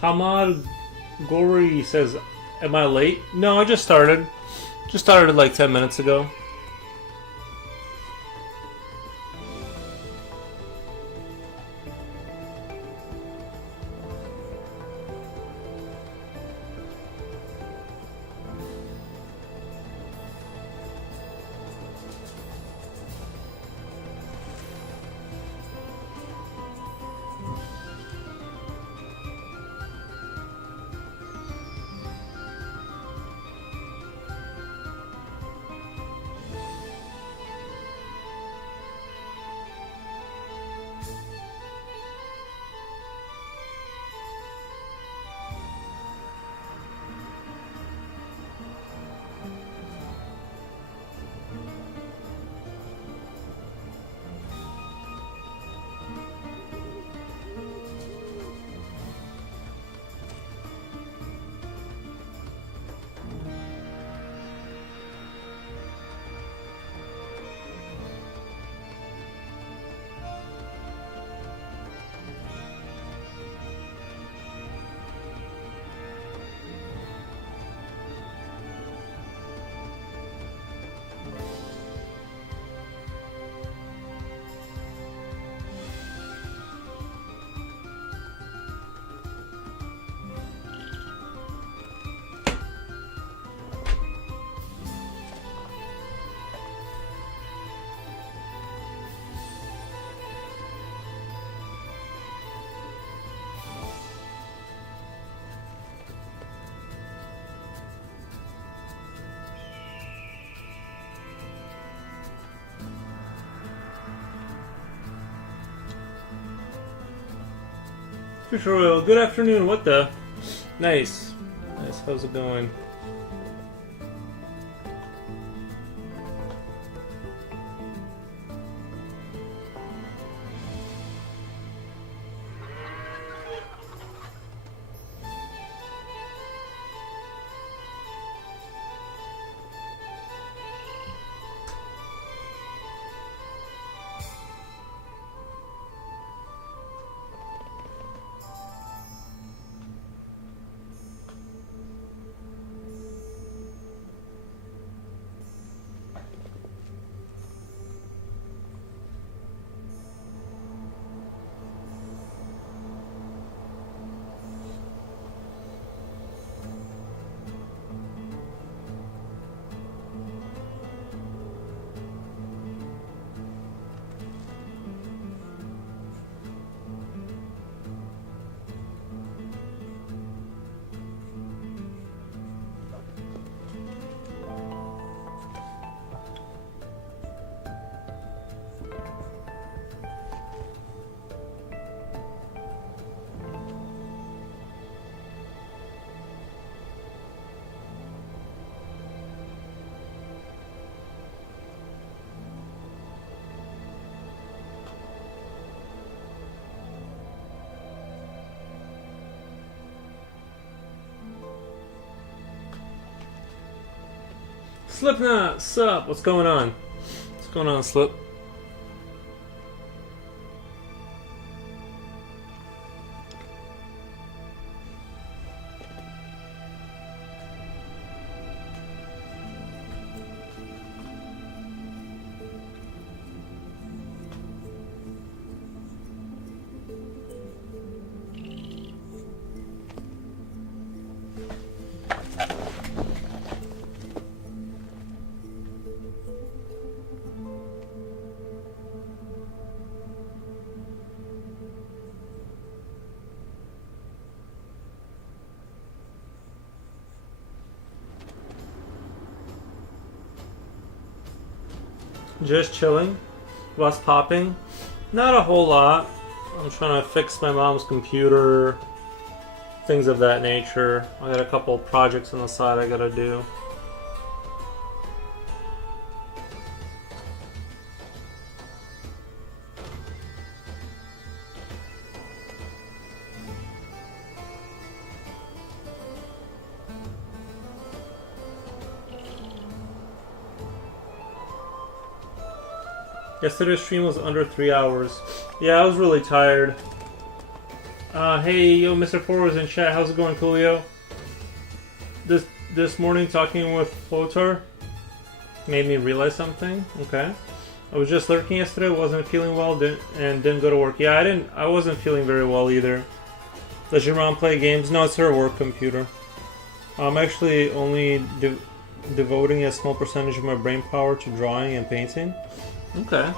Hamad Gori says, am I late? No, I just started. Just started like 10 minutes ago. Fish Royal, good afternoon. What the? Nice. Nice. How's it going? Slipknot, sup? What's going on? What's going on, Slip? Just chilling. What's popping? Not a whole lot. I'm trying to fix my mom's computer, things of that nature. I got a couple of projects on the side I gotta do. Yesterday's stream was under 3 hours. Yeah, I was really tired. Hey, yo, Mr. Four was in chat. How's it going, Coolio? This morning, talking with Flotar made me realize something. Okay, I was just lurking yesterday. Wasn't feeling well, and didn't go to work. Yeah, I wasn't feeling very well either. Does your mom play games? No, it's her work computer. I'm actually only devoting a small percentage of my brain power to drawing and painting. Okay.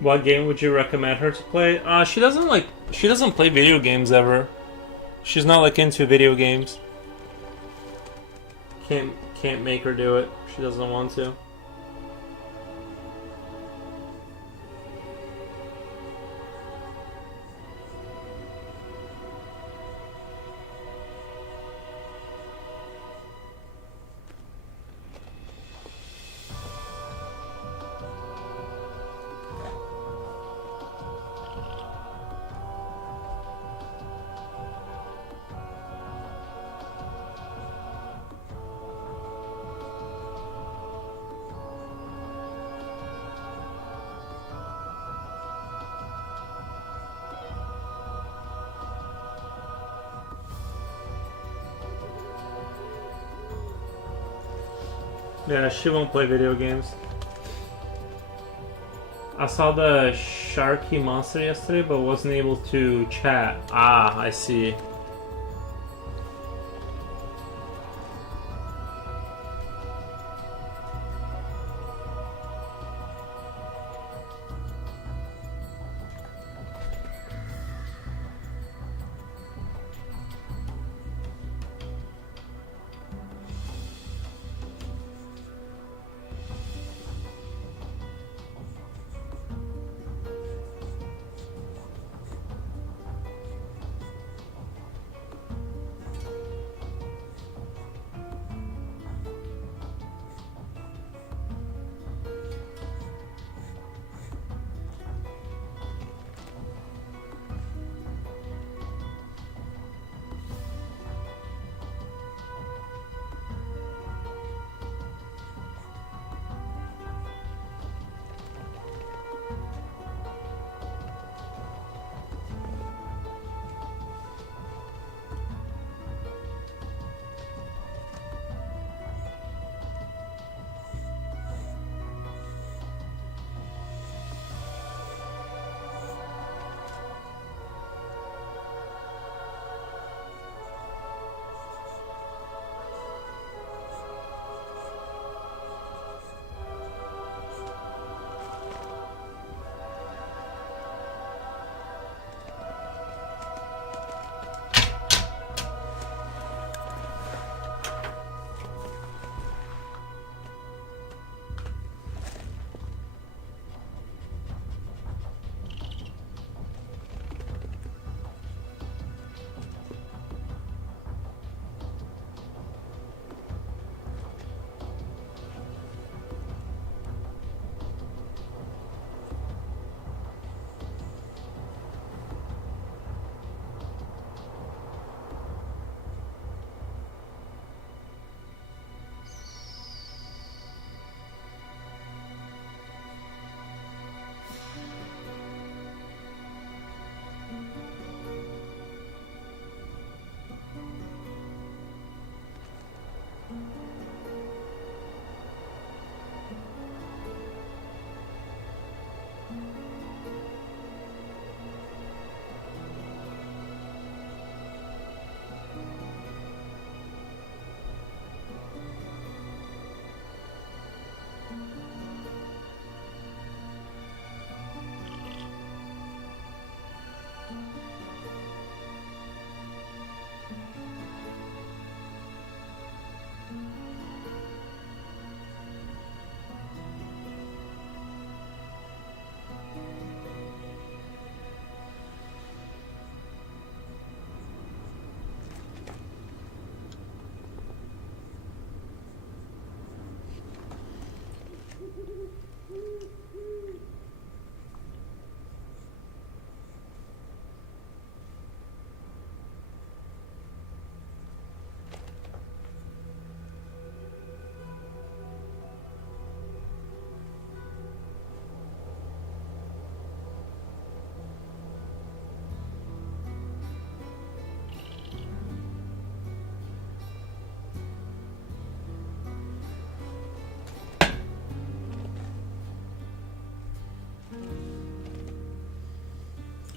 What game would you recommend her to play? She doesn't play video games ever. She's not like into video games. Can't make her do it. She doesn't want to. Yeah, she won't play video games. I saw the Sharky monster yesterday, but wasn't able to chat. Ah, I see.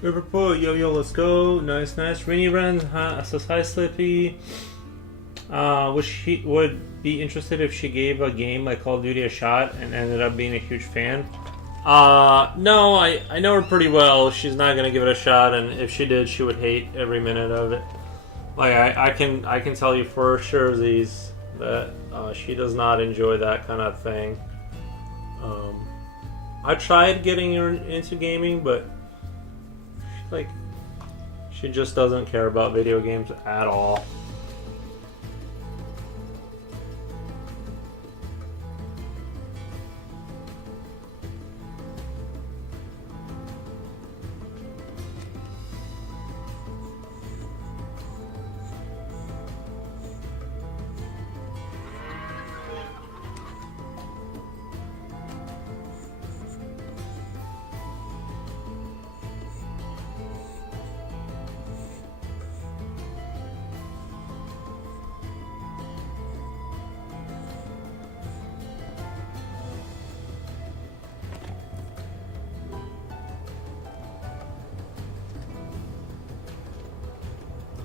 Liverpool, yo yo, let's go. Nice, nice. Rini Ren says hi, Slippy. Would be interested if she gave a game like Call of Duty a shot and ended up being a huge fan. No, I know her pretty well. She's not gonna give it a shot, and if she did, she would hate every minute of it. Like I can tell you for sure, Z's, that she does not enjoy that kind of thing. I tried getting her into gaming, but like she just doesn't care about video games at all.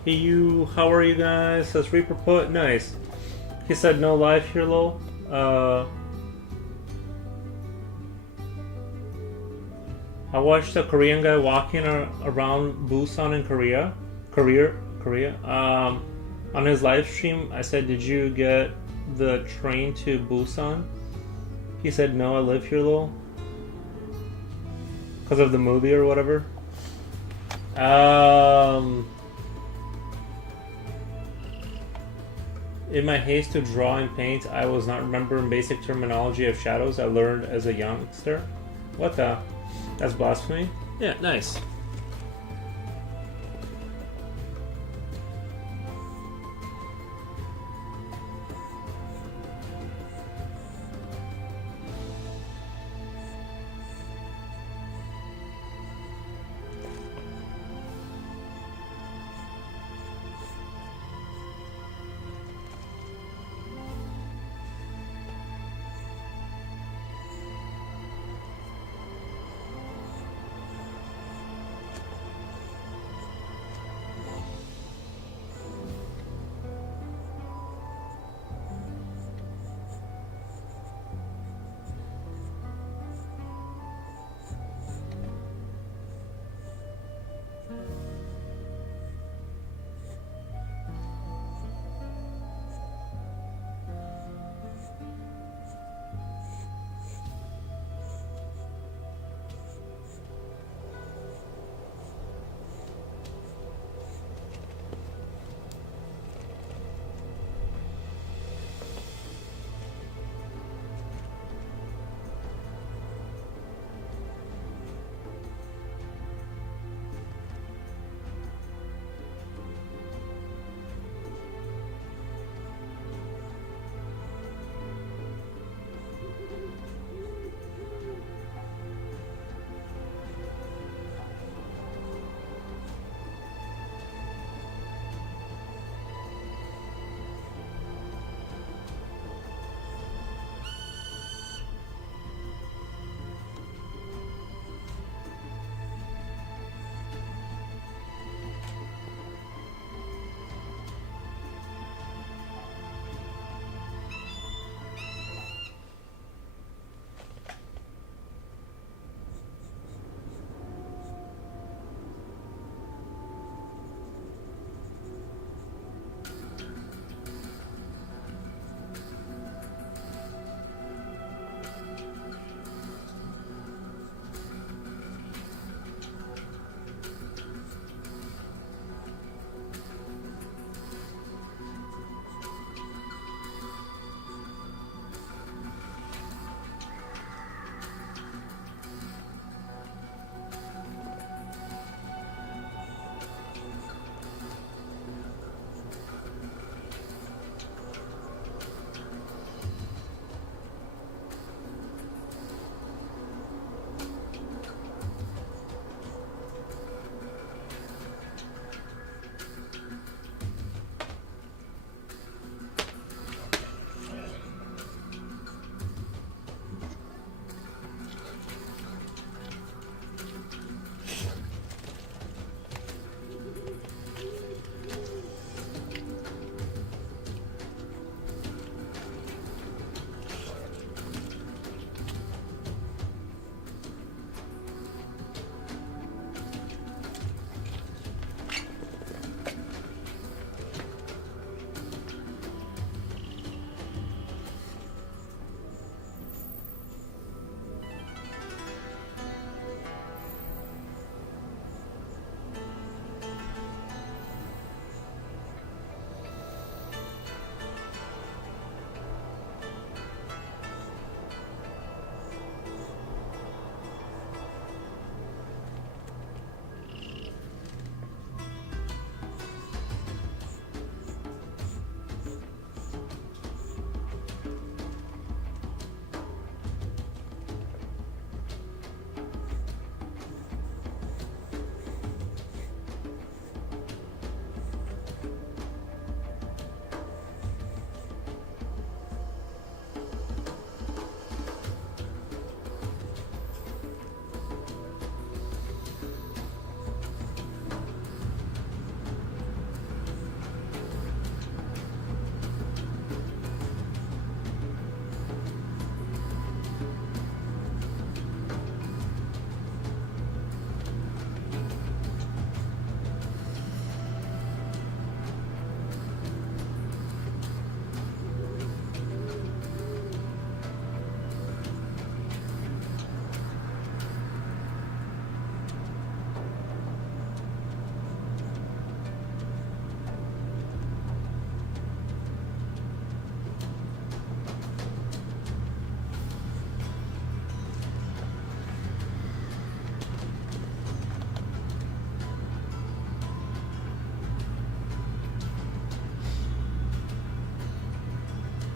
Hey you, how are you guys? Says Reaper Put, nice. He said no life here, lol. I watched a Korean guy walking around Busan in Korea. On his live stream, I said, "Did you get the train to Busan?" He said, "No, I live here, lol." Because of the movie or whatever. In my haste to draw and paint, I was not remembering basic terminology of shadows I learned as a youngster. What the? That's blasphemy? Yeah, nice.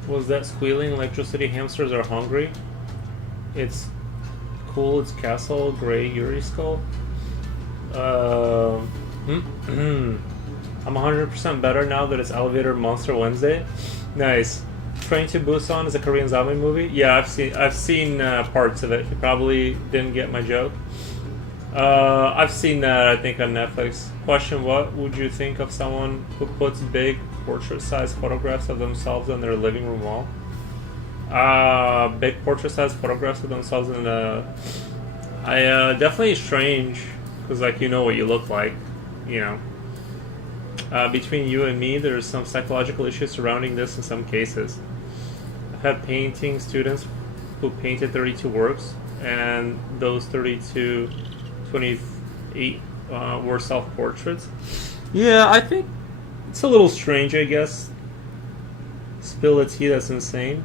Was that squealing? Electricity hamsters are hungry. It's cool. It's Castle Gray Yuri Skull. I'm 100% better now that it's Elevator Monster Wednesday. Nice. Train to Busan is a Korean zombie movie. Yeah, I've seen parts of it. You probably didn't get my joke. I've seen that, I think, on Netflix. Question: what would you think of someone who puts big portrait-sized photographs of themselves on their living room wall? Big portrait-sized photographs of themselves in definitely strange, because, like, you know what you look like, you know. Between you and me, there's some psychological issues surrounding this in some cases. I've had painting students who painted 32 works, and those 28 were self-portraits. Yeah, I think it's a little strange, I guess. Spill the tea, that's insane.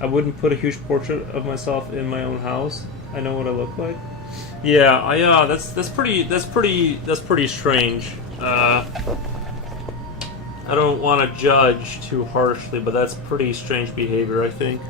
I wouldn't put a huge portrait of myself in my own house. I know what I look like. Yeah, that's pretty strange. I don't want to judge too harshly, but that's pretty strange behavior, I think.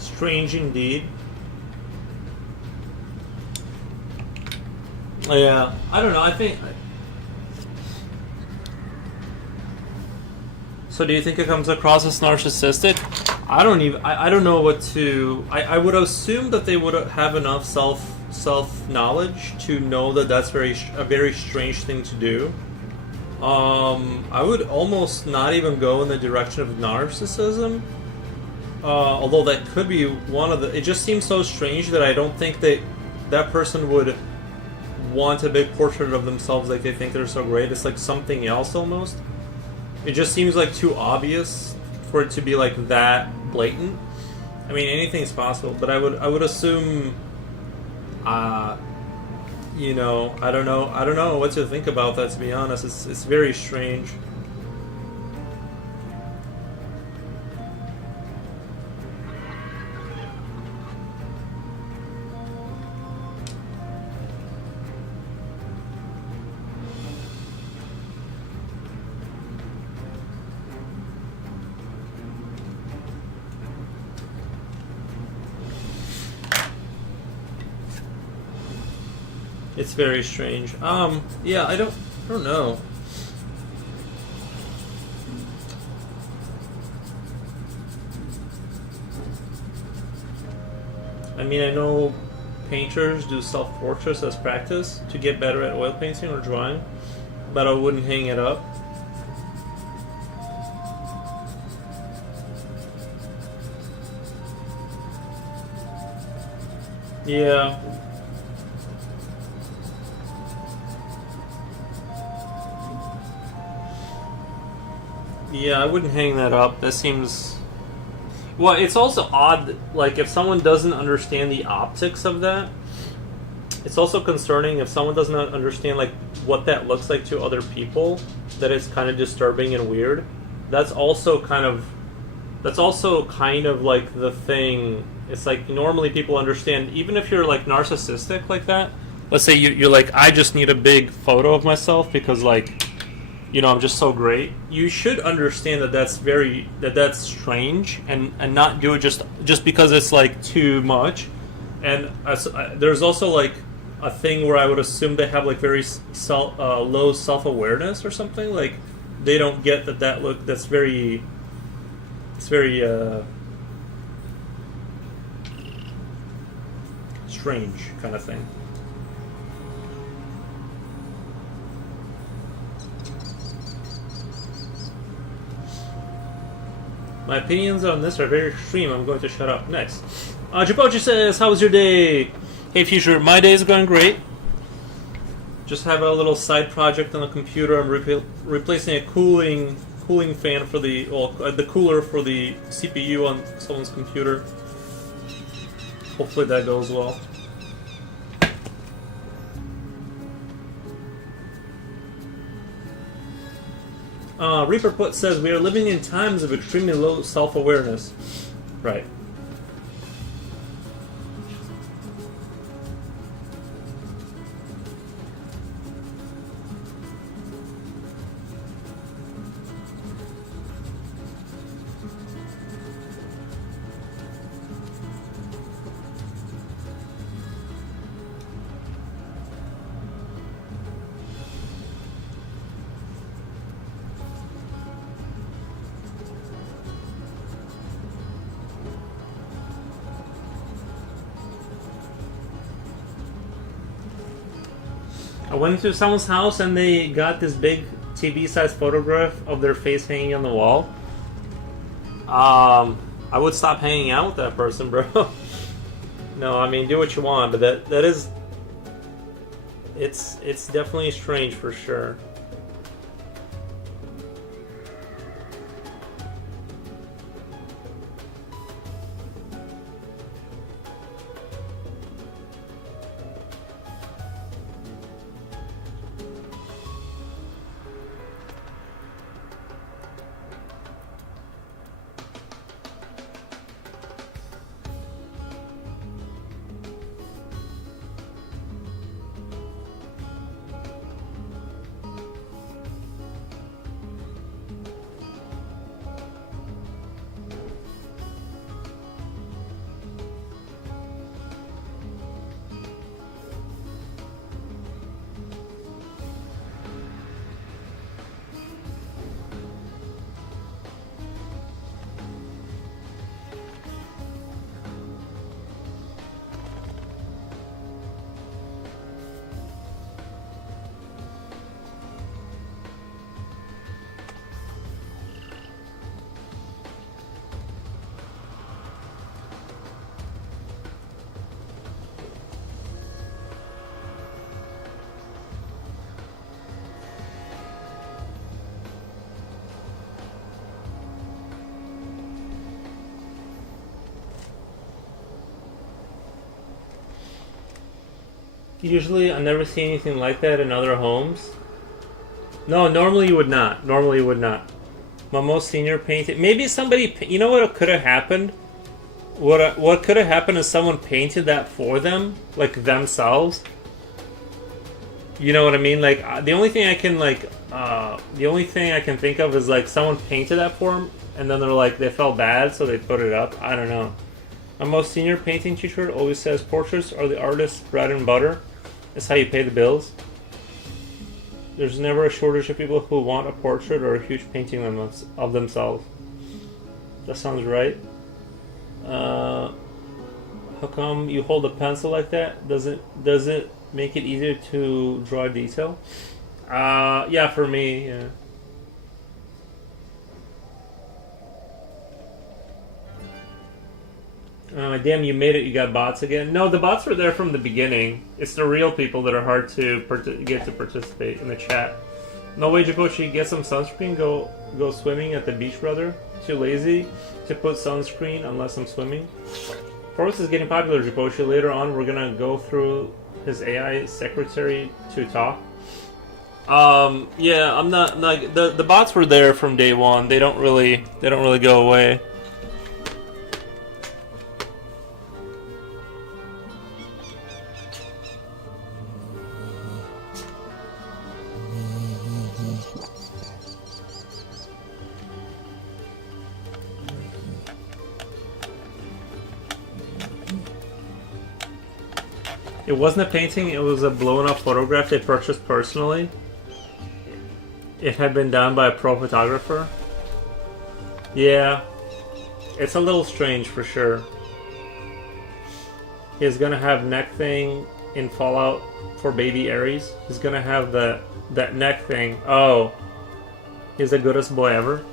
Strange indeed. Yeah, I don't know. I think. So, do you think it comes across as narcissistic? I don't know what to. I would assume that they would have enough self knowledge to know that that's a very strange thing to do. I would almost not even go in the direction of narcissism. Although that could be one of the... It just seems so strange that I don't think that person would want a big portrait of themselves like they think they're so great. It's like something else almost. It just seems like too obvious for it to be like that blatant. I mean, anything's possible, but I would assume... you know, I don't know what to think about that, to be honest. It's very strange. It's very strange. Yeah, I don't know. I mean, I know painters do self-portraits as practice to get better at oil painting or drawing, but I wouldn't hang it up. Yeah. Yeah, I wouldn't hang that up. That seems... Well, it's also odd, like, if someone doesn't understand the optics of that, it's also concerning if someone does not understand, like, what that looks like to other people, that it's kind of disturbing and weird. That's also kind of like the thing. It's like, normally people understand, even if you're, like, narcissistic like that, let's say you're like, I just need a big photo of myself because, like, you know, I'm just so great. You should understand that that's strange, and not do it just because it's like too much. And there's also like a thing where I would assume they have like very low self awareness or something. Like they don't get that look. That's very. It's very strange kind of thing. My opinions on this are very extreme. I'm going to shut up. Next. Japochi says, how was your day? Hey, Future. My day is going great. Just have a little side project on the computer. I'm replacing a cooling fan for the cooler for the CPU on someone's computer. Hopefully that goes well. Reaper Put says, we are living in times of extremely low self-awareness. Right. I went to someone's house and they got this big TV-sized photograph of their face hanging on the wall. I would stop hanging out with that person, bro. No, I mean, do what you want, but that is... It's definitely strange for sure. Usually, I never see anything like that in other homes. No, normally you would not. Normally you would not. Momo Senior painted. Maybe somebody. You know what could have happened? What could have happened is someone painted that for them, like themselves. You know what I mean? Like the only thing I can think of is like someone painted that for them, and then they're like they felt bad, so they put it up. I don't know. My most senior painting teacher always says portraits are the artist's bread and butter. It's how you pay the bills. There's never a shortage of people who want a portrait or a huge painting of themselves. That sounds right. How come you hold a pencil like that? Does it make it easier to draw detail? Yeah, for me, yeah. Damn, you made it. You got bots again. No, the bots were there from the beginning. It's the real people that are hard to get to participate in the chat. No way, Japochi, get some sunscreen. Go swimming at the beach, brother. Too lazy to put sunscreen unless I'm swimming. Forrest is getting popular, Japochi. Later on, we're gonna go through his AI secretary to talk. Yeah, I'm not like the bots were there from day one. They don't really go away. It wasn't a painting, it was a blown up photograph they purchased personally. It had been done by a pro photographer. Yeah, it's a little strange for sure. He's gonna have neck thing in Fallout for baby Ares. He's gonna have that neck thing. Oh, he's the goodest boy ever.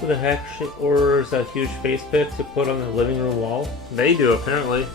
Who the heck orders a huge face pit to put on the living room wall? They do, apparently.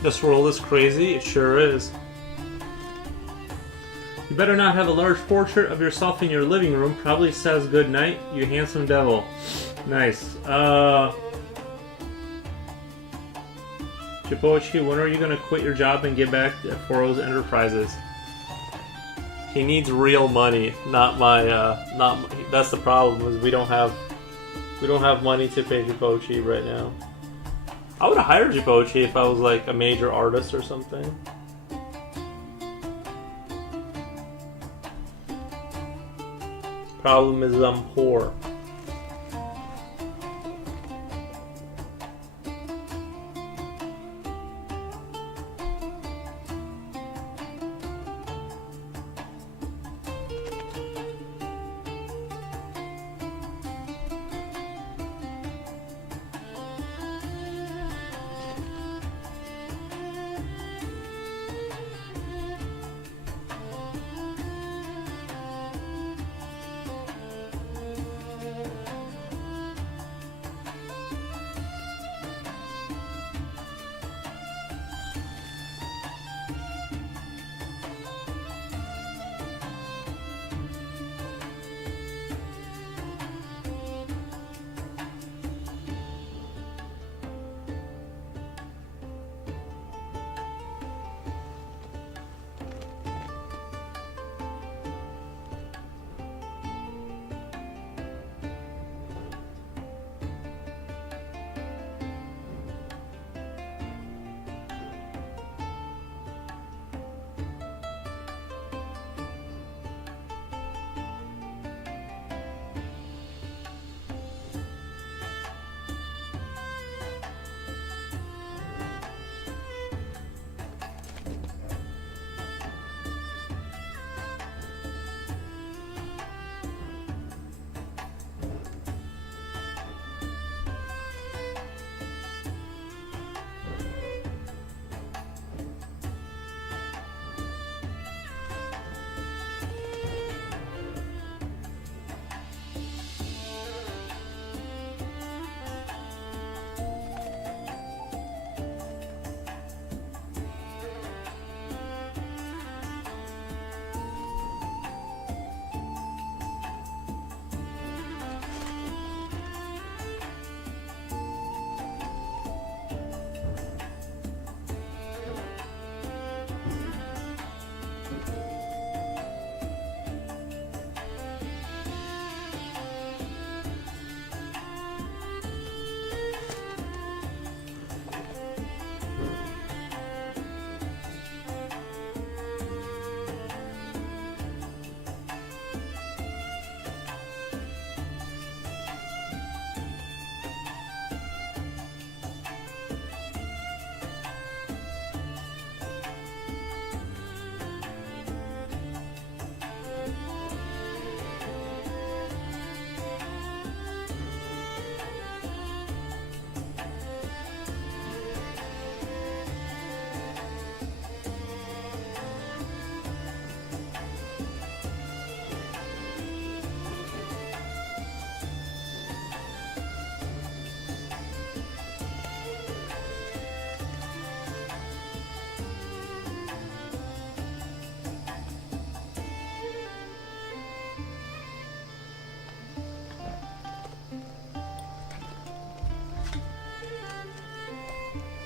This world is crazy. It sure is. You better not have a large portrait of yourself in your living room. Probably says good night, you handsome devil. Nice. Chipochi, when are you gonna quit your job and get back at Foro's Enterprises? He needs real money, not my. That's the problem. Is we don't have money to pay Chipochi right now. I would have hired Chipochi if I was like a major artist or something. Problem is I'm poor.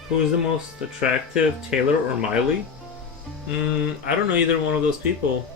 Who is the most attractive, Taylor or Miley? I don't know either one of those people.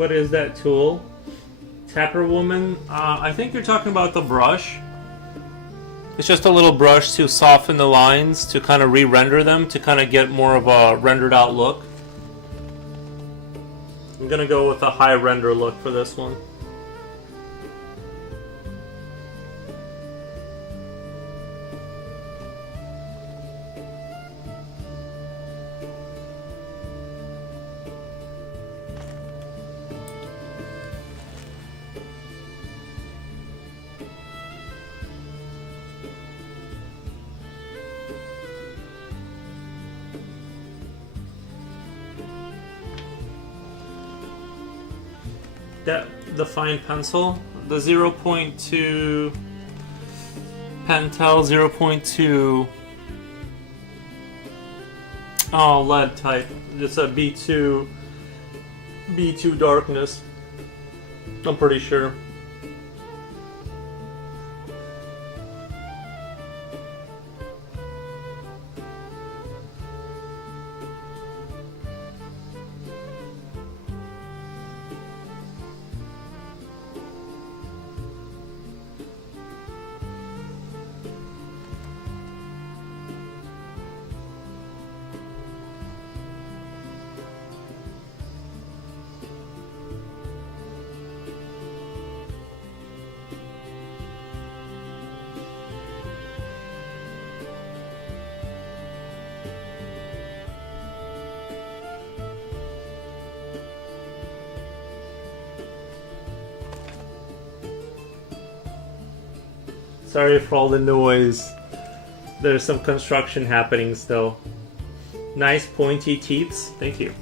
What is that tool? Tapper Woman? I think you're talking about the brush. It's just a little brush to soften the lines, to kind of re-render them, to kind of get more of a rendered out look. I'm gonna go with a high render look for this one. The fine pencil, the 0.2 Pentel 0.2. Oh, lead type. It's a B2 darkness. I'm pretty sure. Sorry for all the noise. There's some construction happening still. Nice pointy teeth. Thank you.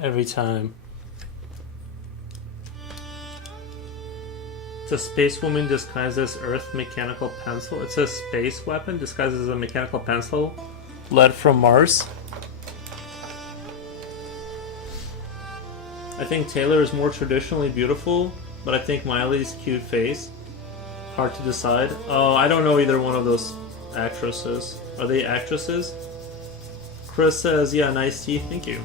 Every time. It's a space woman disguised as Earth mechanical pencil. It's a space weapon disguised as a mechanical pencil. Lead from Mars. I think Taylor is more traditionally beautiful, but I think Miley's cute face. Hard to decide. Oh, I don't know either one of those actresses. Are they actresses? Chris says, yeah, nice teeth. Thank you.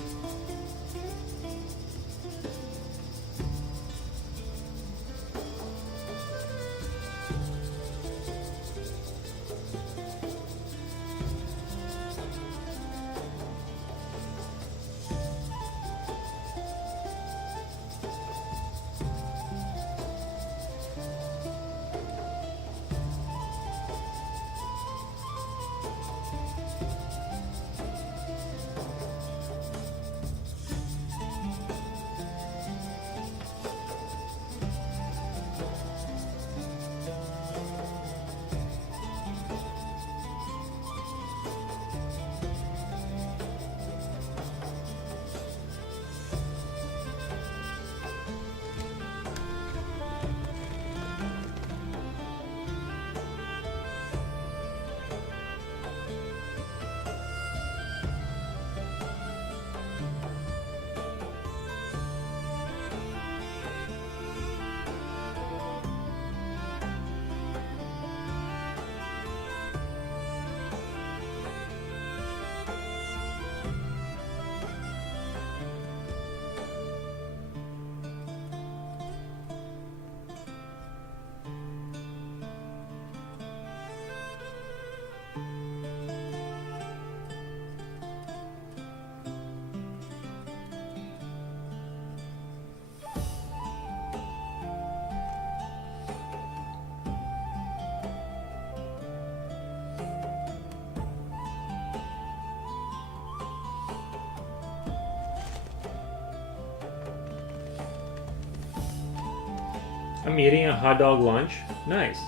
I'm eating a hot dog lunch. Nice.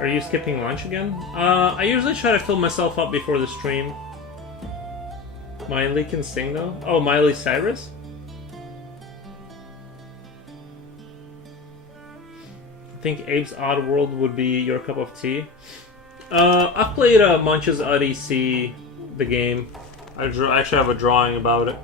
Are you skipping lunch again? I usually try to fill myself up before the stream. Miley can sing though? Oh, Miley Cyrus? I think Abe's Odd World would be your cup of tea. I've played Munch's Odyssey, the game. I actually have a drawing about it.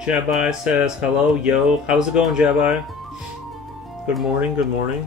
Jabai says, hello, yo. How's it going, Jabai? Good morning, good morning.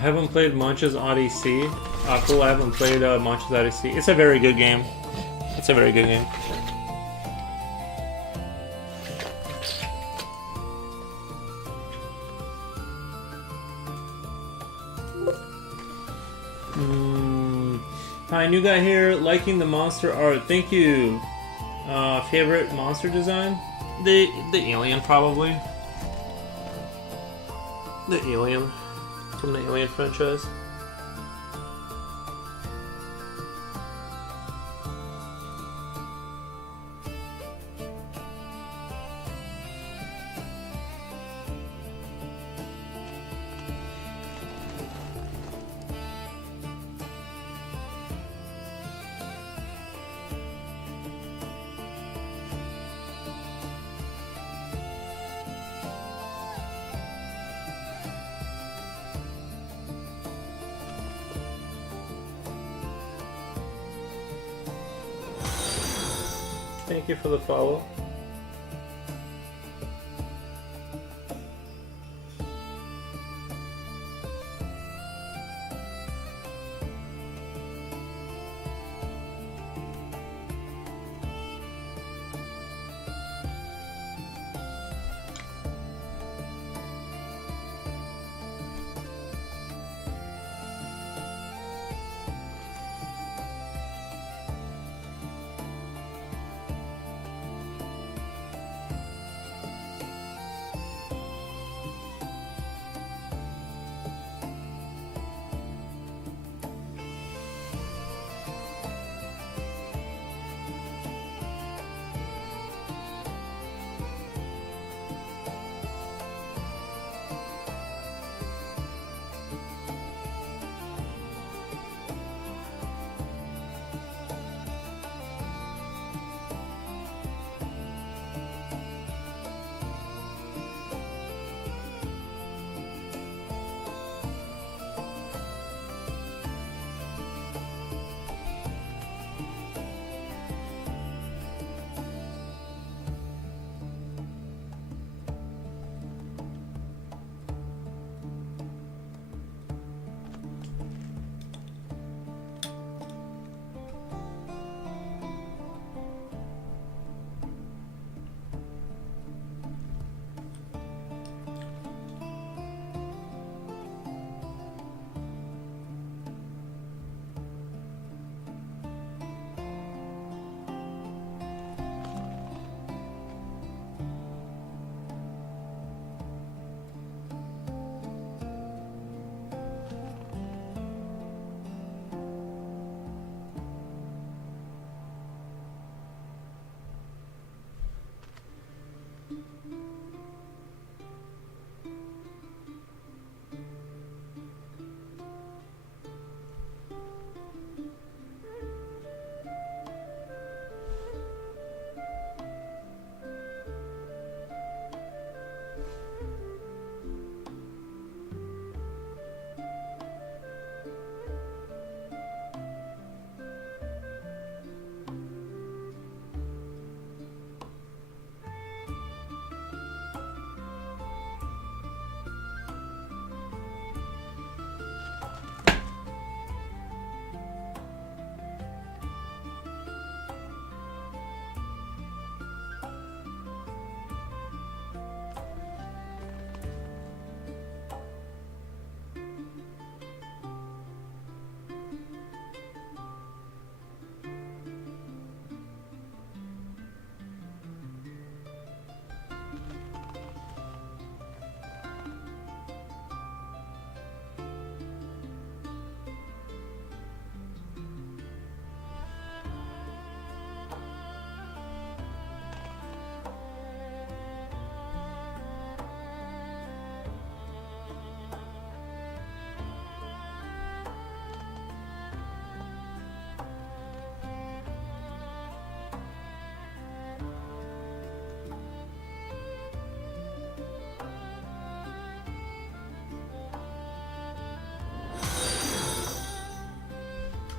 haven't played Munch's Odyssey. Cool, I haven't played Munch's Odyssey. It's a very good game. It's a very good game. Hi, new guy here, liking the monster art. Thank you. Favorite monster design? The alien, probably. The alien from the Alien franchise. Thank you for the follow.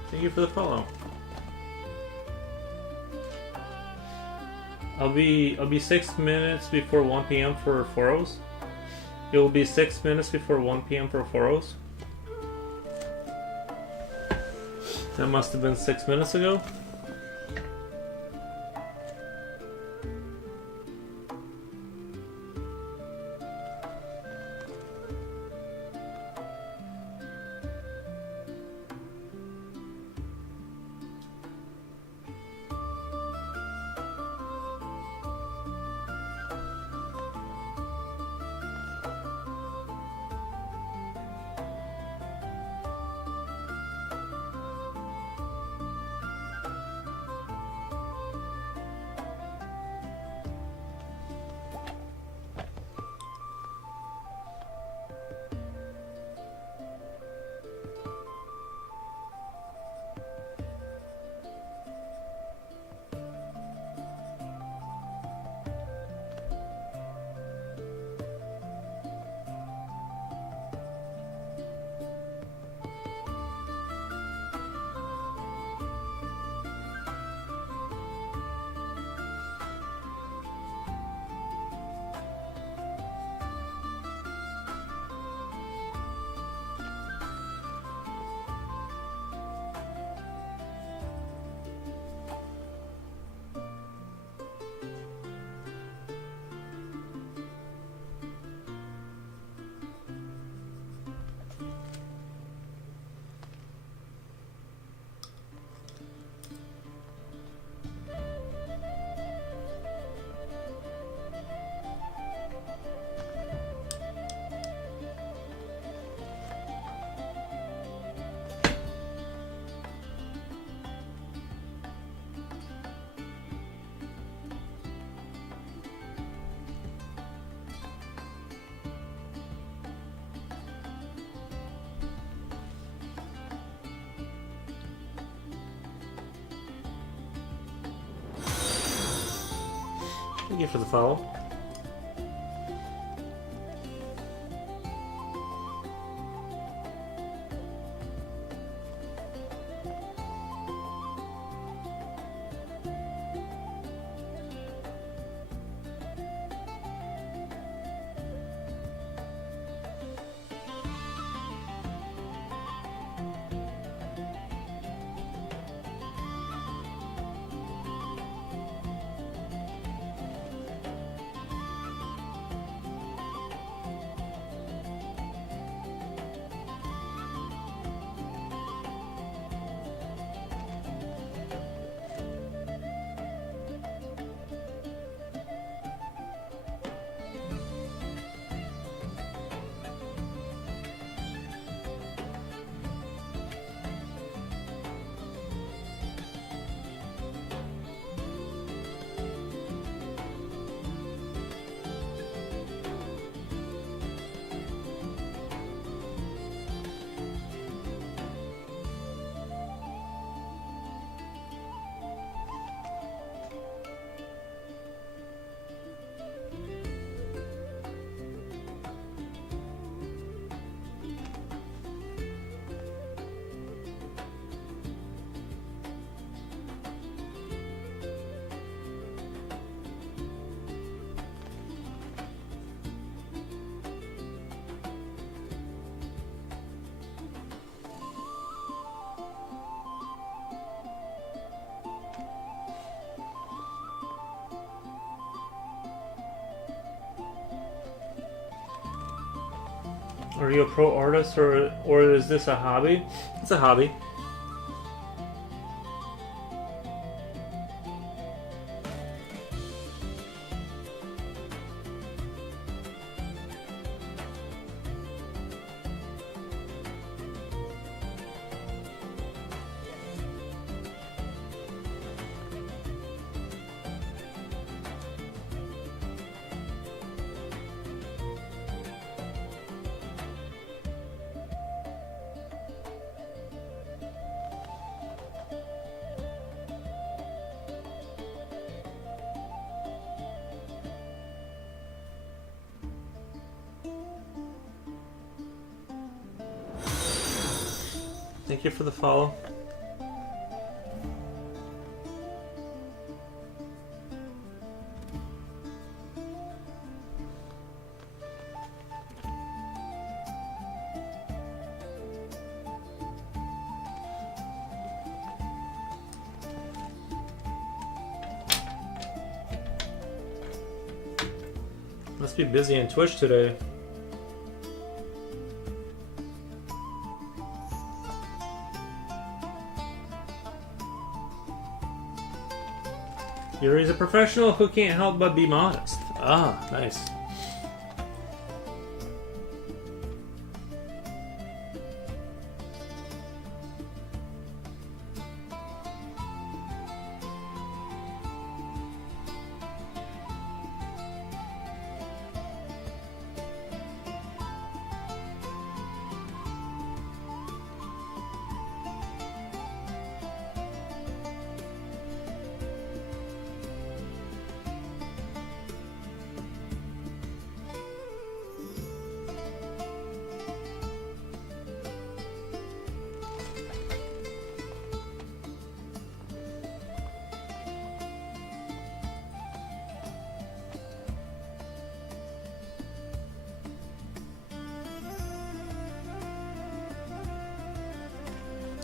Thank you for the follow. I'll be 6 minutes before 1 p.m. for Foros. It will be 6 minutes before 1 p.m. for Foros. That must have been 6 minutes ago. Thank you for the follow. Are you a pro artist or is this a hobby? It's a hobby. Thank you for the follow. Must be busy on Twitch today. Yuri's a professional who can't help but be modest. Ah, nice.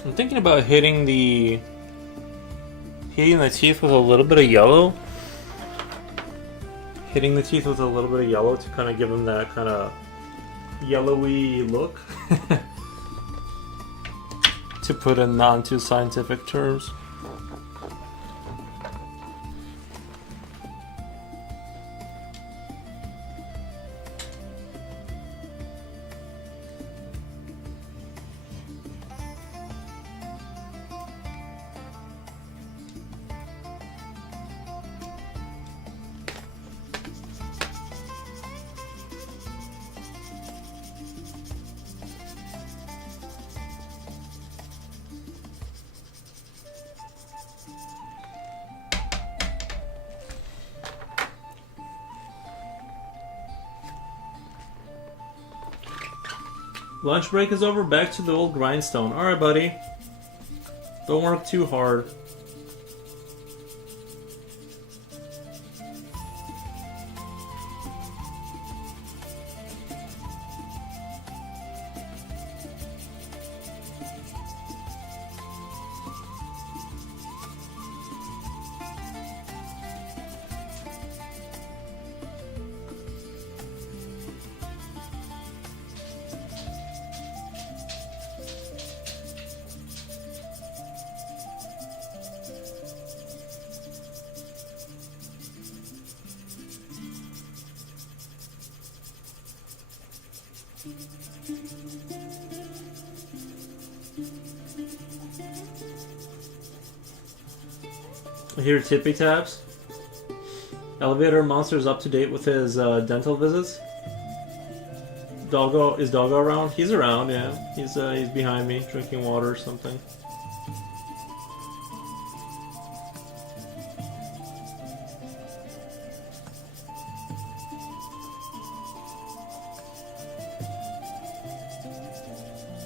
I'm thinking about hitting the teeth with a little bit of yellow. Hitting the teeth with a little bit of yellow to kind of give them that kind of yellowy look. To put in non too scientific terms. Lunch break is over, back to the old grindstone. Alright, buddy. Don't work too hard. Here, Tippy Taps. Elevator Monster's up to date with his dental visits. Doggo, is Doggo around? He's around, yeah. He's behind me, drinking water or something.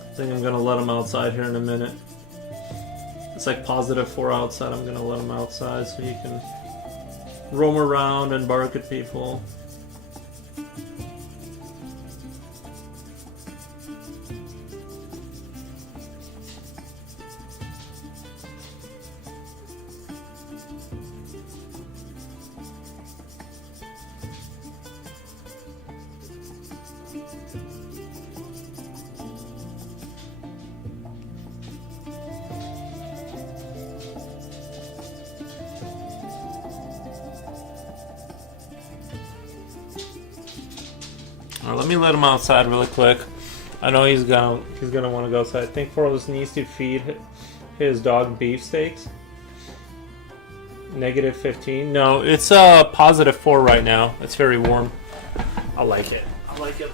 I think I'm gonna let him outside here in a minute. It's like +4 outside. I'm gonna let him outside so he can roam around and bark at people. Alright, let me let him outside really quick. I know he's gonna want to go outside. I think Forless needs to feed his dog beefsteaks. -15. No, it's +4 right now. It's very warm. I like it. I like it.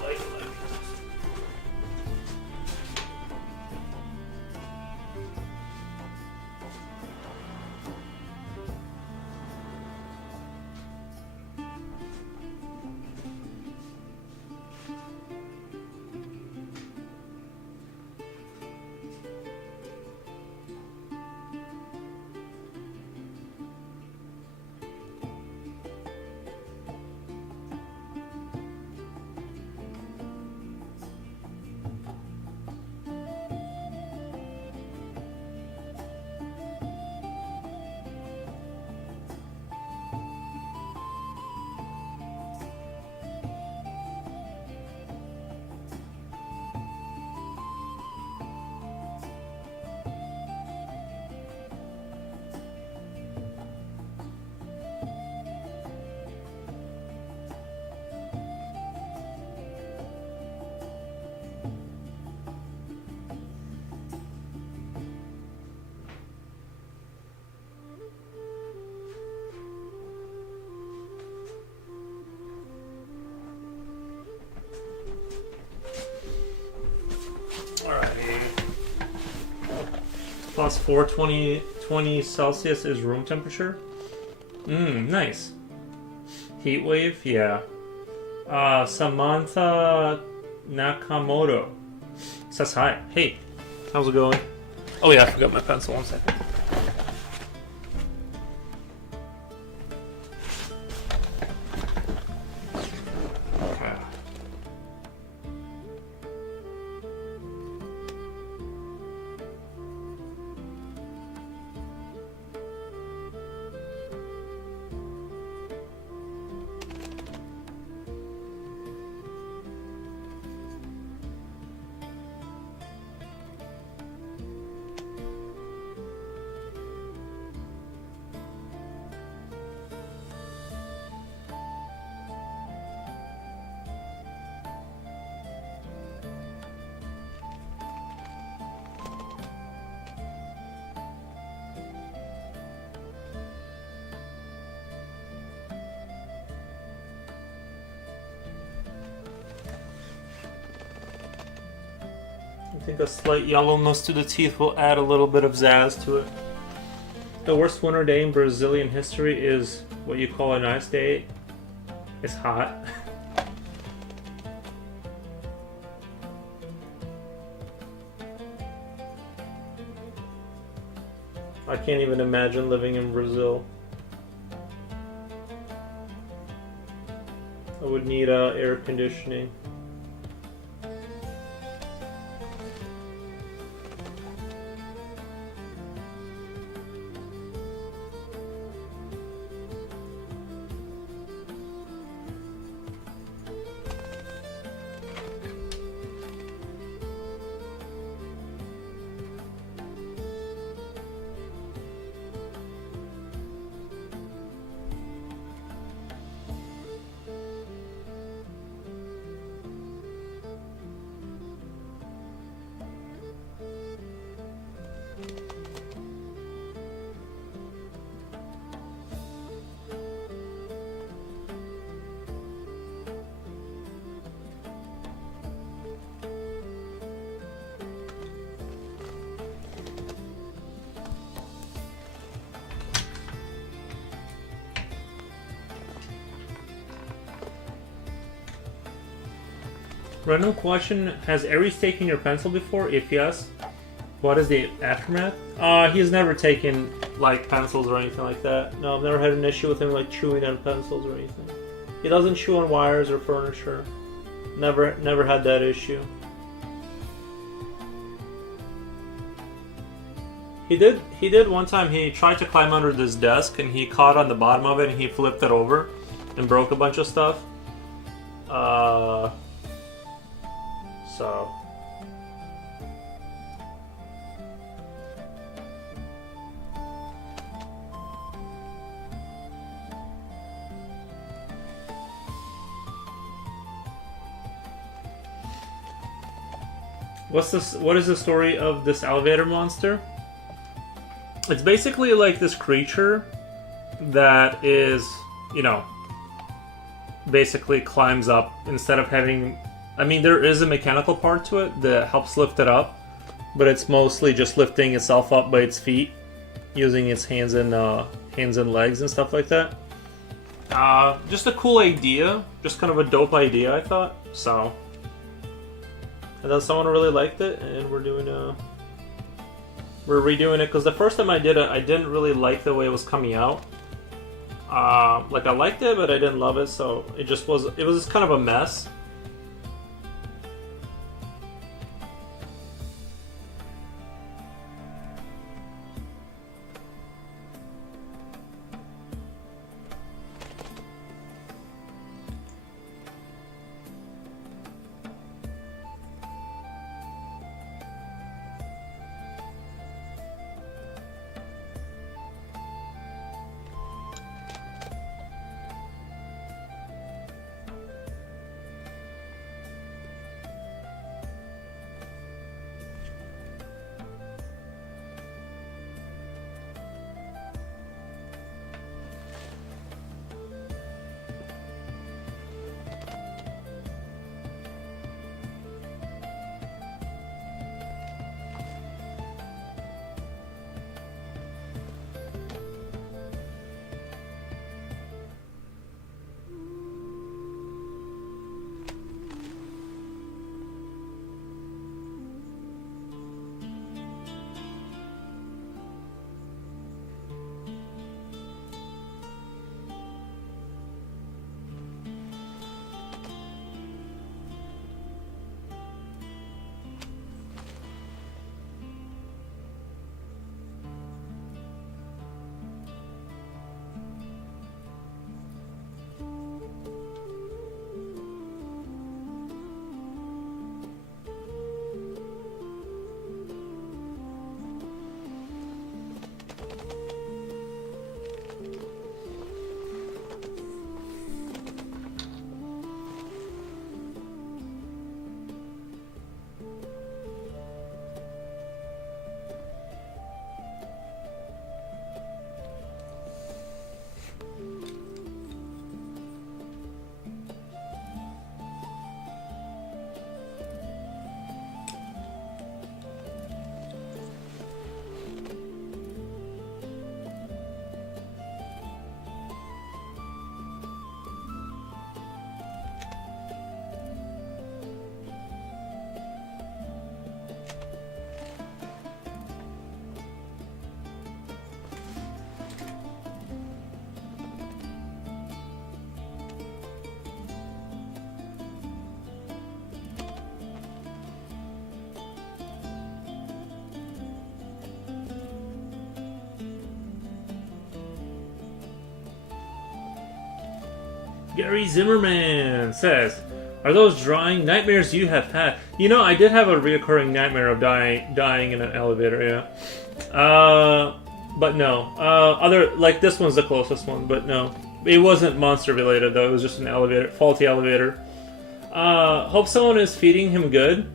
Plus 420 20 Celsius is room temperature. Nice. Heat wave, yeah. Samantha Nakamoto says hi. Hey, how's it going? Oh yeah, I forgot my pencil. 1 second. Okay. I think a slight yellowness to the teeth will add a little bit of zazz to it. The worst winter day in Brazilian history is what you call a nice day. It's hot. I can't even imagine living in Brazil. I would need air conditioning. Random question: has Aries taken your pencil before? If yes, what is the aftermath? He's never taken like pencils or anything like that. No, I've never had an issue with him like chewing on pencils or anything. He doesn't chew on wires or furniture. Never had that issue. He did one time. He tried to climb under this desk and he caught on the bottom of it and he flipped it over and broke a bunch of stuff. So what is the story of this elevator monster? It's basically like this creature that is, basically climbs up instead of having... I mean, there is a mechanical part to it that helps lift it up, but it's mostly just lifting itself up by its feet, using its hands and legs and stuff like that. Just a cool idea, just kind of a dope idea, I thought. So, and then someone really liked it, and we're redoing it because the first time I did it, I didn't really like the way it was coming out. Like I liked it, but I didn't love it, so it was kind of a mess. Gary Zimmerman says, "Are those drawing nightmares you have had?" You know, I did have a reoccurring nightmare of dying in an elevator. Yeah. But no. Other like this one's the closest one, but no, it wasn't monster related though. It was just an elevator, faulty elevator. Hope someone is feeding him good.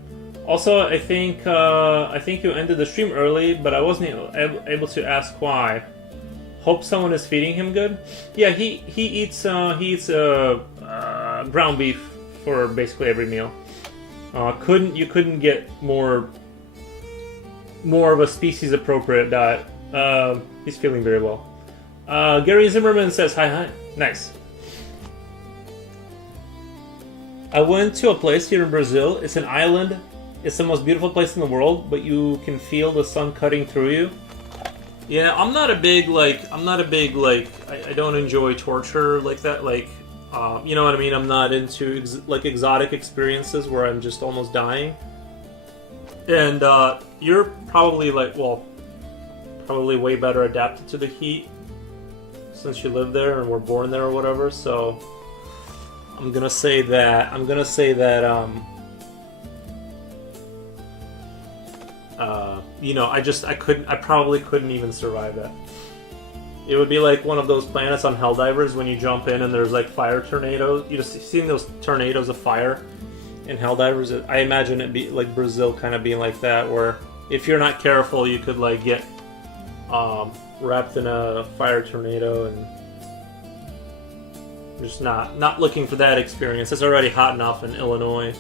Also, I think you ended the stream early, but I wasn't able to ask why. Hope someone is feeding him good. Yeah, he eats ground beef for basically every meal. You couldn't get more of a species appropriate diet. He's feeling very well. Gary Zimmerman says hi. Nice. I went to a place here in Brazil. It's an island. It's the most beautiful place in the world, but you can feel the sun cutting through you. Yeah, I don't enjoy torture like that. Like, you know what I mean? I'm not into exotic experiences where I'm just almost dying. And you're probably probably way better adapted to the heat since you live there and were born there or whatever. So I'm gonna say that. I probably couldn't even survive that. It would be like one of those planets on Helldivers when you jump in and there's like fire tornadoes. You just seen those tornadoes of fire in Helldivers. I imagine it be like Brazil kind of being like that, where if you're not careful, you could like get wrapped in a fire tornado, and just not looking for that experience. It's already hot enough in Illinois.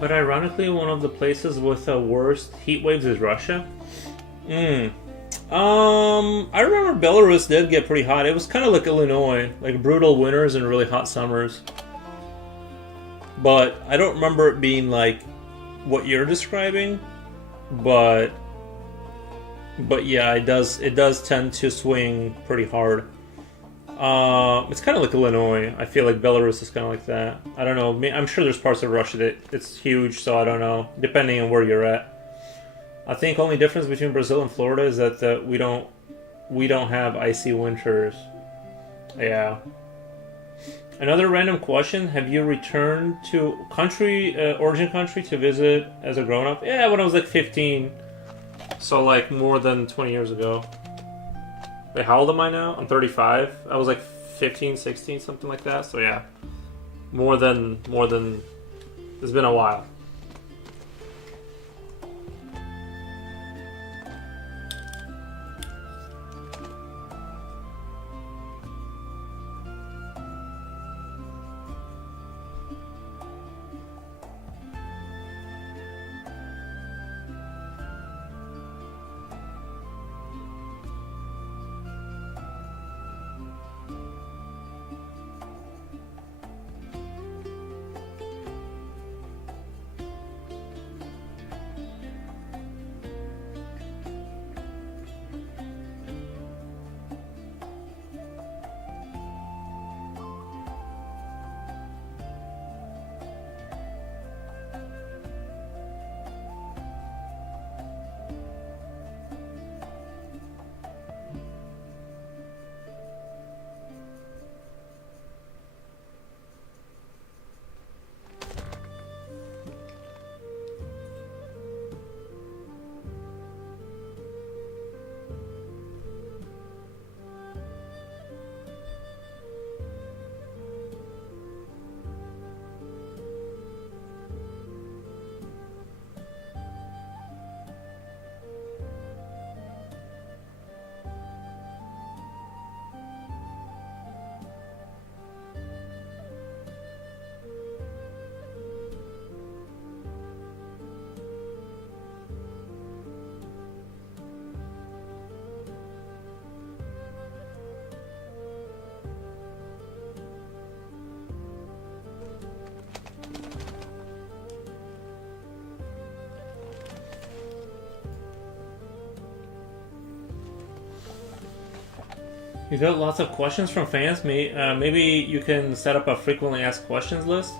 But ironically, one of the places with the worst heat waves is Russia. I remember Belarus did get pretty hot. It was kind of like Illinois, like brutal winters and really hot summers. But I don't remember it being like what you're describing. But yeah, it does tend to swing pretty hard. It's kind of like Illinois. I feel like Belarus is kind of like that. I don't know. I'm sure there's parts of Russia that it's huge, so I don't know. Depending on where you're at. I think only difference between Brazil and Florida is that we don't have icy winters. Yeah. Another random question: have you returned to origin country to visit as a grown up? Yeah, when I was like 15. So like more than 20 years ago. Wait, how old am I now? I'm 35. I was like 15, 16, something like that. So yeah, more than. It's been a while. You got lots of questions from fans. Maybe you can set up a frequently asked questions list.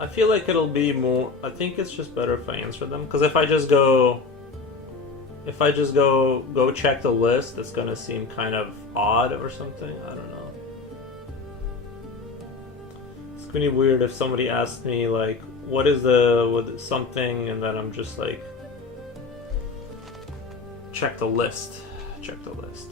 I feel like it'll be more. I think it's just better if I answer them, because if I just go check the list, it's gonna seem kind of odd or something. I don't know. It's gonna be weird if somebody asks me like, "What is with something?" and then I'm just like, check the list. Check the list.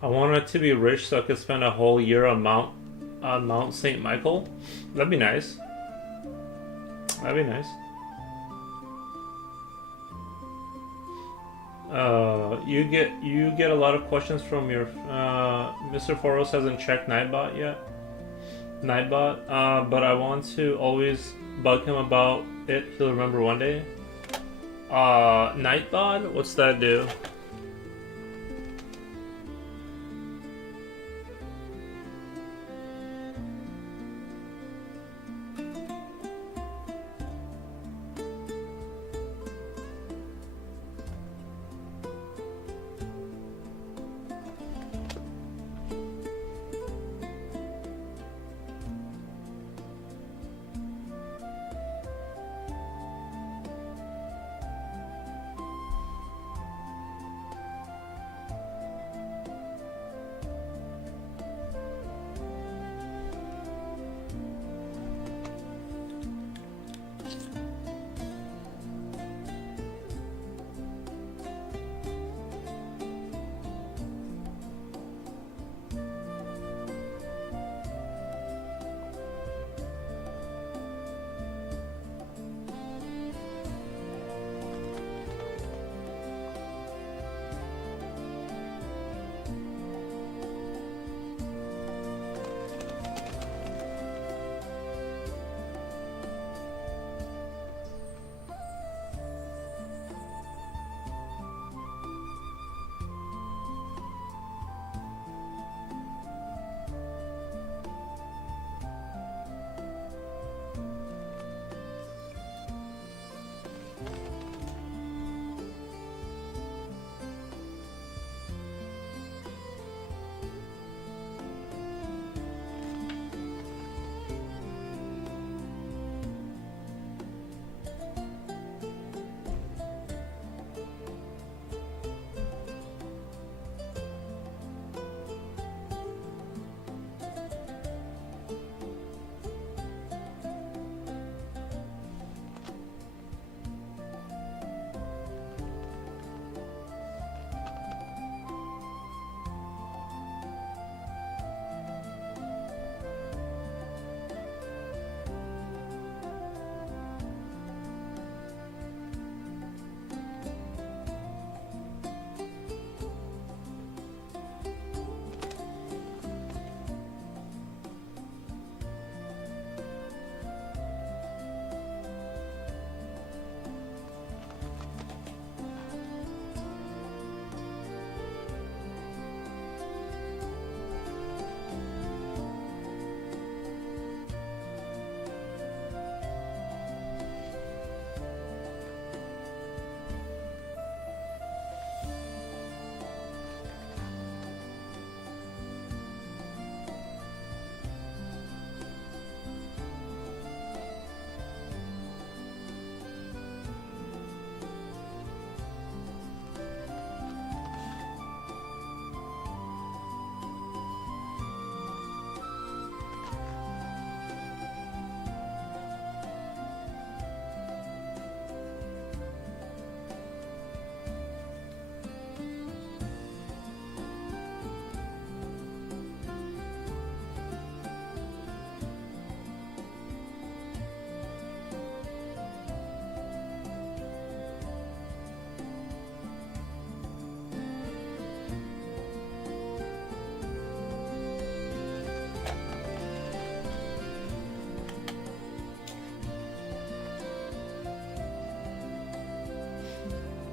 I wanted to be rich so I could spend a whole year on Mount St. Michael. That'd be nice. That'd be nice. You get a lot of questions from your Mr. Foros hasn't checked Nightbot yet. But I want to always bug him about it. He'll remember one day. Nightbot? What's that do?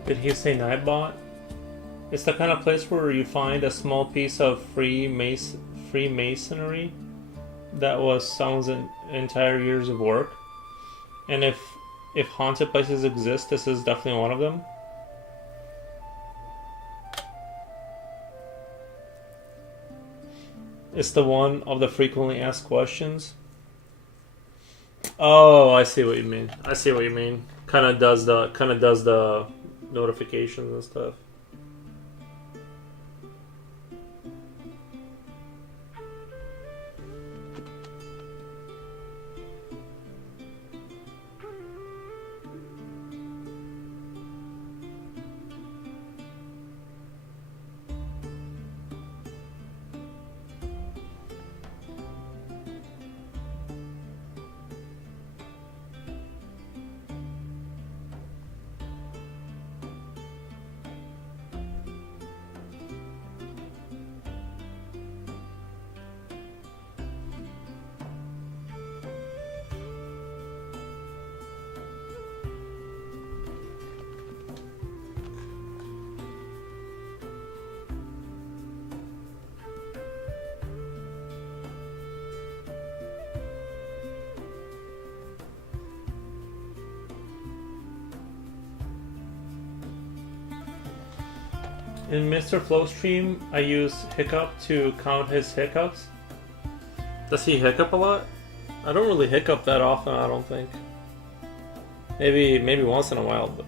Did he say Nightbot? It's the kind of place where you find a small piece of Freemasonry that was someone's entire years of work. And if haunted places exist, this is definitely one of them. It's the one of the frequently asked questions. Oh, I see what you mean. I see what you mean. Kind of does the notifications and stuff. In Mr. Flowstream, I use Hiccup to count his hiccups. Does he hiccup a lot? I don't really hiccup that often, I don't think. Maybe once in a while, but...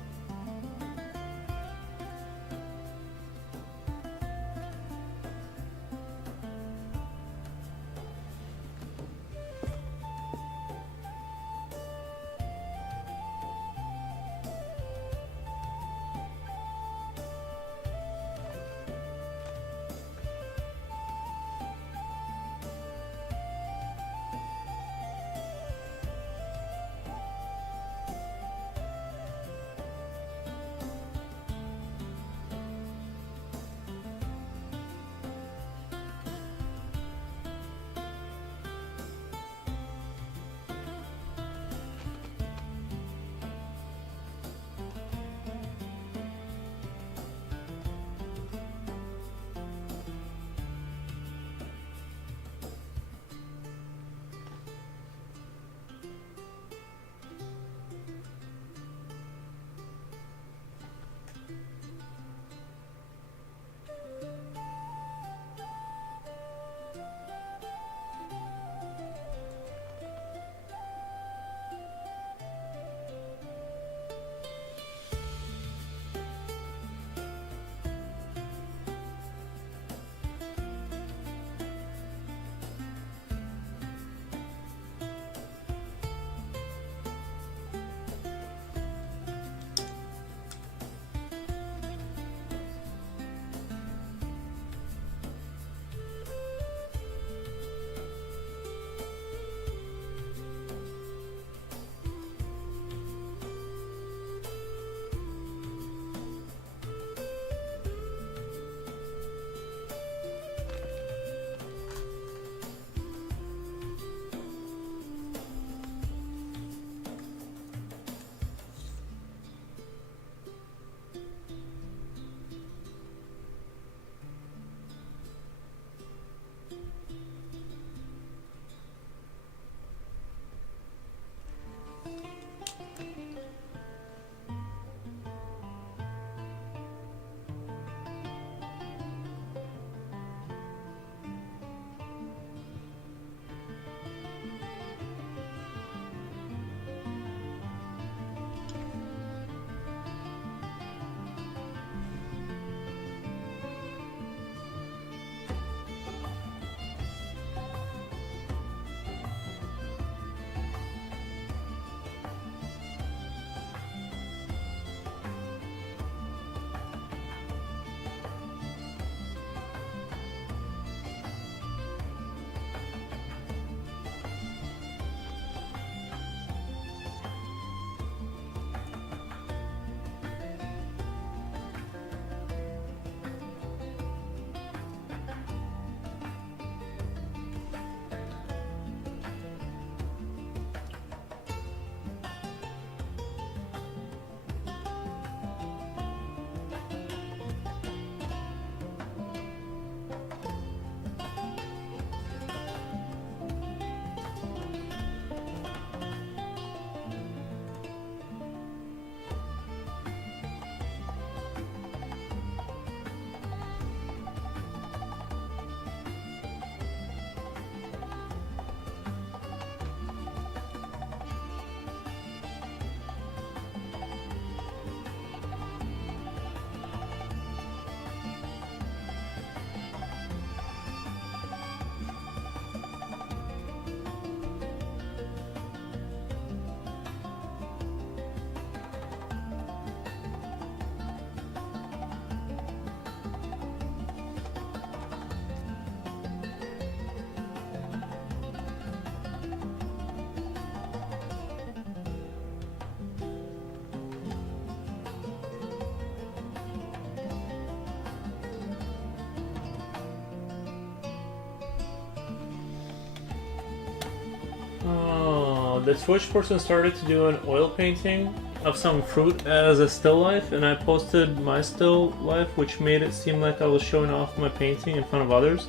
the Twitch person started to do an oil painting of some fruit as a still life, and I posted my still life, which made it seem like I was showing off my painting in front of others.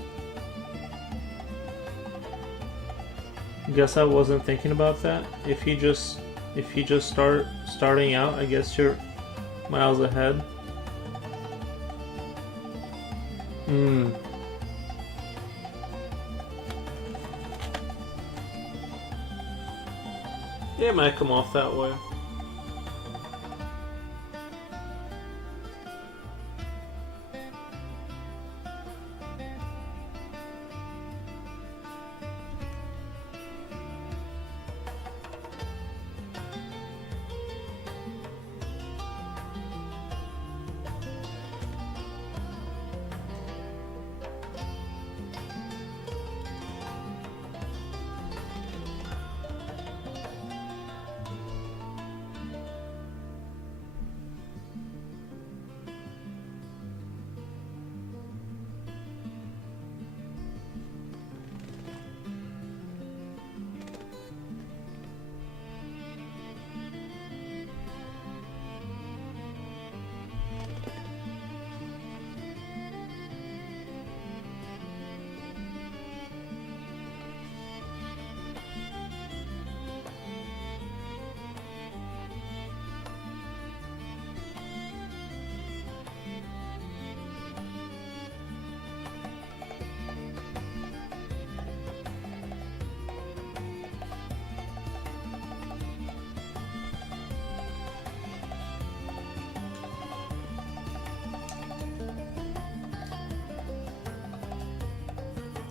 Guess I wasn't thinking about that. If you just starting out, I guess you're miles ahead. Yeah, it might come off that way.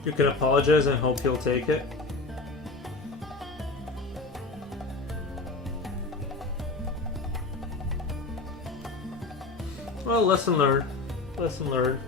You can apologize and hope he'll take it. Well, lesson learned. Lesson learned.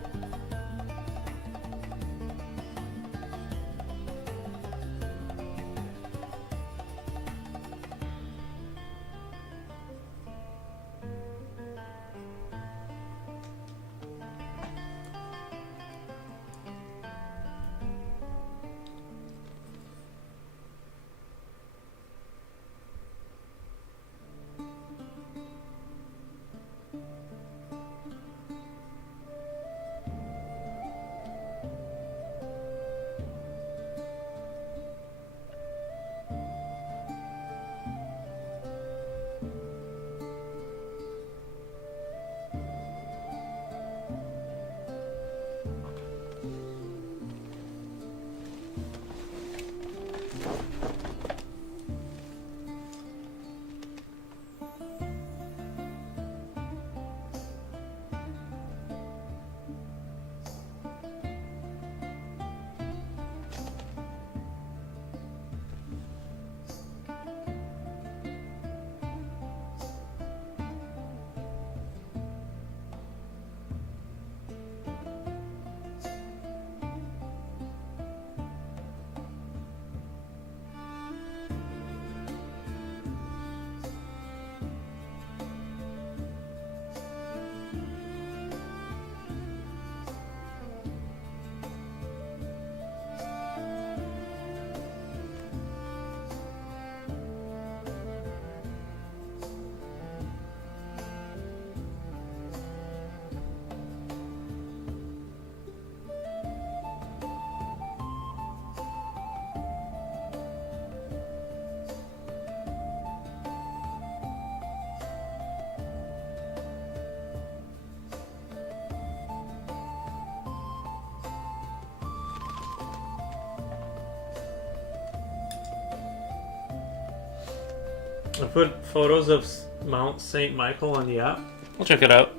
I put photos of Mount St. Michael on the app. We'll check it out.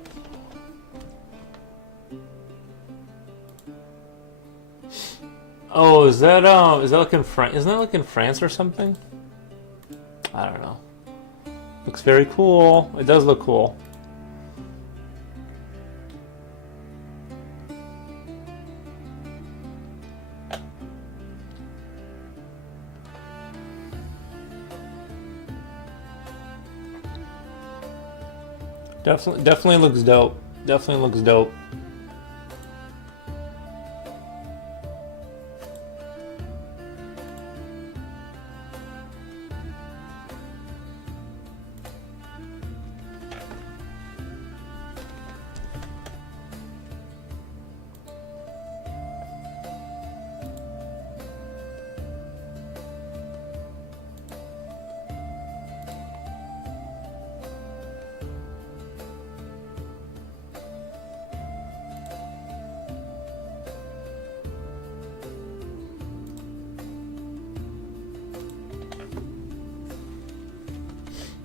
Oh, is that like in France? Isn't that like in France or something? I don't know. Looks very cool. It does look cool. Definitely looks dope. Definitely looks dope.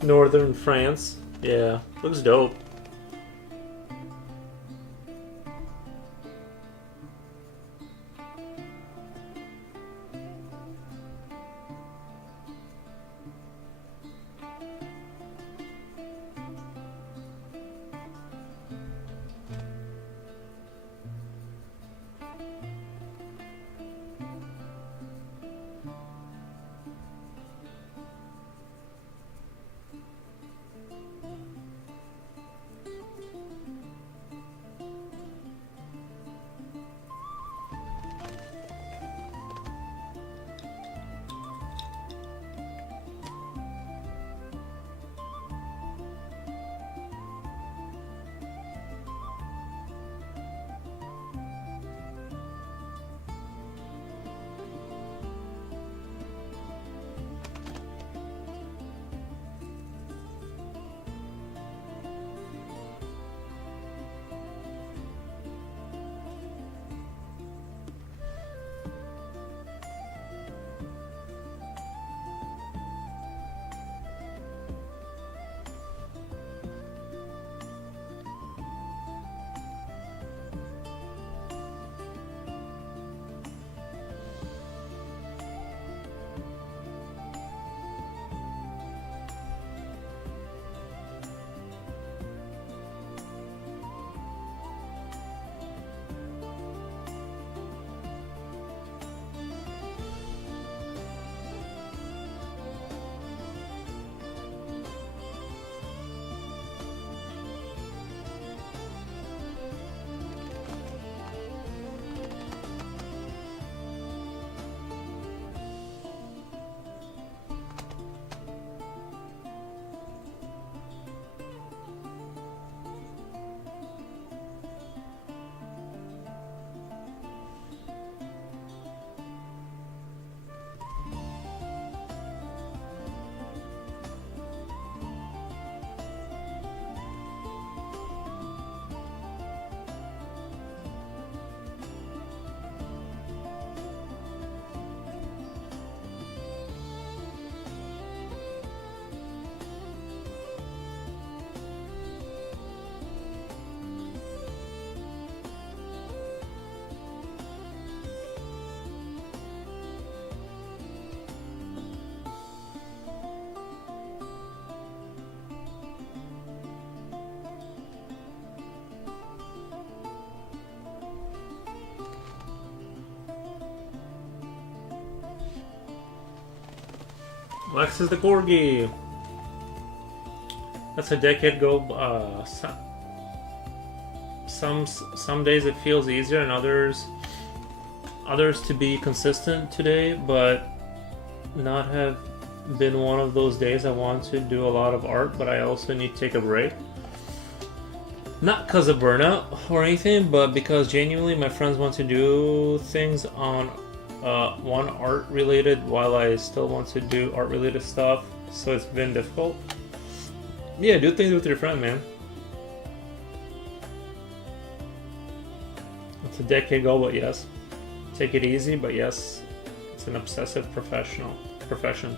Northern France. Yeah, looks dope. Alexis the Corgi. That's a decade ago. Some days it feels easier, and others to be consistent today, but not have been one of those days. I want to do a lot of art, but I also need to take a break. Not because of burnout or anything, but because genuinely my friends want to do things on one art related while I still want to do art related stuff, so it's been difficult. Yeah, do things with your friend, man. It's a decade ago, but yes. Take it easy, but yes, it's an obsessive profession.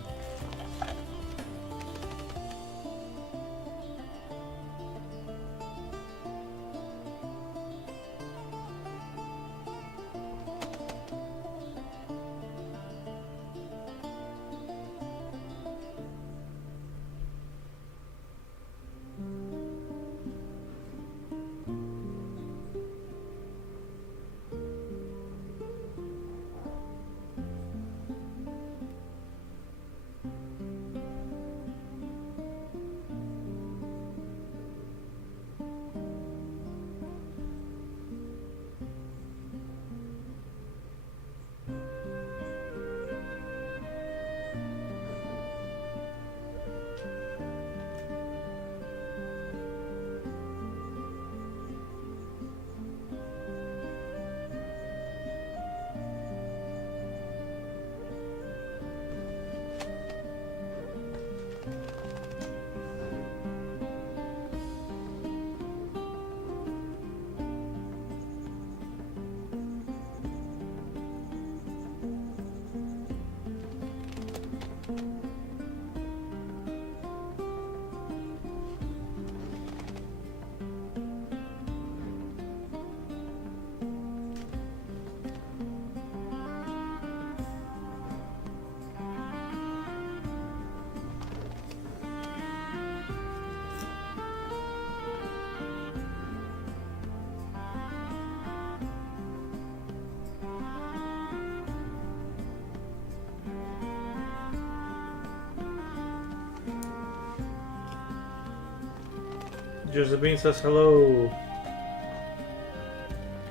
Josephine says hello.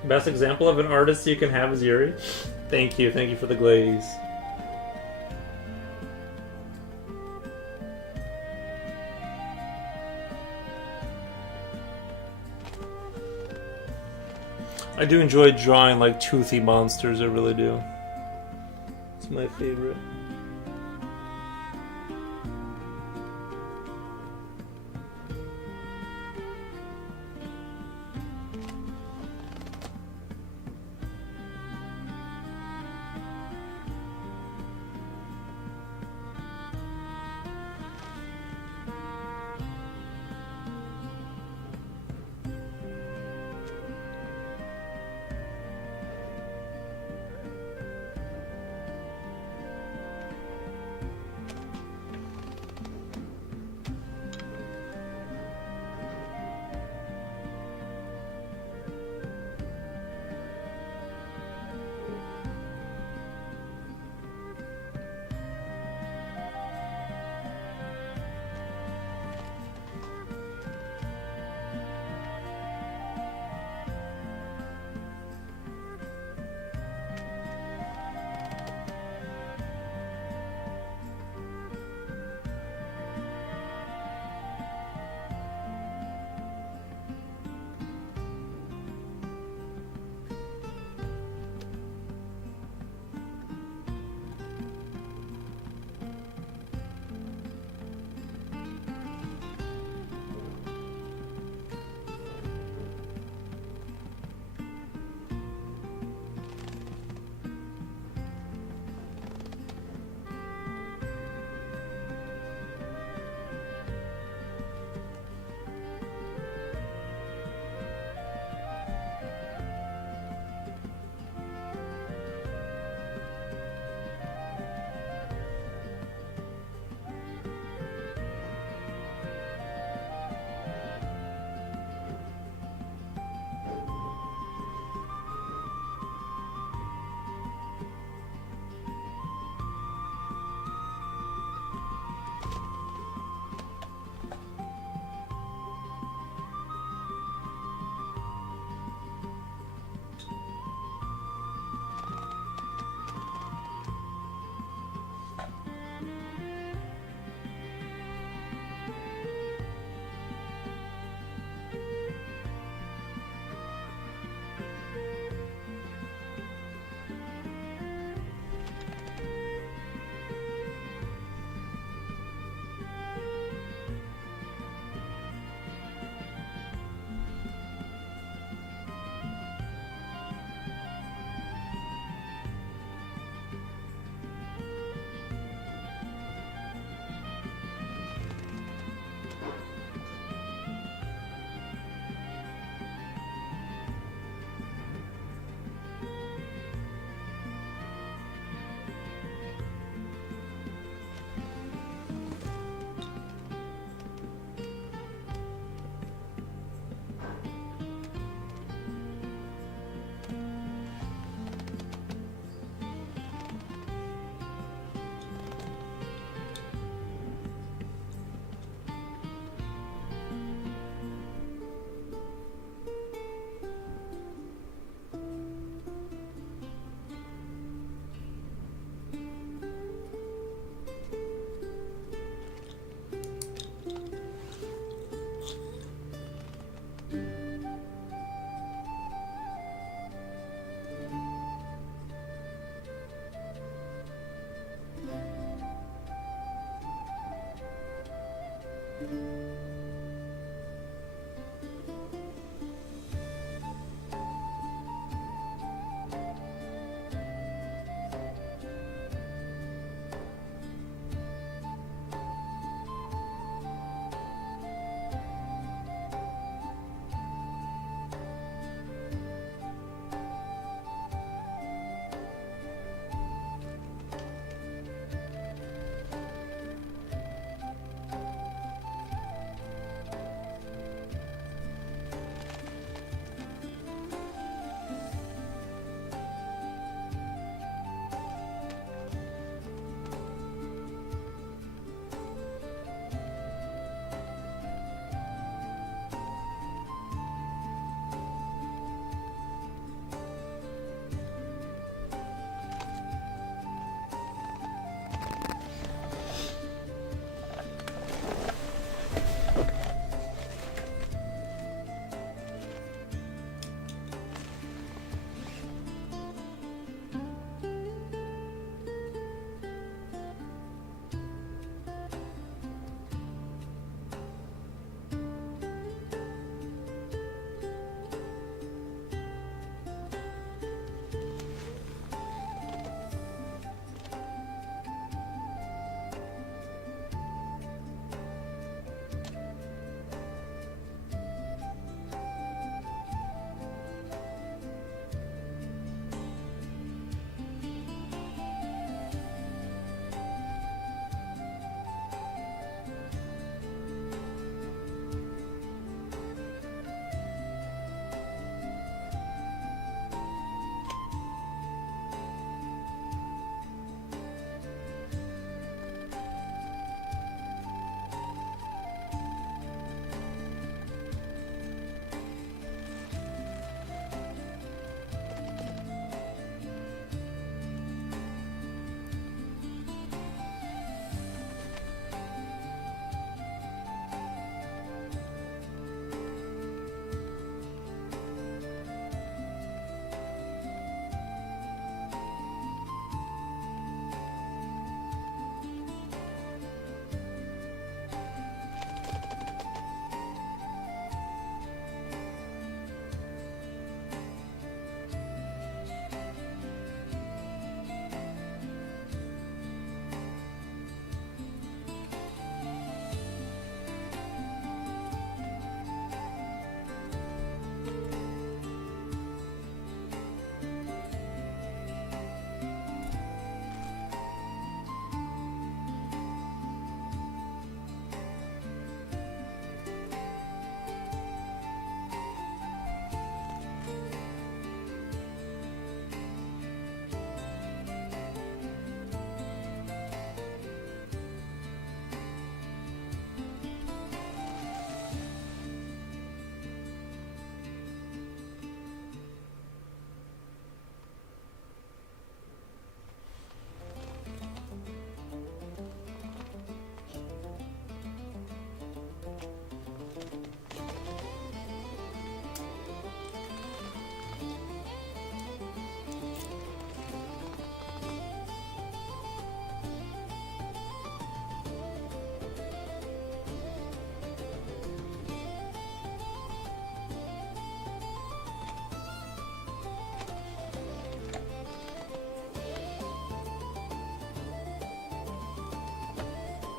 Best example of an artist you can have is Yuri. Thank you for the glaze. I do enjoy drawing like toothy monsters, I really do. It's my favorite.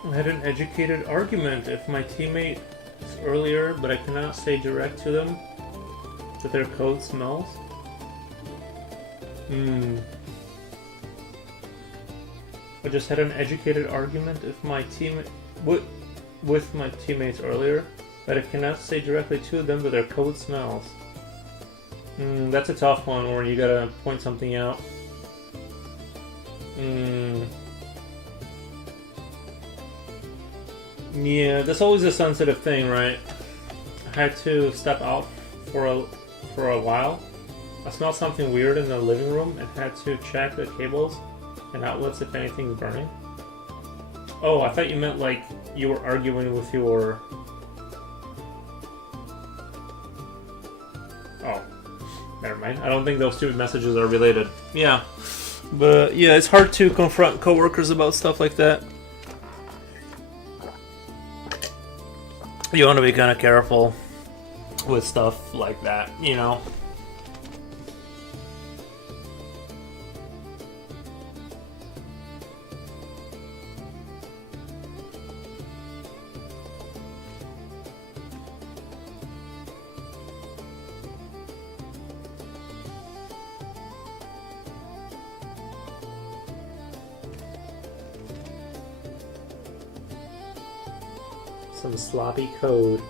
I had an educated argument. If my teammate earlier, but I cannot say direct to them that their code smells. I just had an educated argument if my team with my teammates earlier, but I cannot say directly to them that their code smells. That's a tough one where you gotta point something out. Yeah, that's always a sensitive thing, right? I had to step out for a while. I smelled something weird in the living room and had to check the cables and outlets if anything's burning. Oh, I thought you meant like you were arguing with your... Oh, never mind. I don't think those two messages are related. Yeah. But yeah, it's hard to confront coworkers about stuff like that. You want to be kind of careful with stuff like that, you know? Some sloppy code.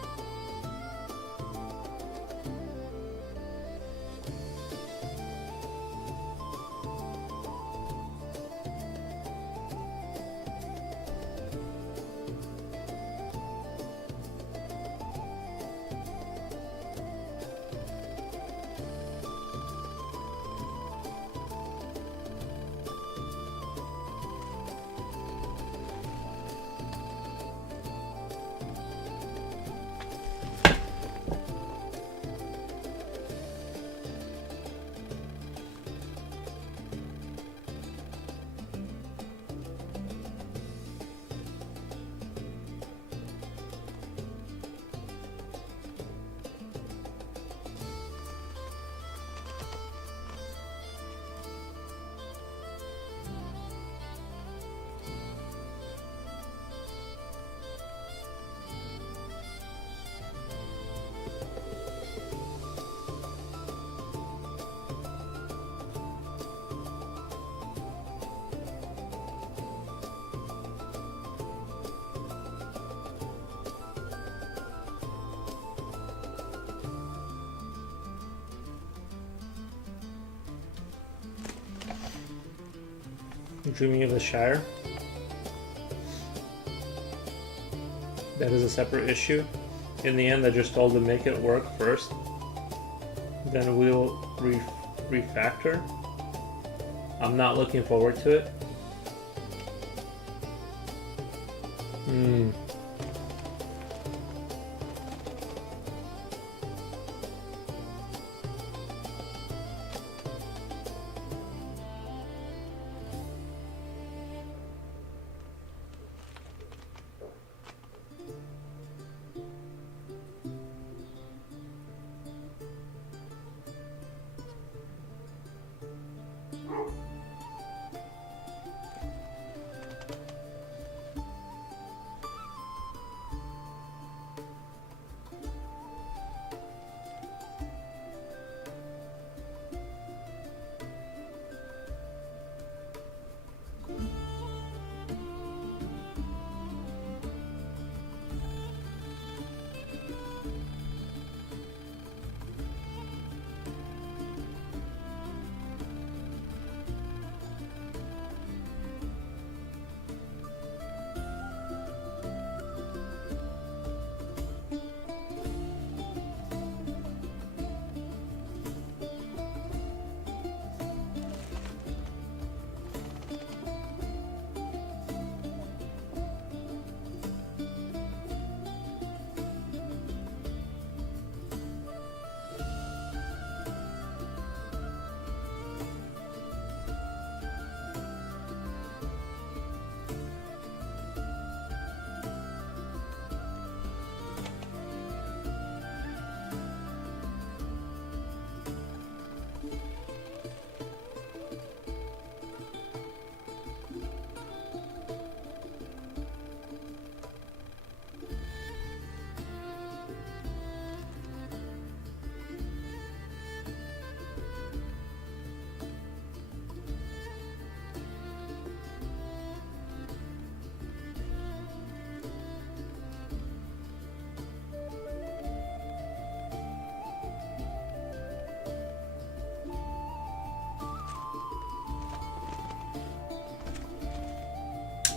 Dreaming of the Shire. That is a separate issue. In the end, I just told them make it work first. Then we'll refactor. I'm not looking forward to it.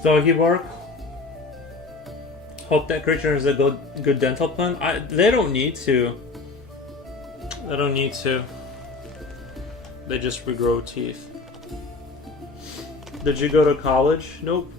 Doggy bark. Hope that creature has a good dental plan. They don't need to. They don't need to. They just regrow teeth. Did you go to college? Nope.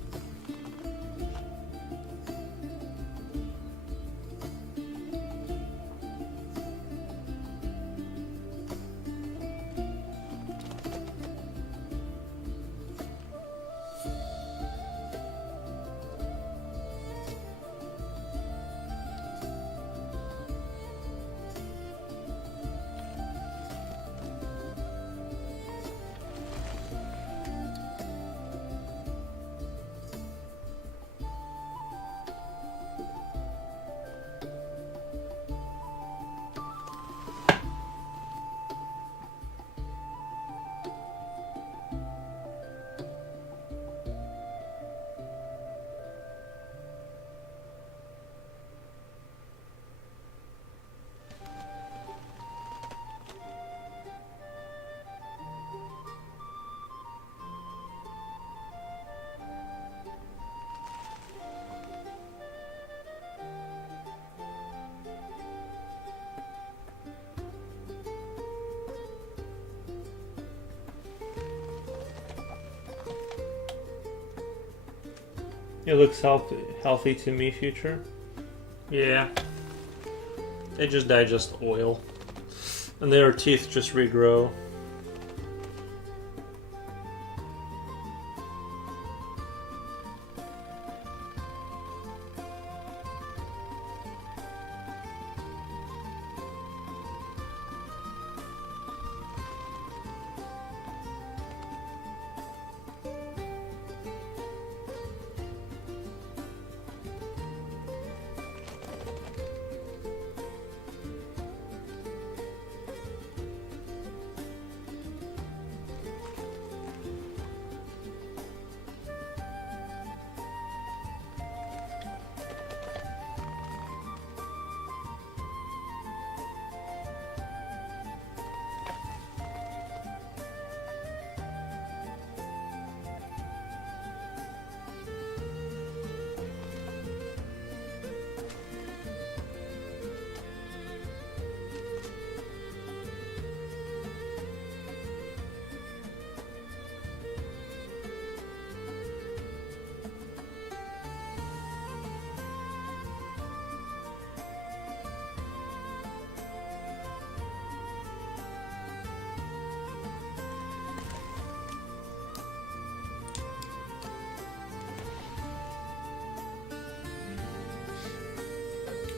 It looks healthy to me, future. Yeah. They just digest oil. And their teeth just regrow.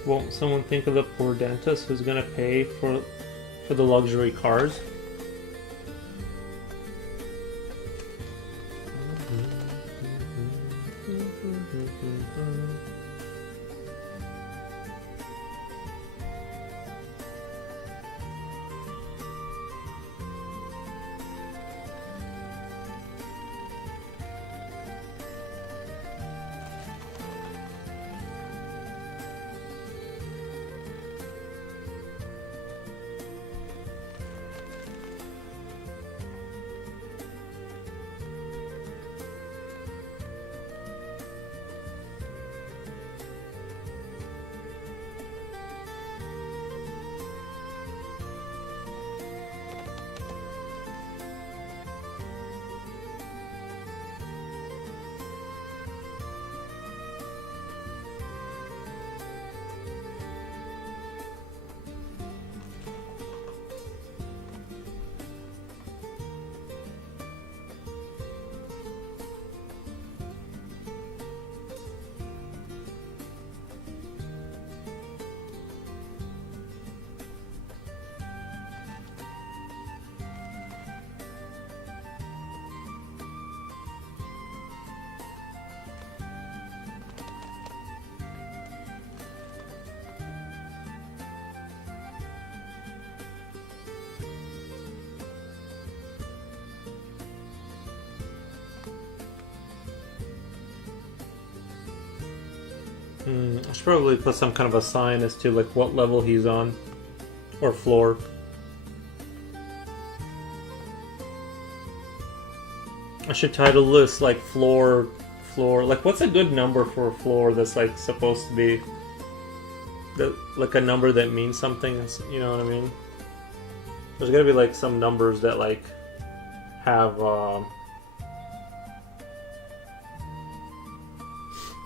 Won't someone think of the poor dentist who's gonna pay for the luxury cars? I should probably put some kind of a sign as to like what level he's on, or floor. I should title this like floor floor. Like, what's a good number for a floor that's like supposed to be like a number that means something? You know what I mean? There's gotta be like some numbers that like have. I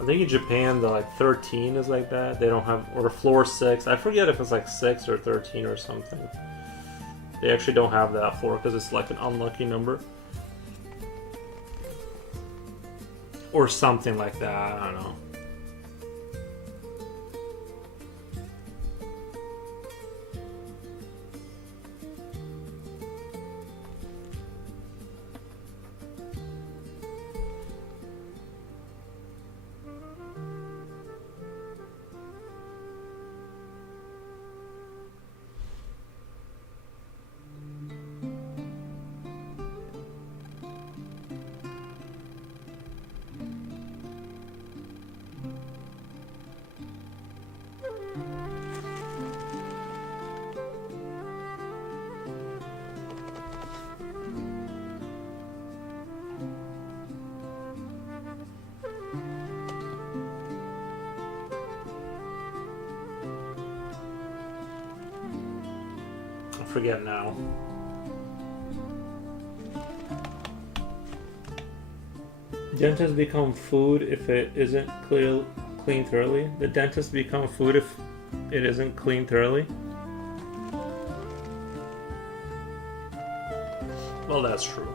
think in Japan, the like 13 is like that. They don't have, or floor 6. I forget if it's like 6 or 13 or something. They actually don't have that floor because it's like an unlucky number. Or something like that, I don't know. I forget now. Dentists become food if it isn't clean thoroughly. The dentist become food if it isn't clean thoroughly. Well, that's true.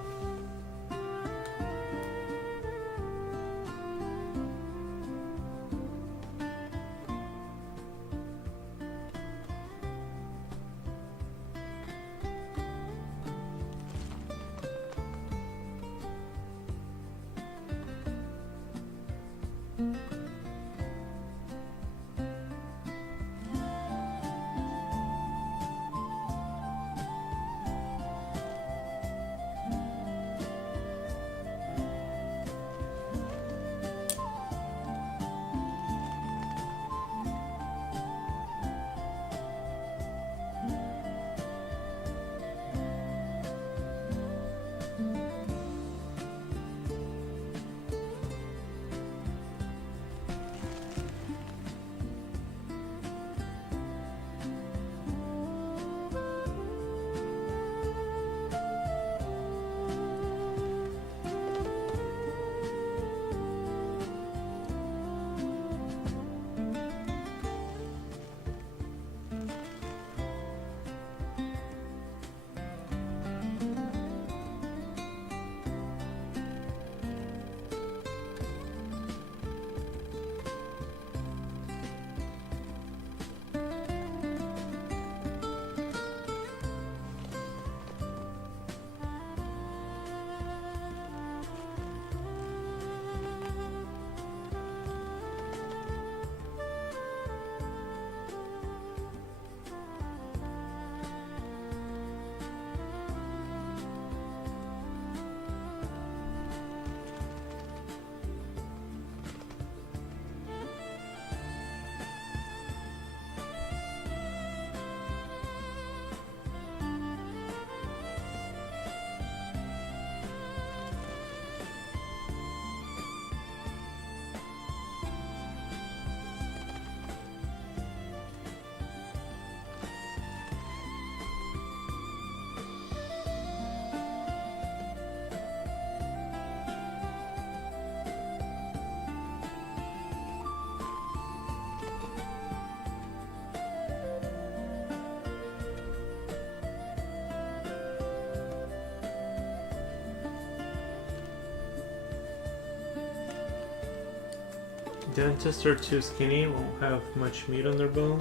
Dentists are too skinny, won't have much meat on their bone.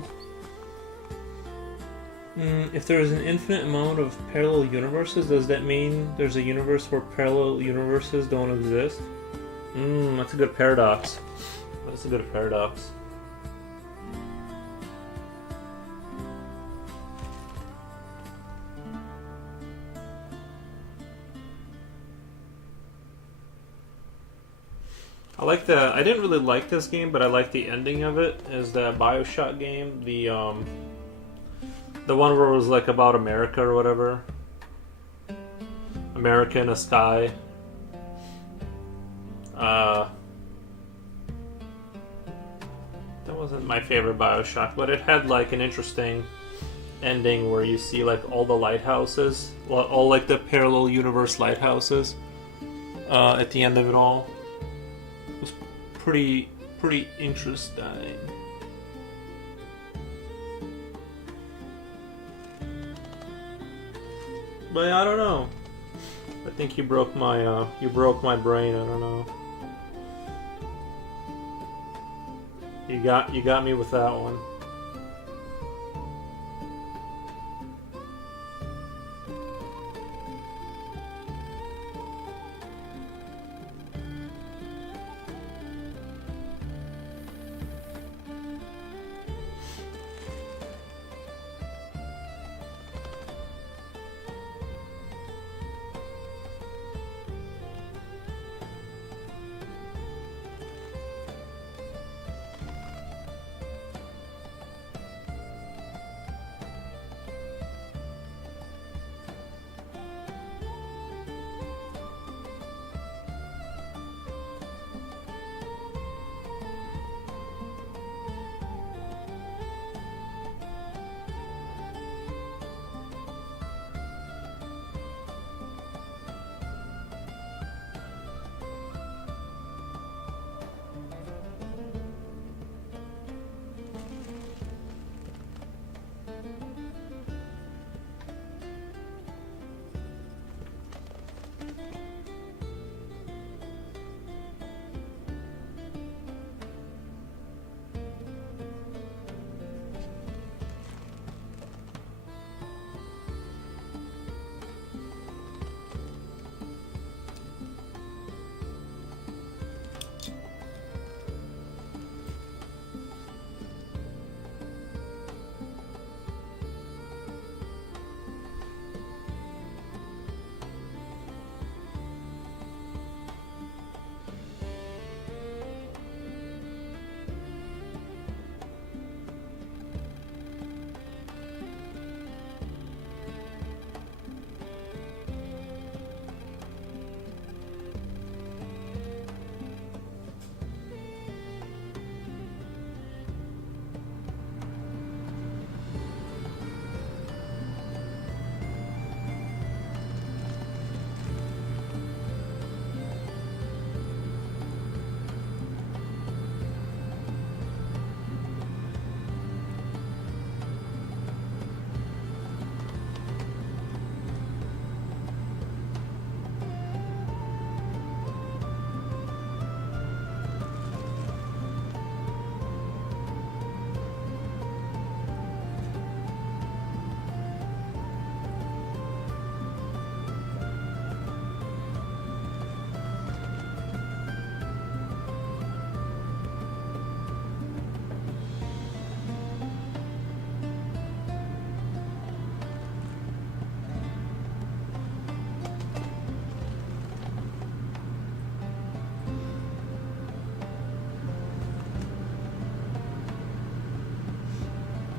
If there is an infinite amount of parallel universes, does that mean there's a universe where parallel universes don't exist? That's a good paradox. That's a good paradox. I didn't really like this game, but I like the ending of it. Is that BioShock game, the one where it was like about America or whatever. America in a sky. wasn't my favorite Bioshock, but it had like an interesting ending where you see like all the lighthouses, all like the parallel universe lighthouses at the end of it all. It was pretty interesting. But I don't know. I think you broke my brain. I don't know. You got me with that one.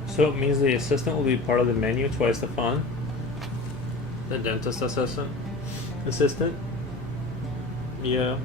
So it means the assistant will be part of the menu twice the fun? The dentist assistant? Assistant? Yeah.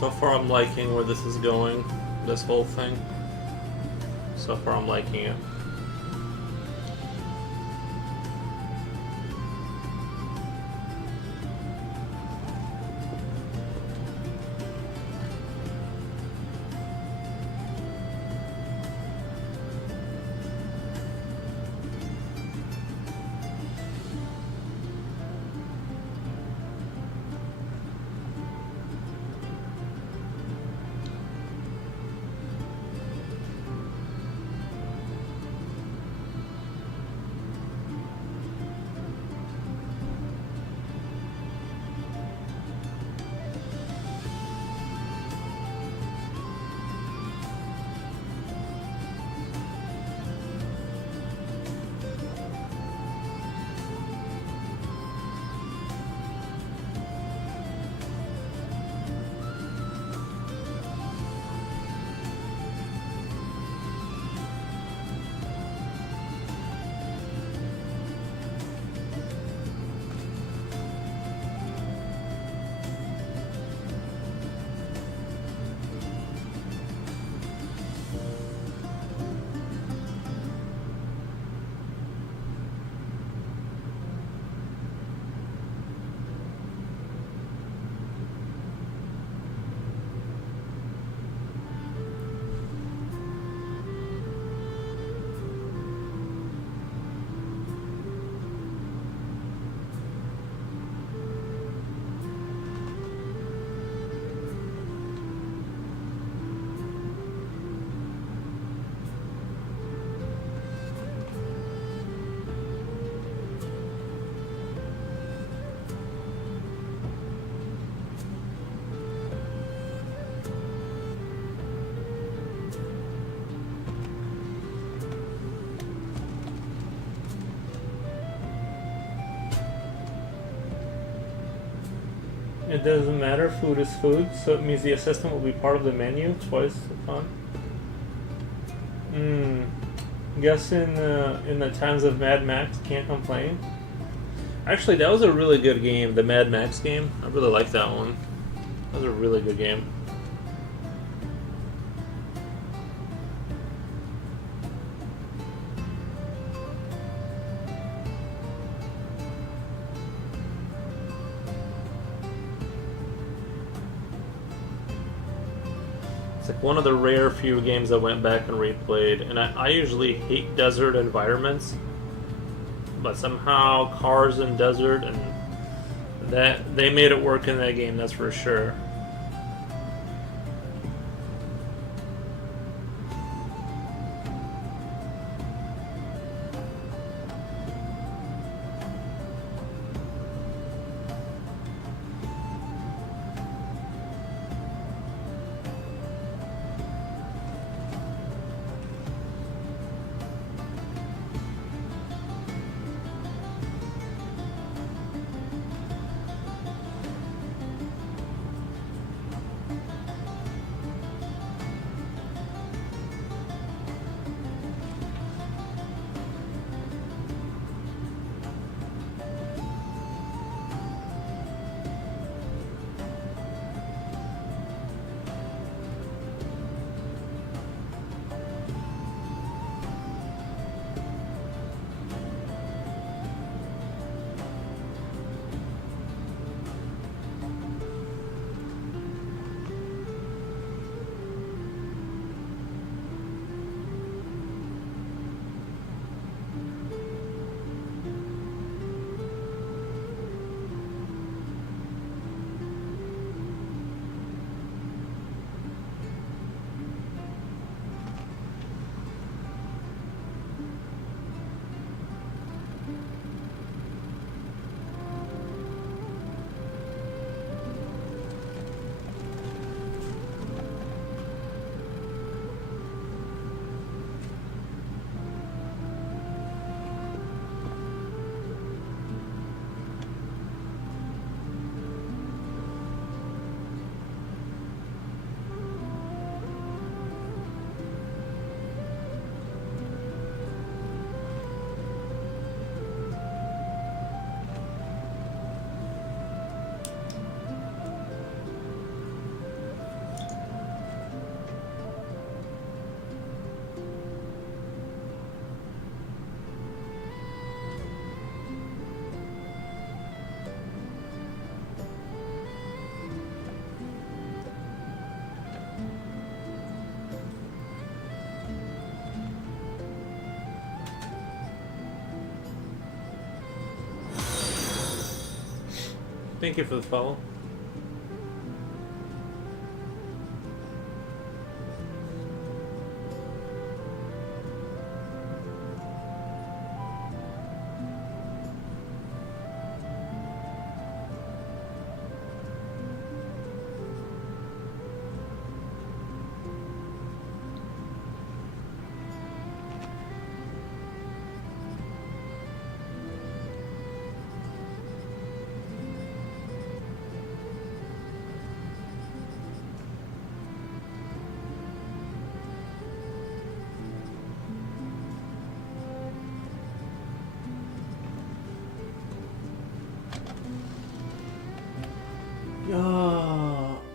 So far I'm liking where this is going. this whole thing. So far, I'm liking it. It doesn't matter, food is food, so it means the assistant will be part of the menu twice the fun. Guess in the times of Mad Max, can't complain. Actually, that was a really good game, the Mad Max game. I really liked that one. That was a really good game. It's like one of the rare few games I went back and replayed, and I usually hate desert environments, but somehow cars in desert, and that they made it work in that game, that's for sure. Thank you for the follow.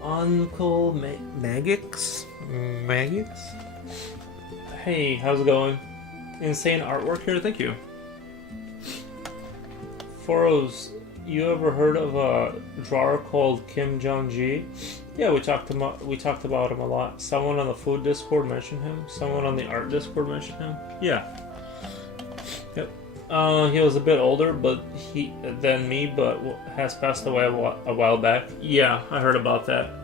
Uncle Magix? Magix? Hey, how's it going? Insane artwork here, thank you. Foros, you ever heard of a drawer called Kim Jong-ji? Yeah, we talked about him a lot. Someone on the food Discord mentioned him. Someone on the art Discord mentioned him. Yeah. Yep. He was a bit older, than me, but has passed away a while back. Yeah, I heard about that.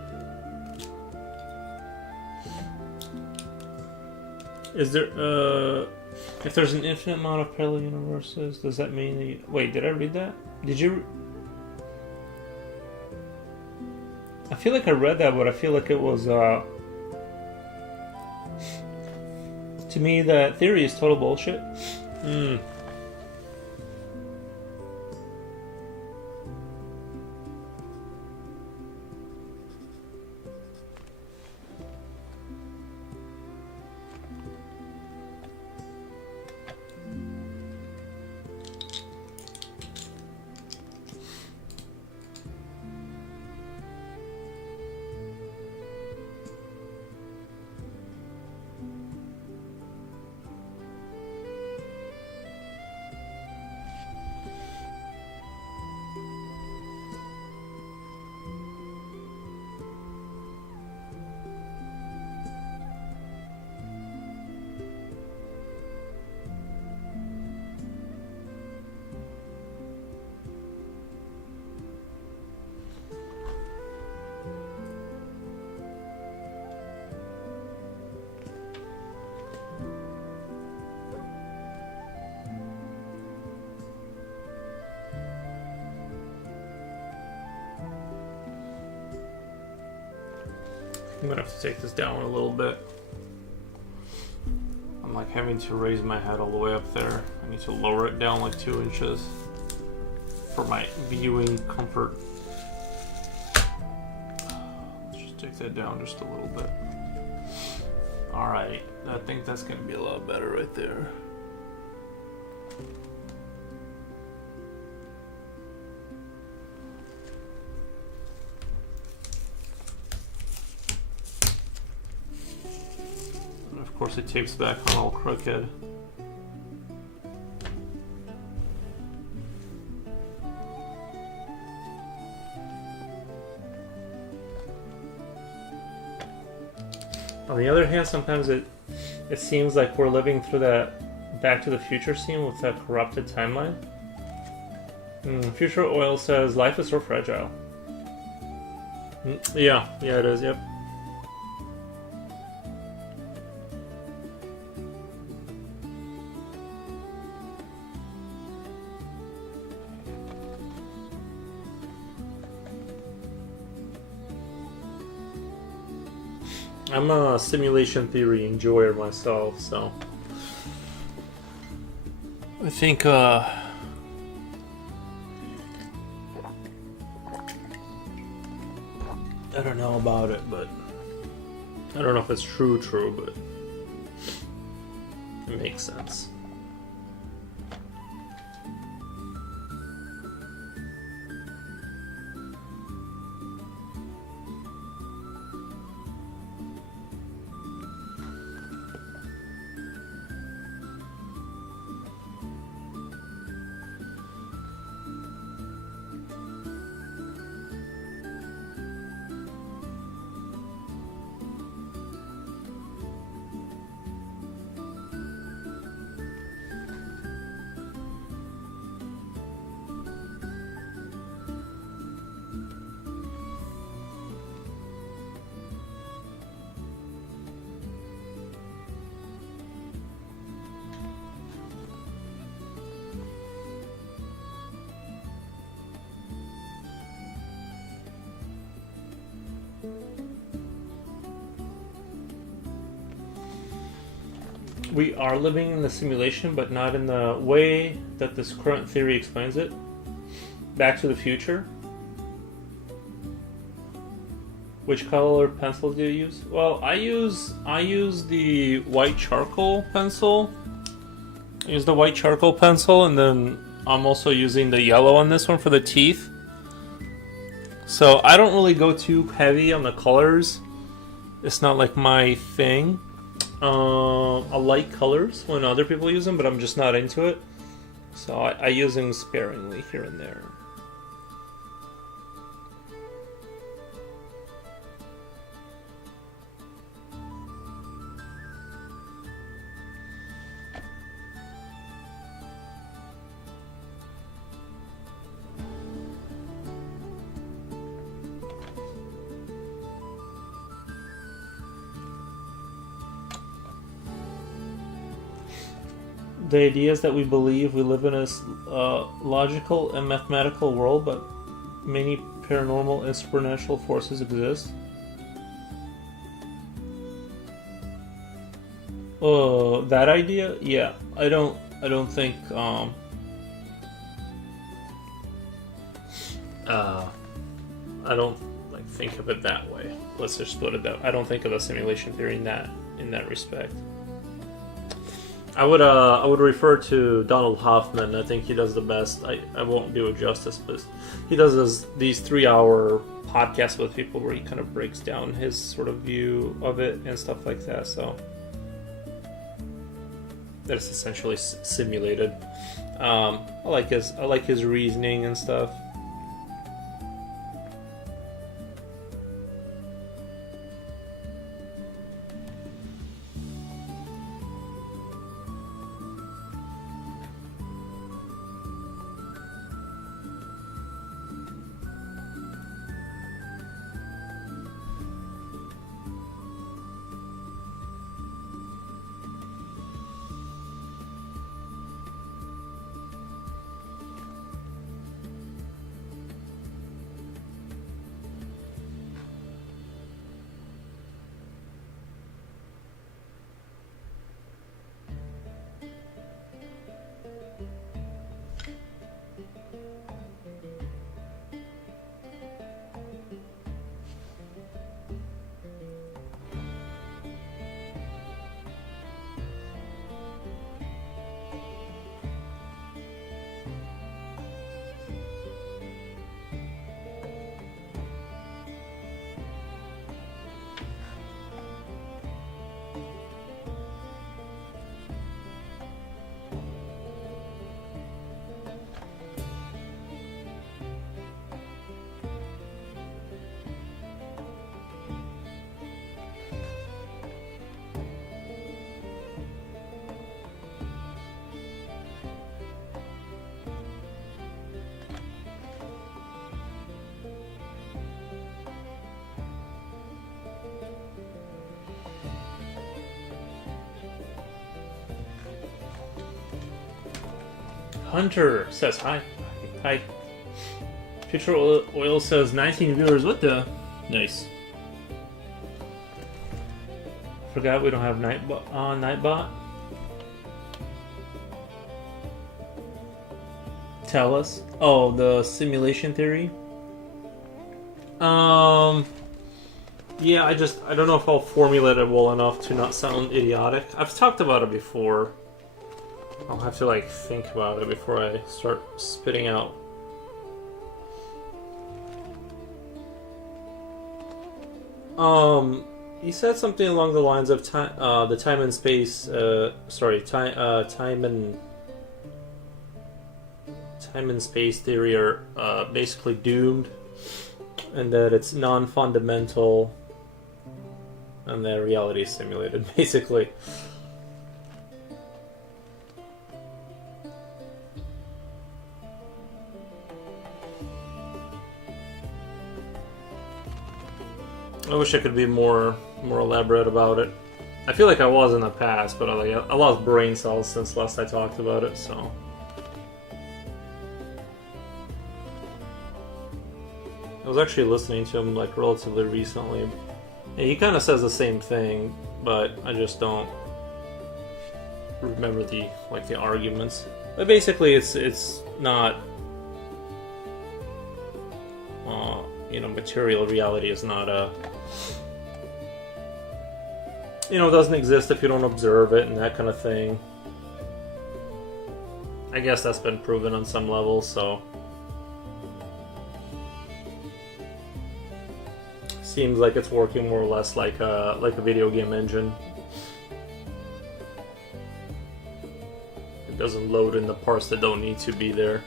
Is there if there's an infinite amount of parallel universes, does that mean that wait, did I read that? Did you? I feel like I read that, but I feel like it was to me that theory is total bullshit. I'm gonna have to take this down a little bit. I'm like having to raise my head all the way up there. I need to lower it down like 2 inches for my viewing comfort. Let's just take that down just a little bit. Alright, I think that's gonna be a lot better right there. Of course, it tapes back on all crooked. On the other hand, sometimes it seems like we're living through that Back to the Future scene with that corrupted timeline. Future Oil says, life is so fragile. Yeah, it is, yep. I'm a simulation theory enjoyer myself, so I think I don't know about it, but I don't know if it's true, but it makes sense. We are living in the simulation, but not in the way that this current theory explains it. Back to the Future. Which color pencil do you use? Well, I use the white charcoal pencil. I use the white charcoal pencil, and then I'm also using the yellow on this one for the teeth. So I don't really go too heavy on the colors. It's not like my thing. I like colors when other people use them, but I'm just not into it. So I use them sparingly here and there. The idea is that we believe we live in a logical and mathematical world, but many paranormal and supernatural forces exist. That idea? Yeah, I don't think I don't like think of it that way. Let's just put it that way. I don't think of a simulation theory in that respect. I would refer to Donald Hoffman. I think he does the best. I won't do it justice, but he does these 3-hour podcasts with people where he kind of breaks down his sort of view of it and stuff like that. So that's essentially simulated. I like his reasoning and stuff. Hunter says hi. Hi. Future Oil says 19 viewers. What the? Nice. Forgot we don't have Nightbot. Tell us. Oh, the simulation theory. Yeah, I don't know if I'll formulate it well enough to not sound idiotic. I've talked about it before. I'll have to think about it before I start spitting out. He said something along the lines of the time and space. Time and space theory are basically doomed, and that it's non-fundamental, and that reality is simulated, basically. I wish I could be more elaborate about it. I feel like I was in the past, but I lost brain cells since last I talked about it, so. I was actually listening to him like relatively recently. And he kind of says the same thing, but I just don't remember the arguments. But basically, it's not, material reality is not doesn't exist if you don't observe it and that kind of thing. I guess that's been proven on some level, so seems like it's working more or less like a video game engine. It doesn't load in the parts that don't need to be there.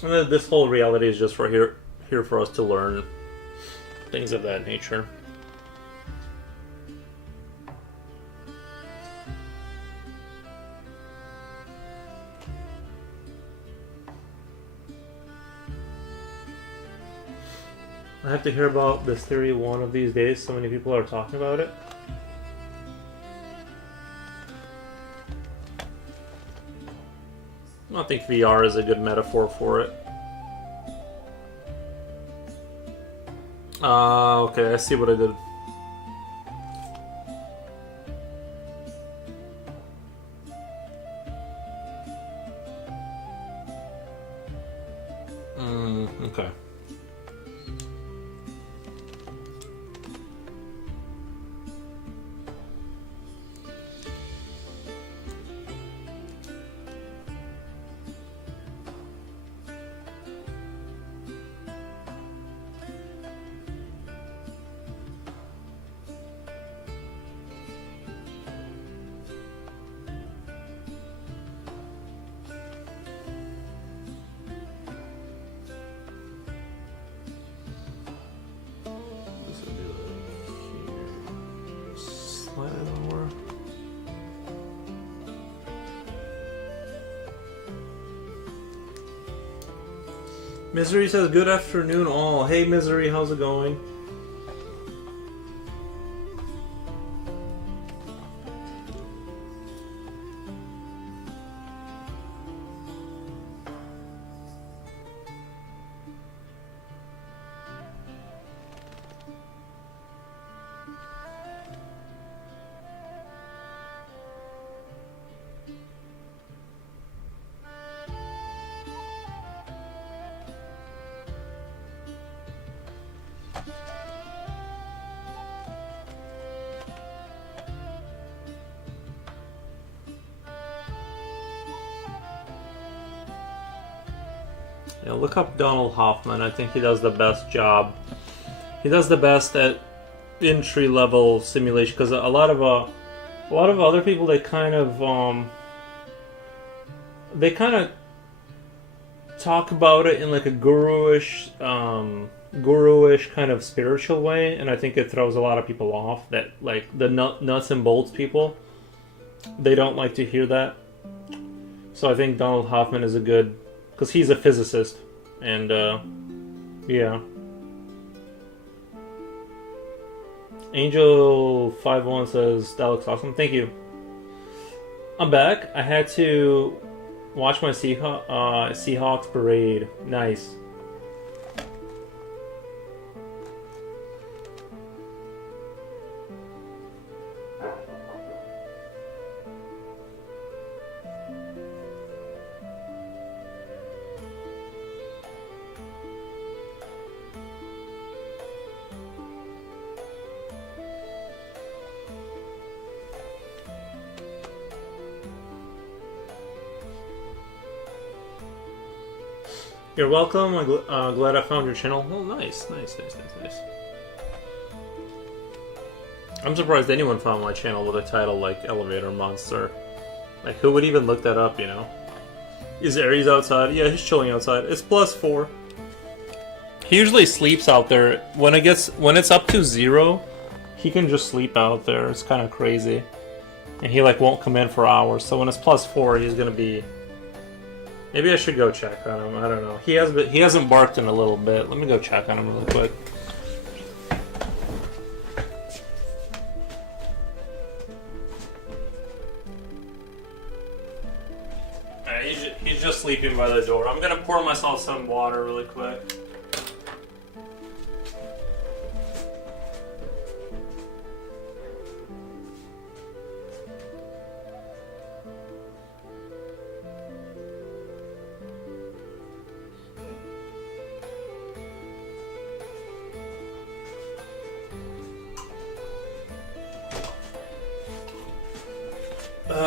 And this whole reality is just here for us to learn things of that nature. I have to hear about this theory one of these days. So many people are talking about it. I think VR is a good metaphor for it. Okay, I see what I did. Okay. Misery says, good afternoon all. Hey Misery, how's it going? Yeah, look up Donald Hoffman. I think he does the best job. He does the best at entry-level simulation, because a lot of other people, they kind of talk about it in like a guru-ish kind of spiritual way, and I think it throws a lot of people off. That like the nuts and bolts people, they don't like to hear that. So I think Donald Hoffman is a good, because he's a physicist, and yeah. Angel51 says, that looks awesome. Thank you. I'm back. I had to watch my Seahawks parade. Nice. You're welcome. I'm glad I found your channel. Oh, nice. I'm surprised anyone found my channel with a title like Elevator Monster. Like, who would even look that up, you know? Is Aries outside? Yeah, he's chilling outside. It's +4. He usually sleeps out there. When it's up to 0, he can just sleep out there. It's kind of crazy. And he like won't come in for hours. So when it's +4, he's gonna be. Maybe I should go check on him. I don't know. He hasn't barked in a little bit. Let me go check on him really quick. He's just sleeping by the door. I'm gonna pour myself some water really quick.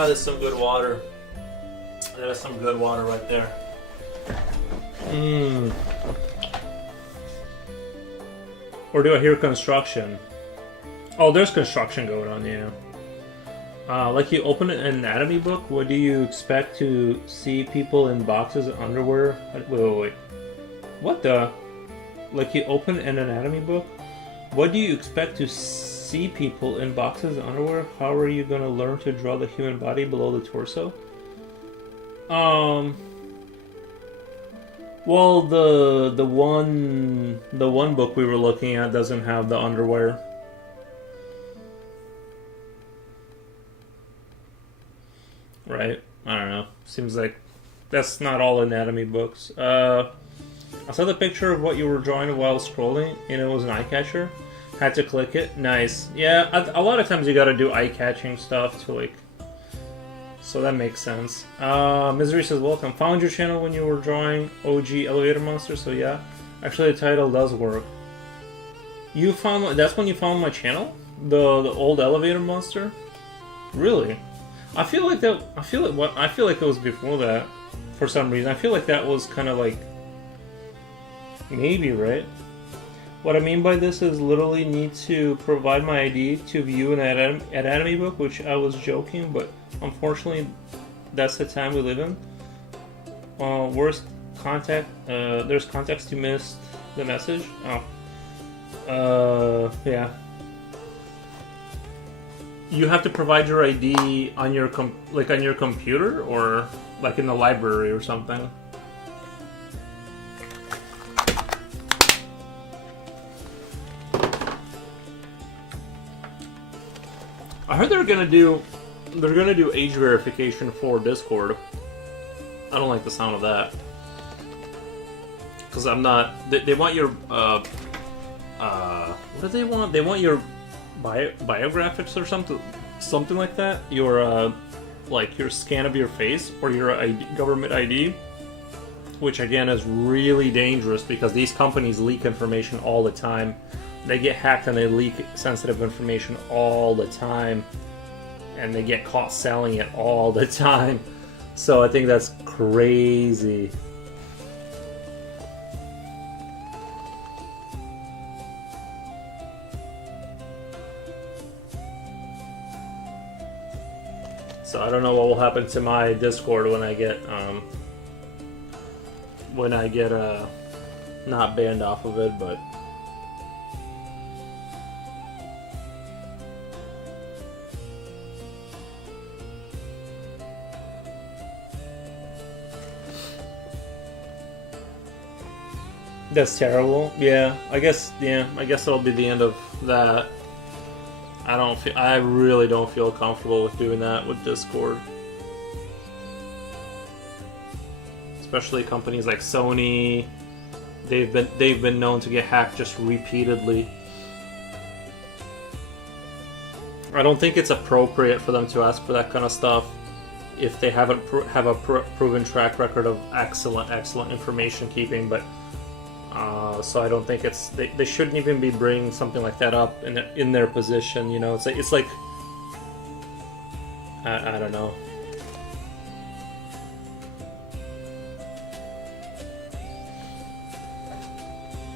There's some good water. There's some good water right there. Or do I hear construction? Oh, there's construction going on, yeah. Like you open an anatomy book, what do you expect to see people in boxes of underwear? Wait. What the? Like you open an anatomy book? What do you expect to see people in boxes of underwear? How are you going to learn to draw the human body below the torso? Well, the one book we were looking at doesn't have the underwear. Right? I don't know. Seems like that's not all anatomy books. I saw the picture of what you were drawing while scrolling, and it was an eye catcher. Had to click it. Nice. Yeah, a lot of times you gotta do eye-catching stuff to like. So that makes sense. Misery says, welcome. Found your channel when you were drawing OG Elevator Monster, so yeah. Actually, the title does work. You found that's when you found my channel? The old Elevator Monster? Really? I feel like it was before that. For some reason. I feel like that was kind of like. Maybe, right? What I mean by this is literally need to provide my ID to view an anatomy book, which I was joking, but unfortunately that's the time we live in. Worst contact, there's context you missed the message. Yeah. You have to provide your ID on your on your computer or like in the library or something. I heard they're gonna do age verification for Discord. I don't like the sound of that because I'm not. They want your what do they want? They want your biographics or something like that. Your like your scan of your face or your ID, government ID, which again is really dangerous because these companies leak information all the time. They get hacked and they leak sensitive information all the time. And they get caught selling it all the time. So I think that's crazy. So I don't know what will happen to my Discord when I get not banned off of it, but that's terrible. Yeah, I guess that'll be the end of that. I really don't feel comfortable with doing that with Discord. Especially companies like Sony. They've been known to get hacked just repeatedly. I don't think it's appropriate for them to ask for that kind of stuff if they have a proven track record of excellent information keeping, but so I don't think they shouldn't even be bringing something like that up in their position. You know, it's like I don't know.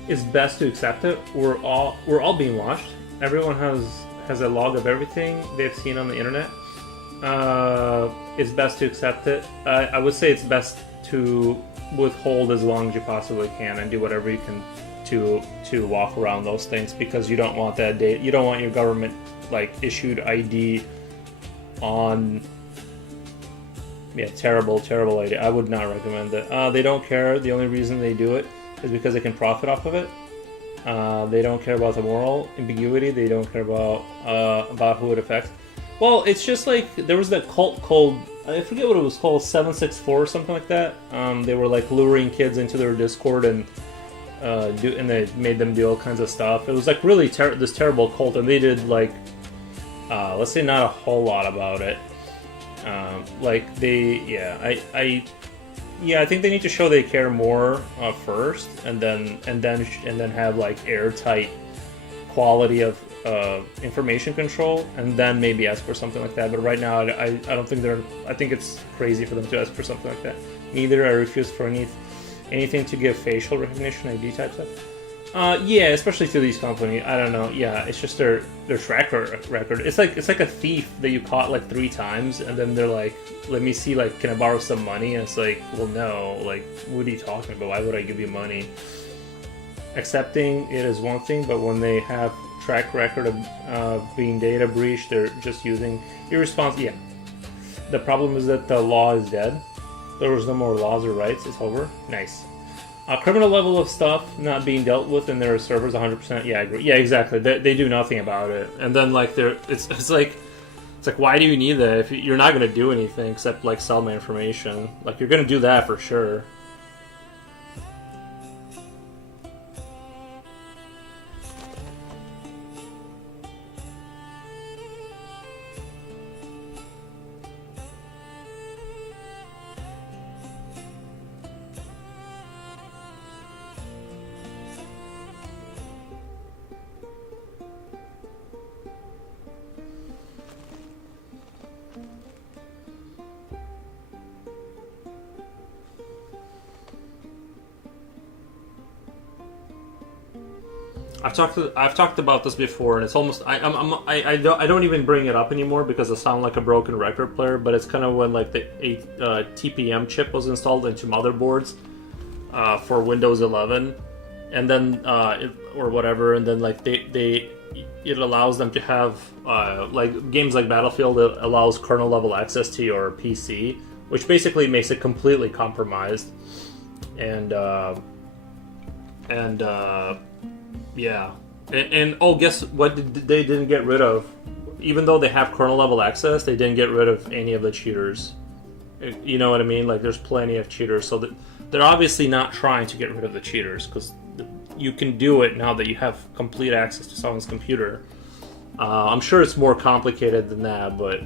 It's best to accept it. We're all being watched. Everyone has a log of everything they've seen on the internet. It's best to accept it. I would say it's best to withhold as long as you possibly can and do whatever you can to walk around those things because you don't want that data. You don't want your government like issued ID on. Yeah, terrible idea. I would not recommend it. They don't care. The only reason they do it is because they can profit off of it. They don't care about the moral ambiguity. They don't care about who it affects. Well, it's just like there was that cult called, I forget what it was called, 764 or something like that. They were like luring kids into their Discord and they made them do all kinds of stuff. It was like really this terrible cult, and they did like let's say not a whole lot about it. I think they need to show they care more first, and then have like airtight quality of information control, and then maybe ask for something like that. But right now, I don't think I think it's crazy for them to ask for something like that. Neither. I refuse for anything to give facial recognition ID type stuff. Yeah, especially to these companies. I don't know. Yeah, it's just their track record. It's like a thief that you caught like 3 times, and then they're like, "Let me see. Like, can I borrow some money?" And it's like, "Well, no. Like, what are you talking about? Why would I give you money?" Accepting it is one thing, but when they have track record of being data breached, they're just using irresponsible. Yeah. The problem is that the law is dead. There was no more laws or rights. It's over. Nice. Criminal level of stuff not being dealt with in their servers 100%. Yeah, I agree. Yeah, exactly. They do nothing about it. And then like it's like why do you need that if you're not going to do anything except like sell my information? Like you're going to do that for sure. I've talked about this before, and it's almost I don't even bring it up anymore because I sound like a broken record player. But it's kind of when like the TPM chip was installed into motherboards for Windows 11, and then or whatever, and then like it allows them to have like games like Battlefield. It allows kernel level access to your PC, which basically makes it completely compromised, and yeah, and oh, guess what? They didn't get rid of, even though they have kernel level access, they didn't get rid of any of the cheaters. You know what I mean? Like, there's plenty of cheaters, so that they're obviously not trying to get rid of the cheaters because you can do it now that you have complete access to someone's computer. I'm sure it's more complicated than that, but.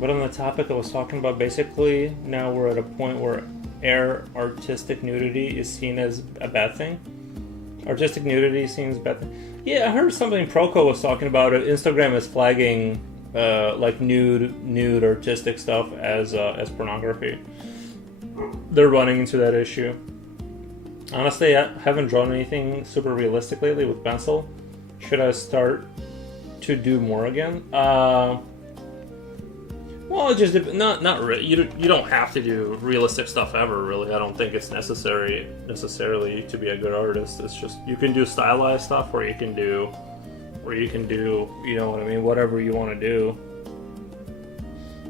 But on the topic I was talking about, basically, now we're at a point where artistic nudity is seen as a bad thing. Artistic nudity seems bad thing. Yeah, I heard something Proco was talking about it. Instagram is flagging like nude artistic stuff as pornography. They're running into that issue. Honestly, I haven't drawn anything super realistic lately with pencil. Should I start to do more again? Well, it just not really. You don't have to do realistic stuff ever. Really, I don't think it's necessarily to be a good artist. It's just you can do stylized stuff, or you can do, you know what I mean, whatever you want to do.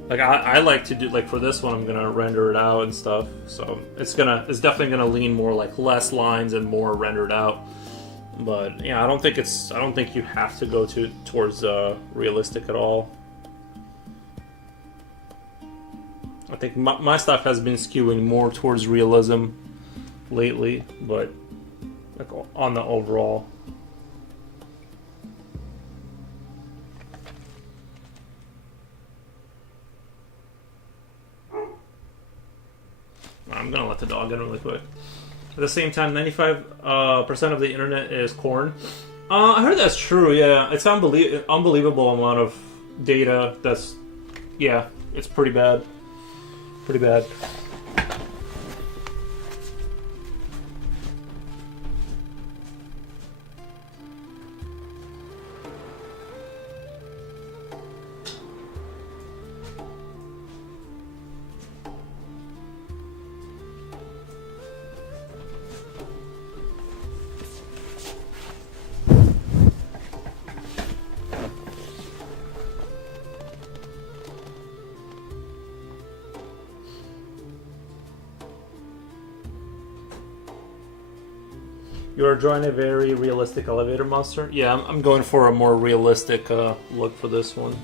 Like I like to do, like for this one, I'm gonna render it out and stuff. So it's definitely gonna lean more like less lines and more rendered out. But yeah, I don't think you have to go towards realistic at all. I think my stuff has been skewing more towards realism lately, but like on the overall. I'm gonna let the dog in really quick. At the same time, 95% of the internet is corn. I heard that's true. Yeah, it's unbelievable amount of data. It's pretty bad. Pretty bad. You are drawing a very realistic elevator monster? Yeah, I'm going for a more realistic look for this one.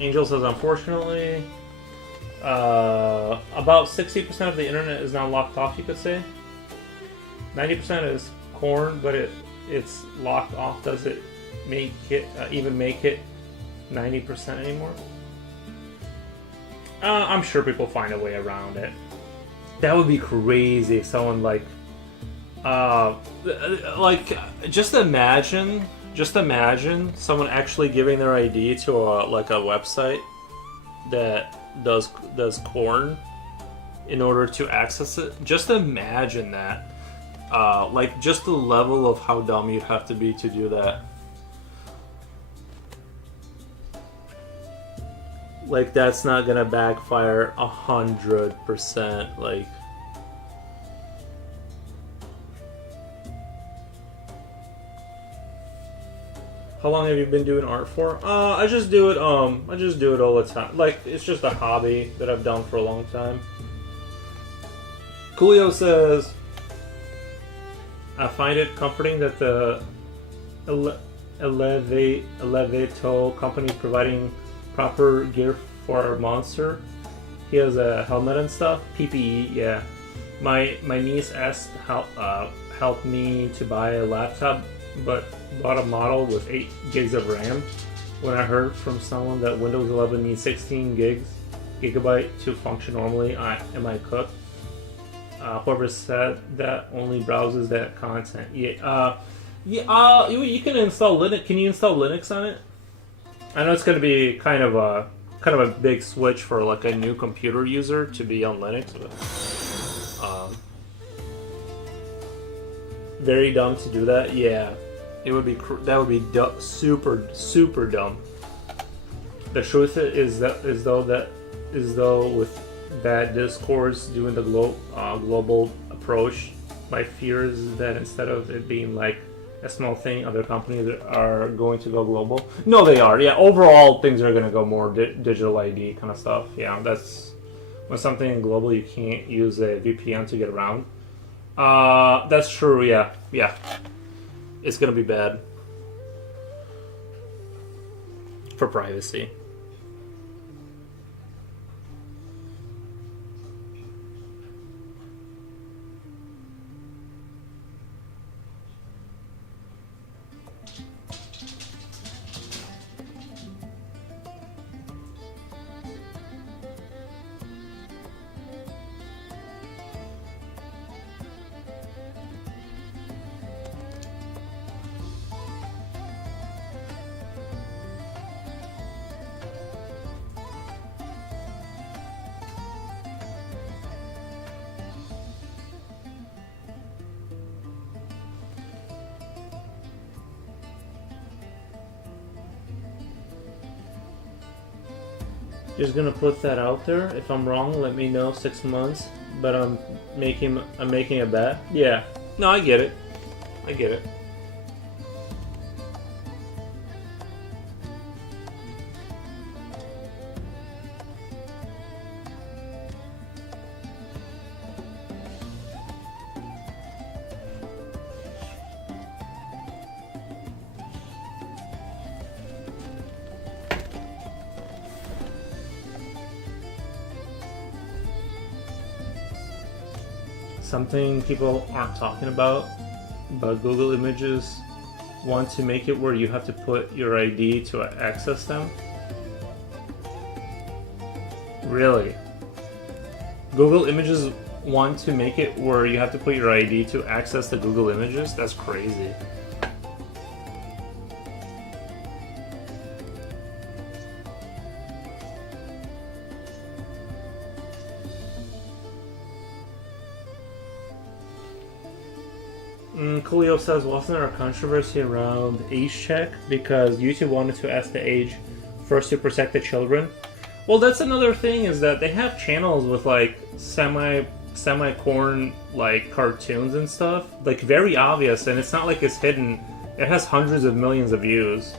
Angel says, unfortunately, about 60% of the internet is now locked off, you could say. 90% is corn, but it's locked off. Does it make it, even make it 90% anymore? I'm sure people find a way around it. That would be crazy if someone just imagine someone actually giving their ID to a website that does corn in order to access it. Just imagine that. Just the level of how dumb you'd have to be to do that. Like, that's not gonna backfire 100%. Like, how long have you been doing art for? I just do it all the time. Like, it's just a hobby that I've done for a long time. Coolio says, I find it comforting that the Elevato company is providing proper gear for our monster. He has a helmet and stuff. PPE, yeah. My niece asked help me to buy a laptop, but bought a model with 8 gigs of RAM. When I heard from someone that Windows 11 needs 16 gigabyte to function normally, am I cooked? Whoever said that only browses that content. Yeah. You can install Linux. Can you install Linux on it? I know it's going to be kind of a big switch for like a new computer user to be on Linux, but very dumb to do that. Yeah, it would be super dumb. The truth is though with that Discord's doing the global approach, my fear is that instead of it being like a small thing, other companies are going to go global. No, they are. Yeah, overall things are going to go more digital ID kind of stuff. Yeah, that's when something global you can't use a VPN to get around. That's true. Yeah, it's going to be bad for privacy. Just gonna put that out there. If I'm wrong, let me know. 6 months, but I'm making a bet. Yeah. No, I get it. I get it. Something people aren't talking about, but Google Images want to make it where you have to put your ID to access them. Really? Google Images want to make it where you have to put your ID to access the Google Images? That's crazy. Coolio says, wasn't there a controversy around age check because YouTube wanted to ask the age first to protect the children? Well, that's another thing, is that they have channels with like semi-corn like cartoons and stuff, like very obvious, and it's not like it's hidden. It has hundreds of millions of views,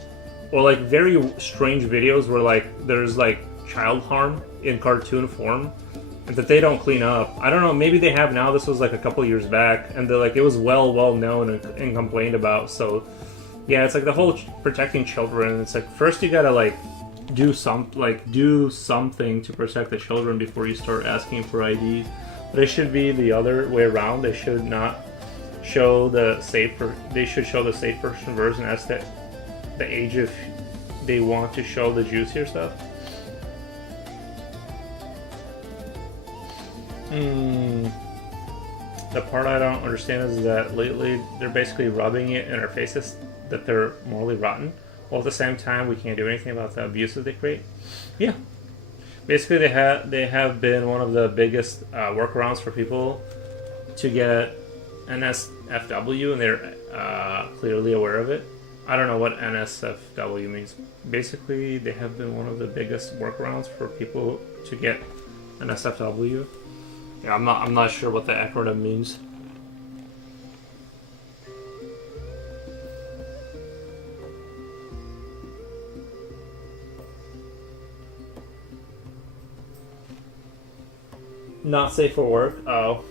or like very strange videos where like there's like child harm in cartoon form that they don't clean up. I don't know, maybe they have now. This was like a couple years back, and they're like, it was well known and complained about. So yeah, it's like the whole protecting children. It's like first you gotta like do something to protect the children before you start asking for IDs. But it should be the other way around. They should not show the they should show the safe person version as the age if they want to show the juicier stuff. The part I don't understand is that lately they're basically rubbing it in our faces that they're morally rotten, while at the same time we can't do anything about the abuses they create. Yeah, basically they have been one of the biggest workarounds for people to get NSFW, and they're clearly aware of it. I don't know what NSFW means. Basically, they have been one of the biggest workarounds for people to get NSFW. Yeah, I'm not sure what the acronym means. Not safe for work. Oh.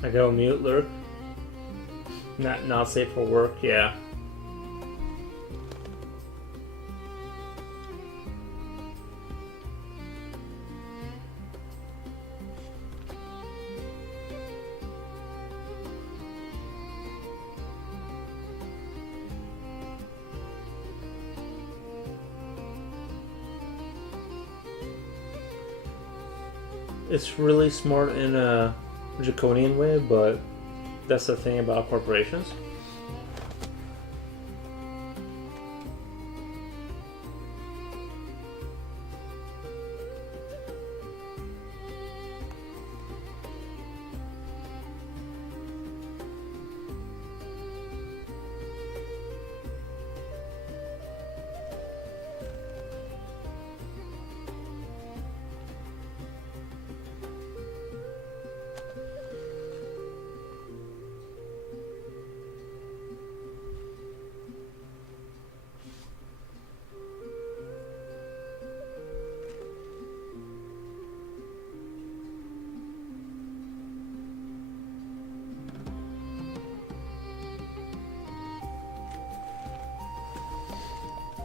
I go mute lurk. Not safe for work, yeah. It's really smart in a draconian way, but that's the thing about corporations.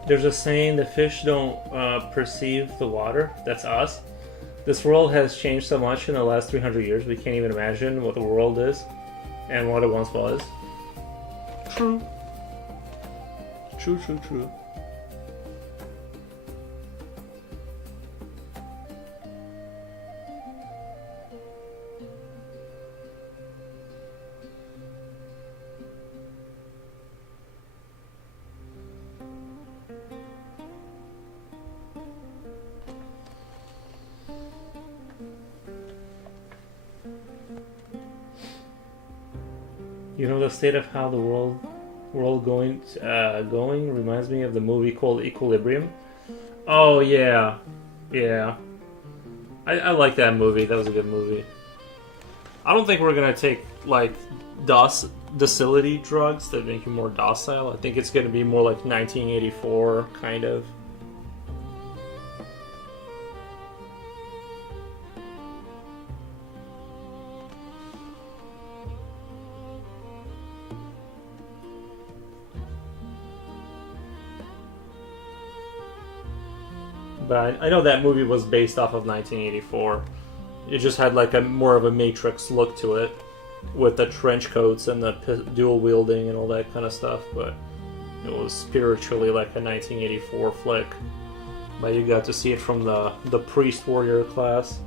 There's a saying the fish don't perceive the water. That's us. This world has changed so much in the last 300 years, we can't even imagine what the world is and what it once was. True. True, true, true. You know, the state of how the world going reminds me of the movie called Equilibrium. Oh yeah, yeah. I like that movie. That was a good movie. I don't think we're gonna take like docility drugs that make you more docile. I think it's gonna be more like 1984 kind of. But I know that movie was based off of 1984. It just had like a more of a Matrix look to it, with the trench coats and the dual wielding and all that kind of stuff. But it was spiritually like a 1984 flick. But you got to see it from the priest warrior class.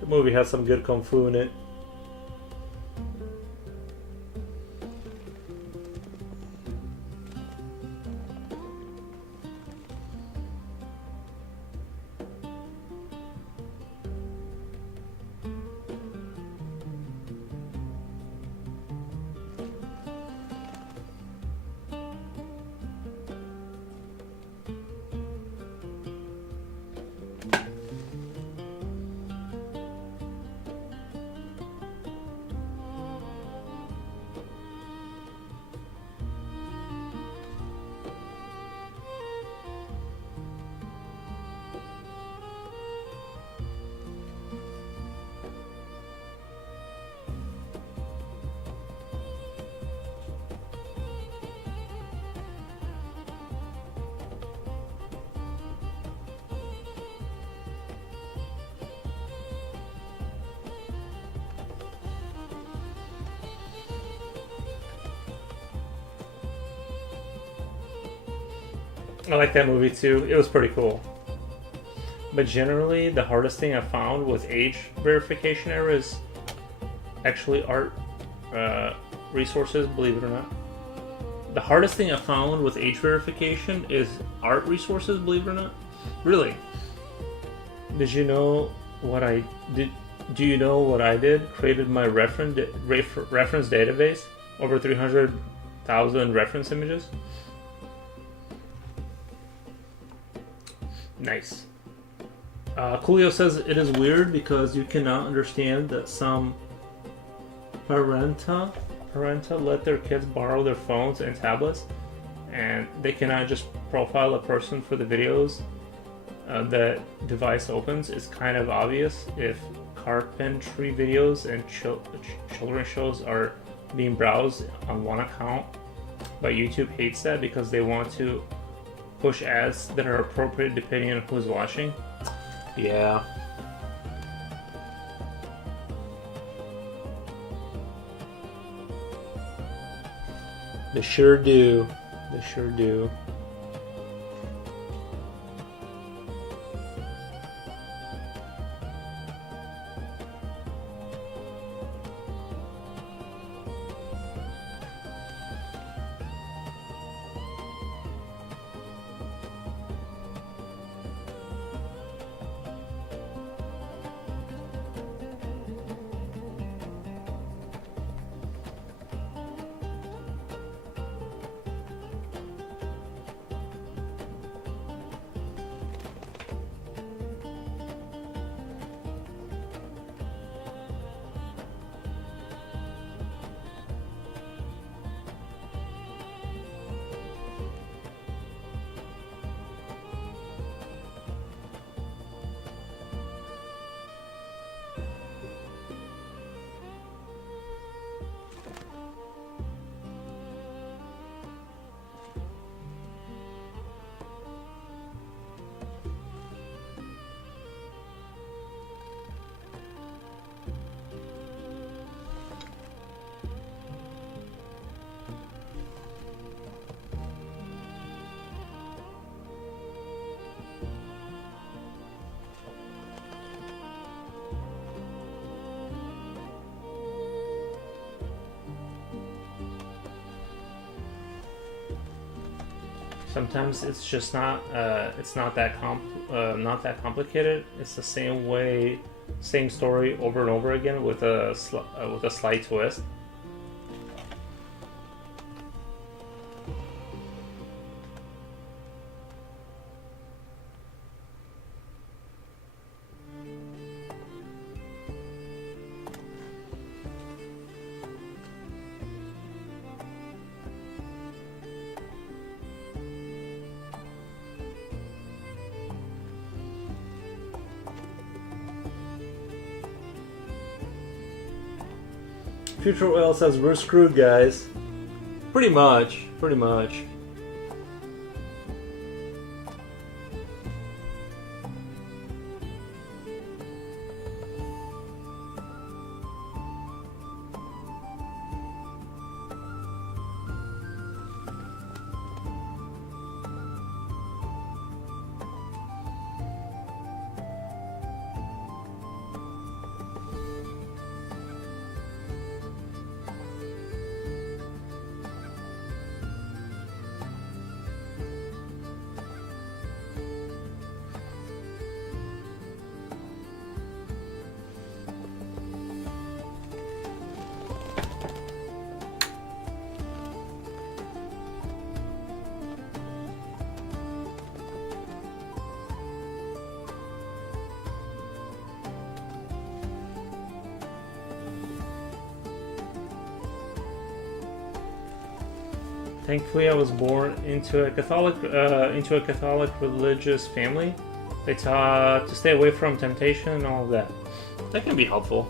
The movie has some good kung fu in it. I like that movie too. It was pretty cool. But generally, the hardest thing I found with age verification error is actually art resources, believe it or not. The hardest thing I found with age verification is art resources, believe it or not. Really. Did you know what I did? Do you know what I did? Created my reference database, over 300,000 reference images. Nice. Coolio says it is weird because you cannot understand that some parenta let their kids borrow their phones and tablets, and they cannot just profile a person for the videos that device opens. It's kind of obvious if carpentry videos and children shows are being browsed on one account, but YouTube hates that because they want to push ads that are appropriate depending on who's watching. Yeah. They sure do. They sure do. Sometimes it's just not. It's not that not that complicated. It's the same way, same story over and over again with a slight twist. Future Oil says we're screwed, guys. Pretty much. Pretty much. Thankfully, I was born into a Catholic religious family. They taught to stay away from temptation and all of that. That can be helpful.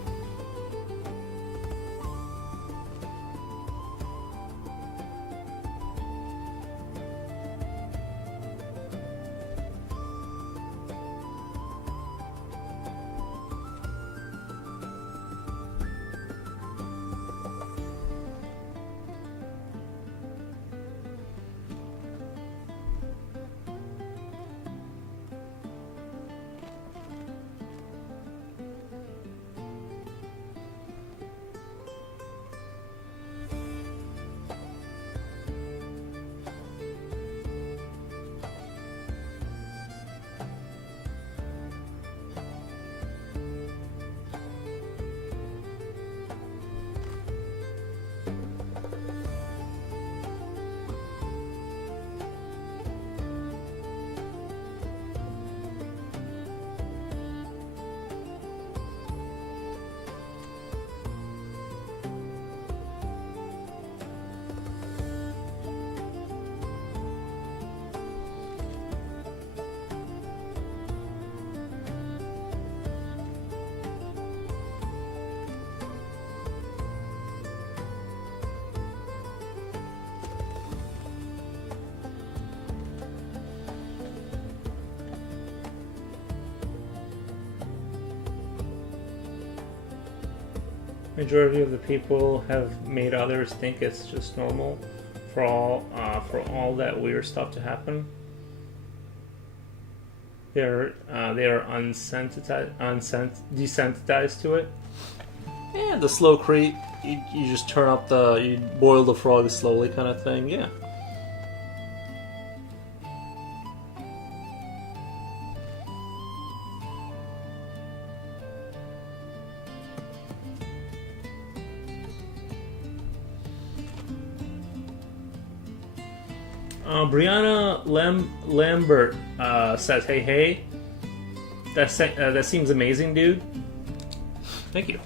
Majority of the people have made others think it's just normal for all that weird stuff to happen. They're desensitized to it. Yeah, the slow creep. You just turn up you boil the frog slowly, kind of thing. Yeah. Brianna Lambert says, "Hey, that seems amazing, dude." Thank you.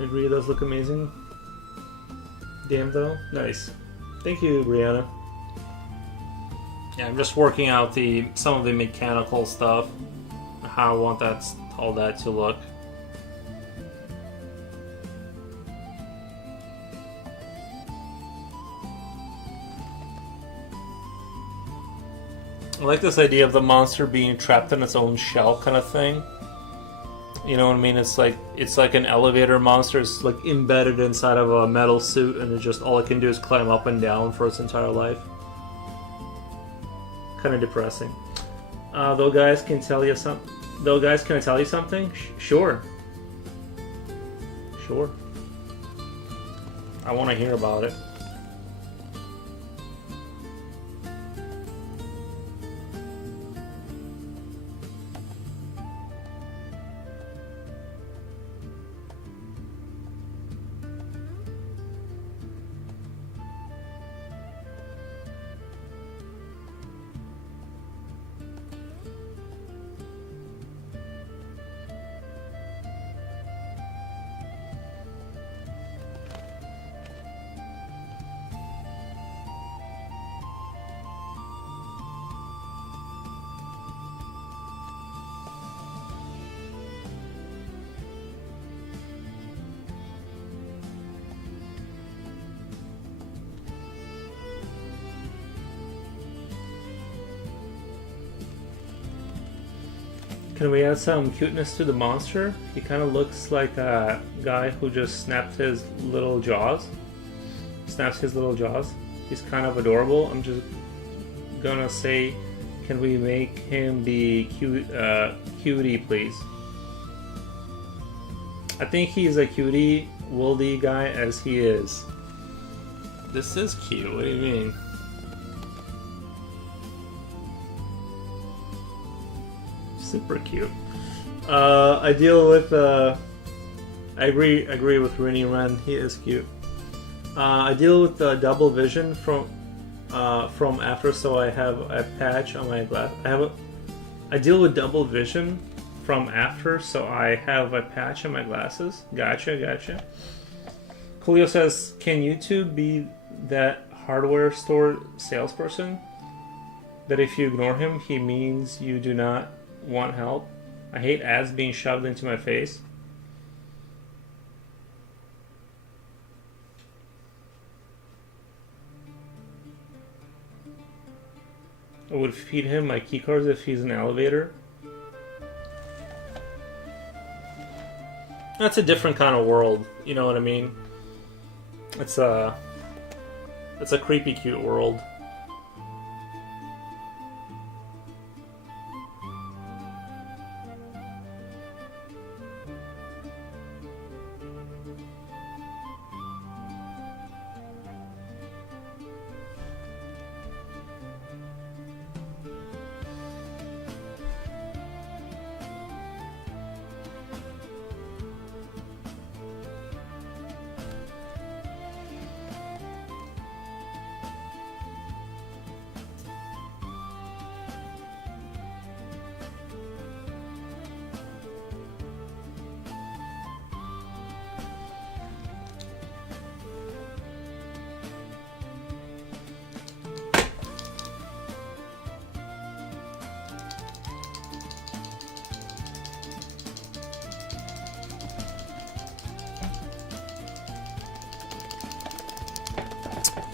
It really does look amazing. Damn though, nice. Thank you, Brianna. Yeah, I'm just working out some of the mechanical stuff, how I want all that to look. I like this idea of the monster being trapped in its own shell, kind of thing. You know what I mean? It's like an elevator monster. It's like embedded inside of a metal suit, and it just all it can do is climb up and down for its entire life. Kind of depressing. Though guys, can I tell you something? Sure. Sure. I want to hear about it. Can we add some cuteness to the monster? He kind of looks like a guy who just snapped his little jaws. He's kind of adorable. I'm just gonna say, can we make him be cute, cutie, please? I think he's a cutie, wildy guy as he is. This is cute. What do you mean? Super cute. I deal with. I agree with Rini Ren. He is cute. I deal with double vision from after, so I have a patch on my glass. I deal with double vision from after, so I have a patch on my glasses. Gotcha. Coolio says, "Can YouTube be that hardware store salesperson that if you ignore him, he means you do not want help? I hate ads being shoved into my face." I would feed him my keycards if he's in an elevator. That's a different kind of world, you know what I mean? It's a creepy cute world.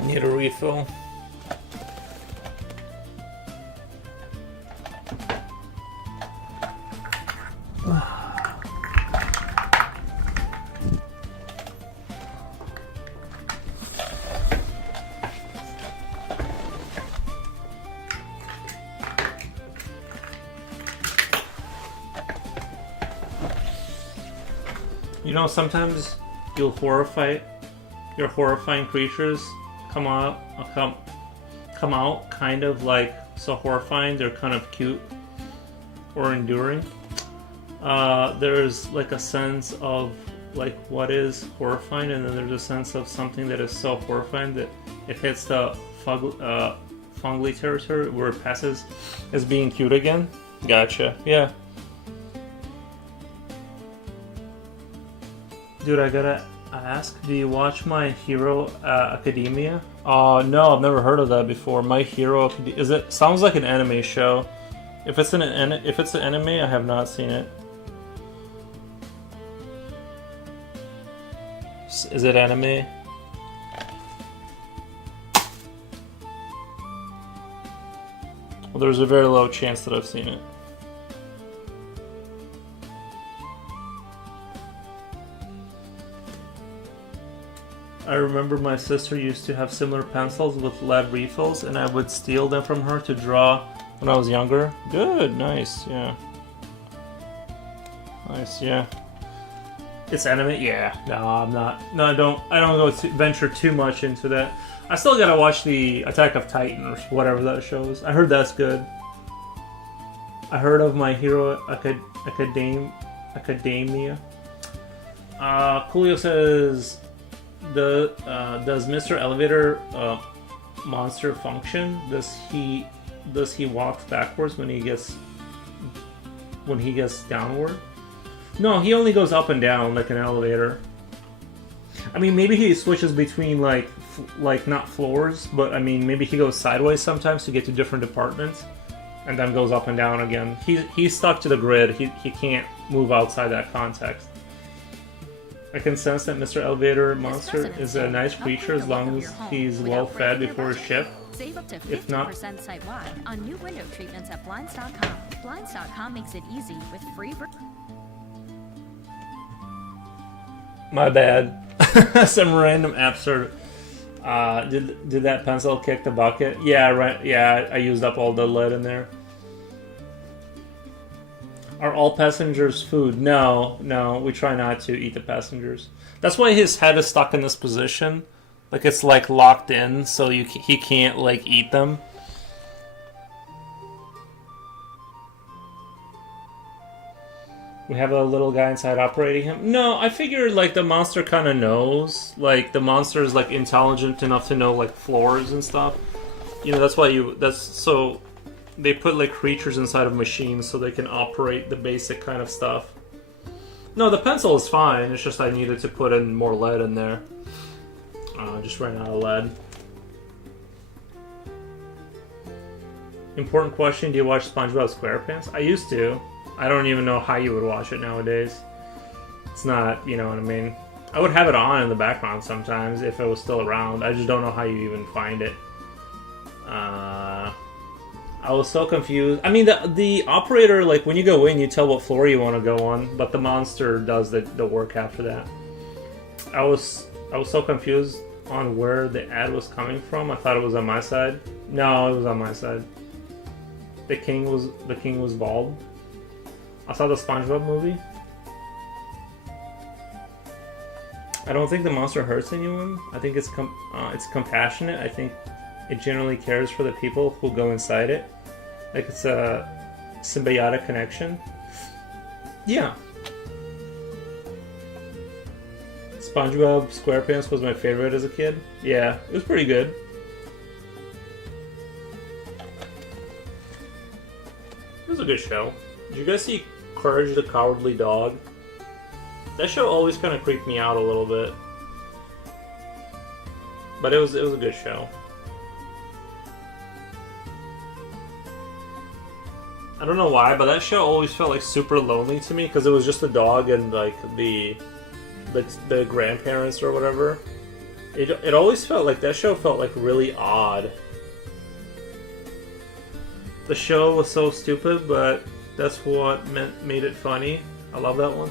Need a refill. You know, sometimes your horrifying creatures come out kind of like so horrifying they're kind of cute or enduring. There's like a sense of like what is horrifying, and then there's a sense of something that is so horrifying that it hits the fungly territory where it passes as being cute again. Gotcha. Yeah. Dude, I gotta ask, do you watch My Hero Academia? No, I've never heard of that before. My Hero sounds like an anime show. If it's an anime, I have not seen it. Is it anime? Well, there's a very low chance that I've seen it. I remember my sister used to have similar pencils with lead refills, and I would steal them from her to draw when I was younger. Good, nice, yeah. Nice, yeah. It's anime? Yeah. No, I'm not. No, I don't go to venture too much into that. I still gotta watch the Attack of Titan or whatever that show is. I heard that's good. I heard of My Hero Academia. Coolio says, does Mr. Elevator monster function? Does he walk backwards when he gets downward? No, he only goes up and down like an elevator. I mean, maybe he switches between like not floors, but I mean, maybe he goes sideways sometimes to get to different departments, and then goes up and down again. He's stuck to the grid. He can't move outside that context. I can sense that Mr. Elevator Monster is a nice creature as long as he's well fed before his shift. Save up to If not- 50% site-wide on new window treatments at Blinds.com. Blinds.com makes it easy with free... My bad. Some random absurd. Did that pencil kick the bucket? Yeah, right. Yeah, I used up all the lead in there. Are all passengers food? No, we try not to eat the passengers. That's why his head is stuck in this position. Like it's like locked in, so he can't like eat them. We have a little guy inside operating him. No, I figured like the monster kind of knows. Like the monster is like intelligent enough to know like floors and stuff. You know, that's why so they put like creatures inside of machines so they can operate the basic kind of stuff. No, the pencil is fine. It's just I needed to put in more lead in there. Just ran out of lead. Important question: do you watch SpongeBob SquarePants? I used to. I don't even know how you would watch it nowadays. It's not, you know what I mean. I would have it on in the background sometimes if it was still around. I just don't know how you even find it. I was so confused. I mean, the operator, like when you go in, you tell what floor you want to go on, but the monster does the work after that. I was so confused on where the ad was coming from. I thought it was on my side. No, it was on my side. The king was bald. I saw the SpongeBob movie. I don't think the monster hurts anyone. I think it's compassionate. I think it generally cares for the people who go inside it. Like it's a symbiotic connection. Yeah. SpongeBob SquarePants was my favorite as a kid. Yeah, it was pretty good. It was a good show. Did you guys see Courage the Cowardly Dog? That show always kind of creeped me out a little bit. But it was a good show. I don't know why, but that show always felt like super lonely to me because it was just the dog and like the grandparents or whatever. It always felt like that show felt like really odd. The show was so stupid, but that's what made it funny. I love that one.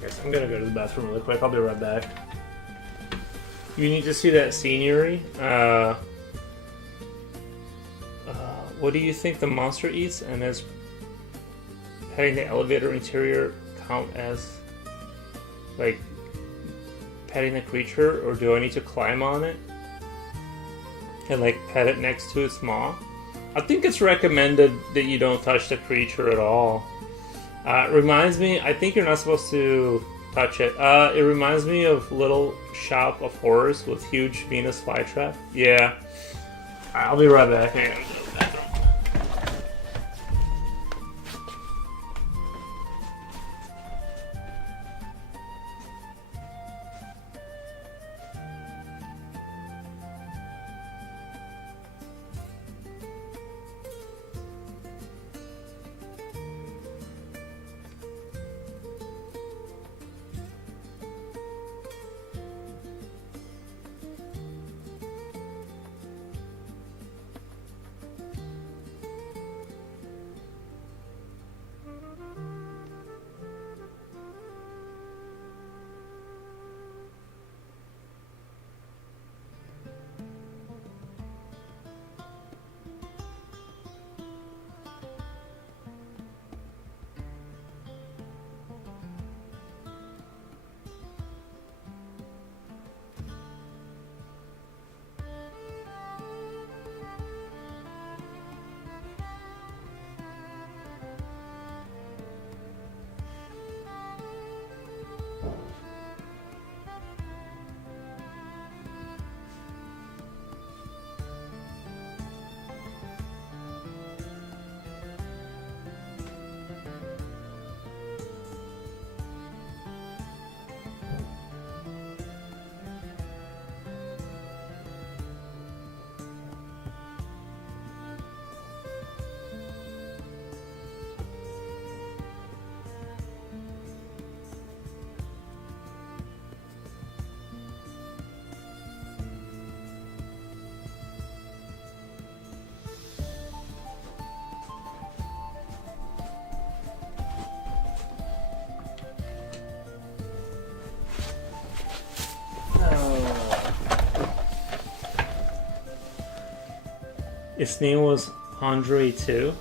guess I'm gonna go to the bathroom really quick. I'll be right back. You need to see that scenery. What do you think the monster eats? And as petting the elevator interior count as like petting the creature, or do I need to climb on it and like pet it next to its maw? I think it's recommended that you don't touch the creature at all. It reminds me, I think you're not supposed to touch it. It reminds me of Little Shop of Horrors with huge Venus flytrap. Yeah. I'll be right back. Hang on. His name was Andre too.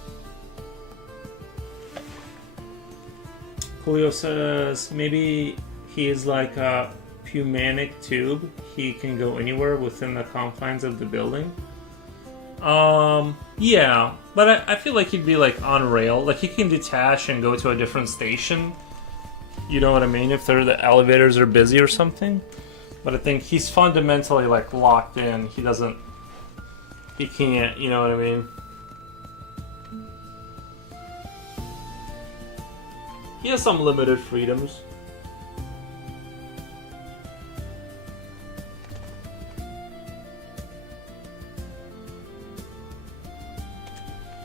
Julio says maybe he is like a pneumonic tube. He can go anywhere within the confines of the building. Yeah, but I feel like he'd be like on rail. Like he can detach and go to a different station. You know what I mean? If the elevators are busy or something. But I think he's fundamentally like locked in. He can't, you know what I mean? He has some limited freedoms.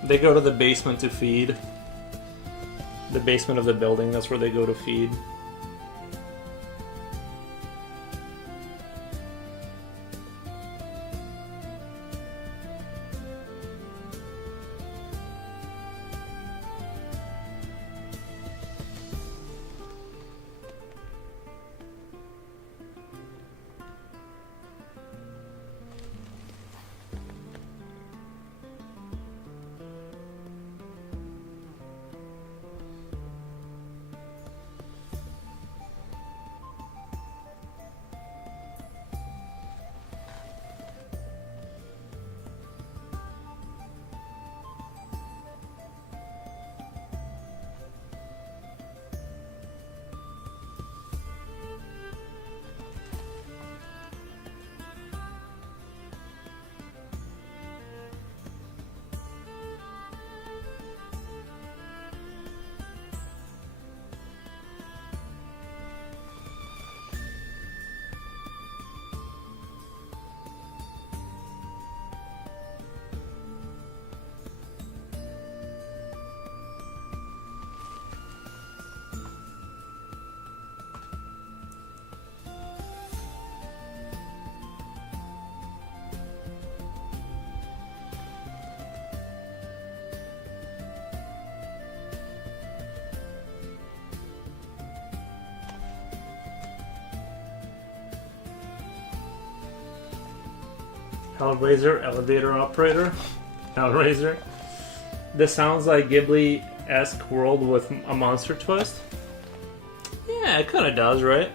They go to the basement to feed. The basement of the building, that's where they go to feed. Hellraiser elevator operator. Hellraiser. This sounds like Ghibli-esque world with a monster twist. Yeah, it kind of does, right?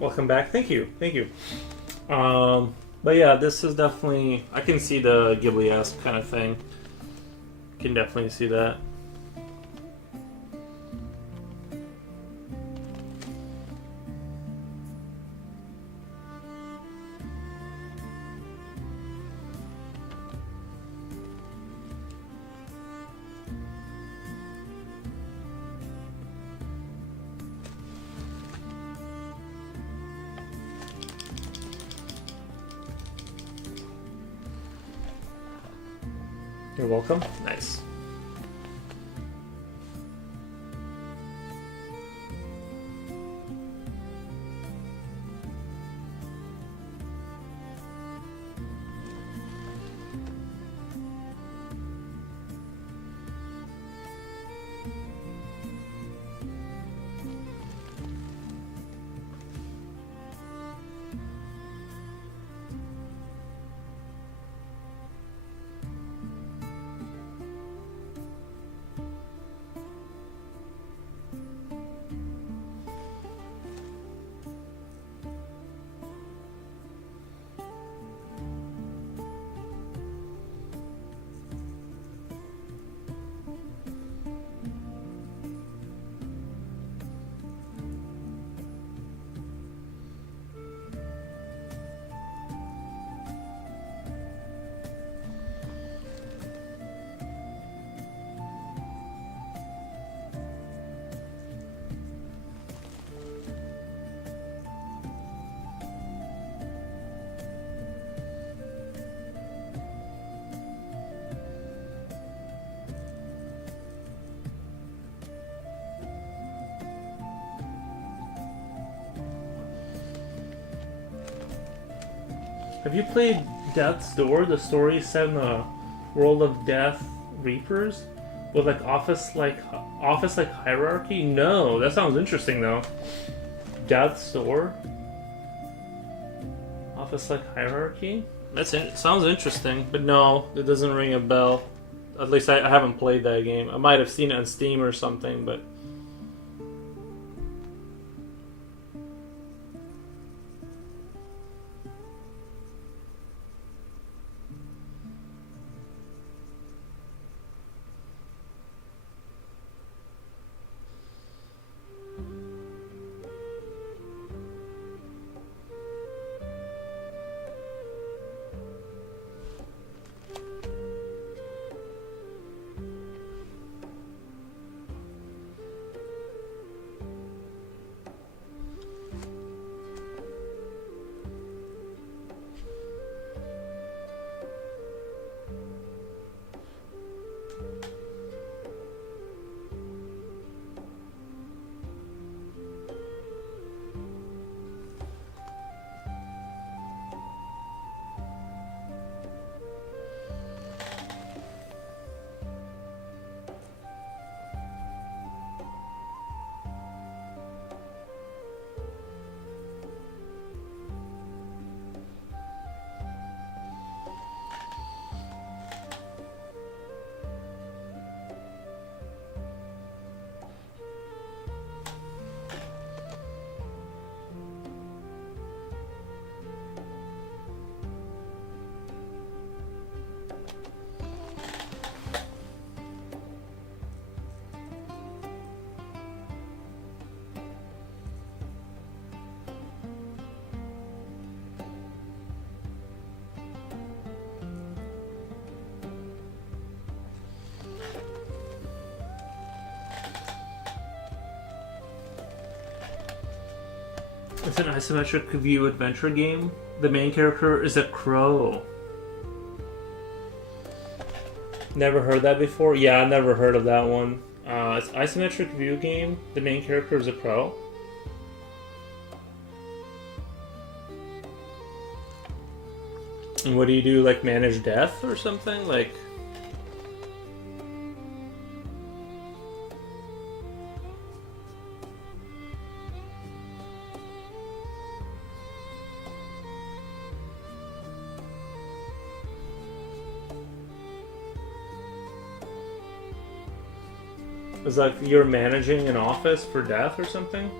Welcome back. Thank you. Thank you. But yeah, this is definitely... I can see the Ghibli-esque kind of thing. Can definitely see that. You're welcome. Nice. Have you played Death's Door? The story set in the world of Death Reapers with like office like hierarchy? No, that sounds interesting though. Death's Door, office like hierarchy. Sounds interesting, but no, it doesn't ring a bell. At least I haven't played that game. I might have seen it on Steam or something, but. It's an isometric view adventure game. The main character is a crow. Never heard that before? Yeah, I never heard of that one. It's isometric view game. The main character is a crow. And what do you do? Like manage death or something? Like. It's like you're managing an office for death or something?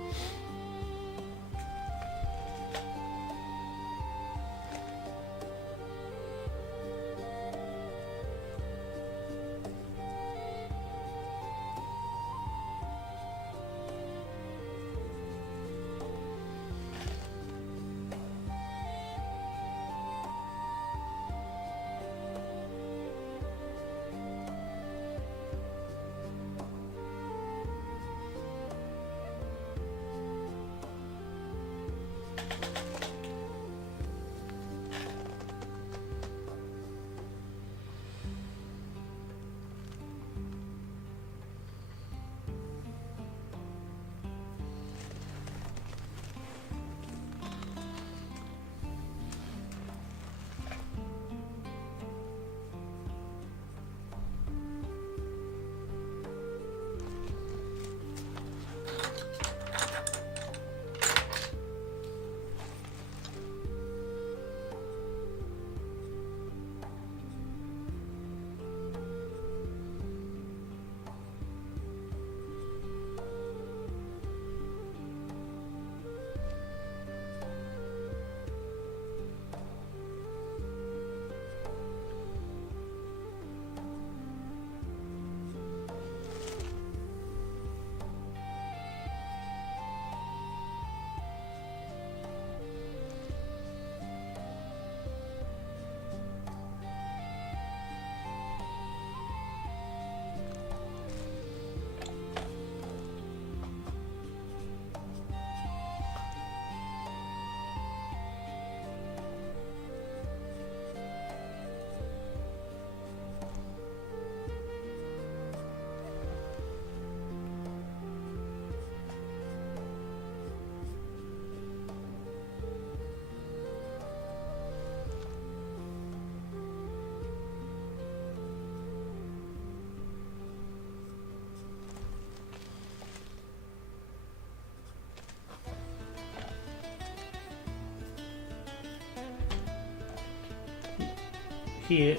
He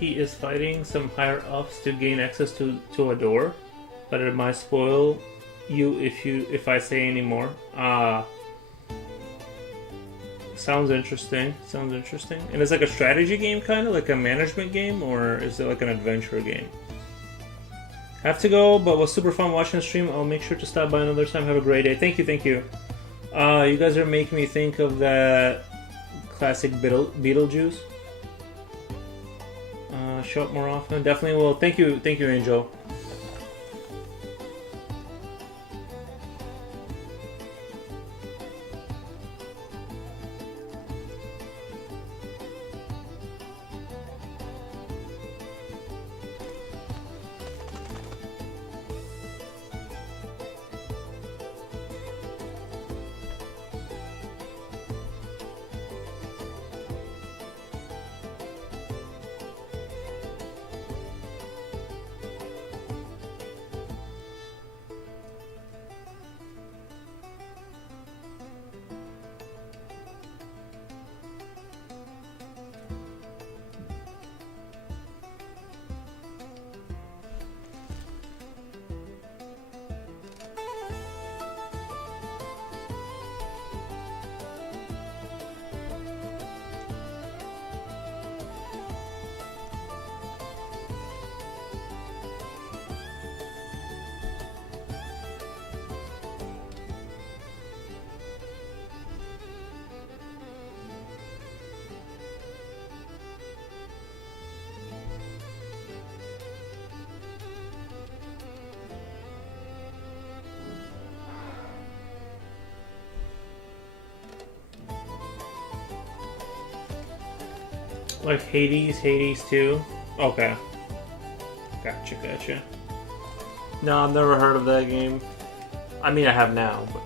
is fighting some higher ups to gain access to a door, but it might spoil you if I say any more. Sounds interesting. Sounds interesting. And it's like a strategy game, kind of like a management game, or is it like an adventure game? Have to go, but was super fun watching the stream. I'll make sure to stop by another time. Have a great day. Thank you, thank you. You guys are making me think of that classic Beetlejuice. Show up more often. Definitely will. Thank you, Angel. Like Hades 2. Okay. Gotcha. No, I've never heard of that game. I mean, I have now, but...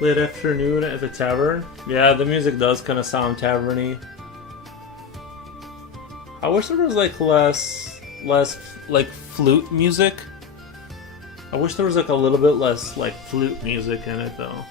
Late afternoon at the tavern. Yeah, the music does kind of sound taverny. I wish there was like less like flute music. I wish there was like a little bit less like flute music in it though.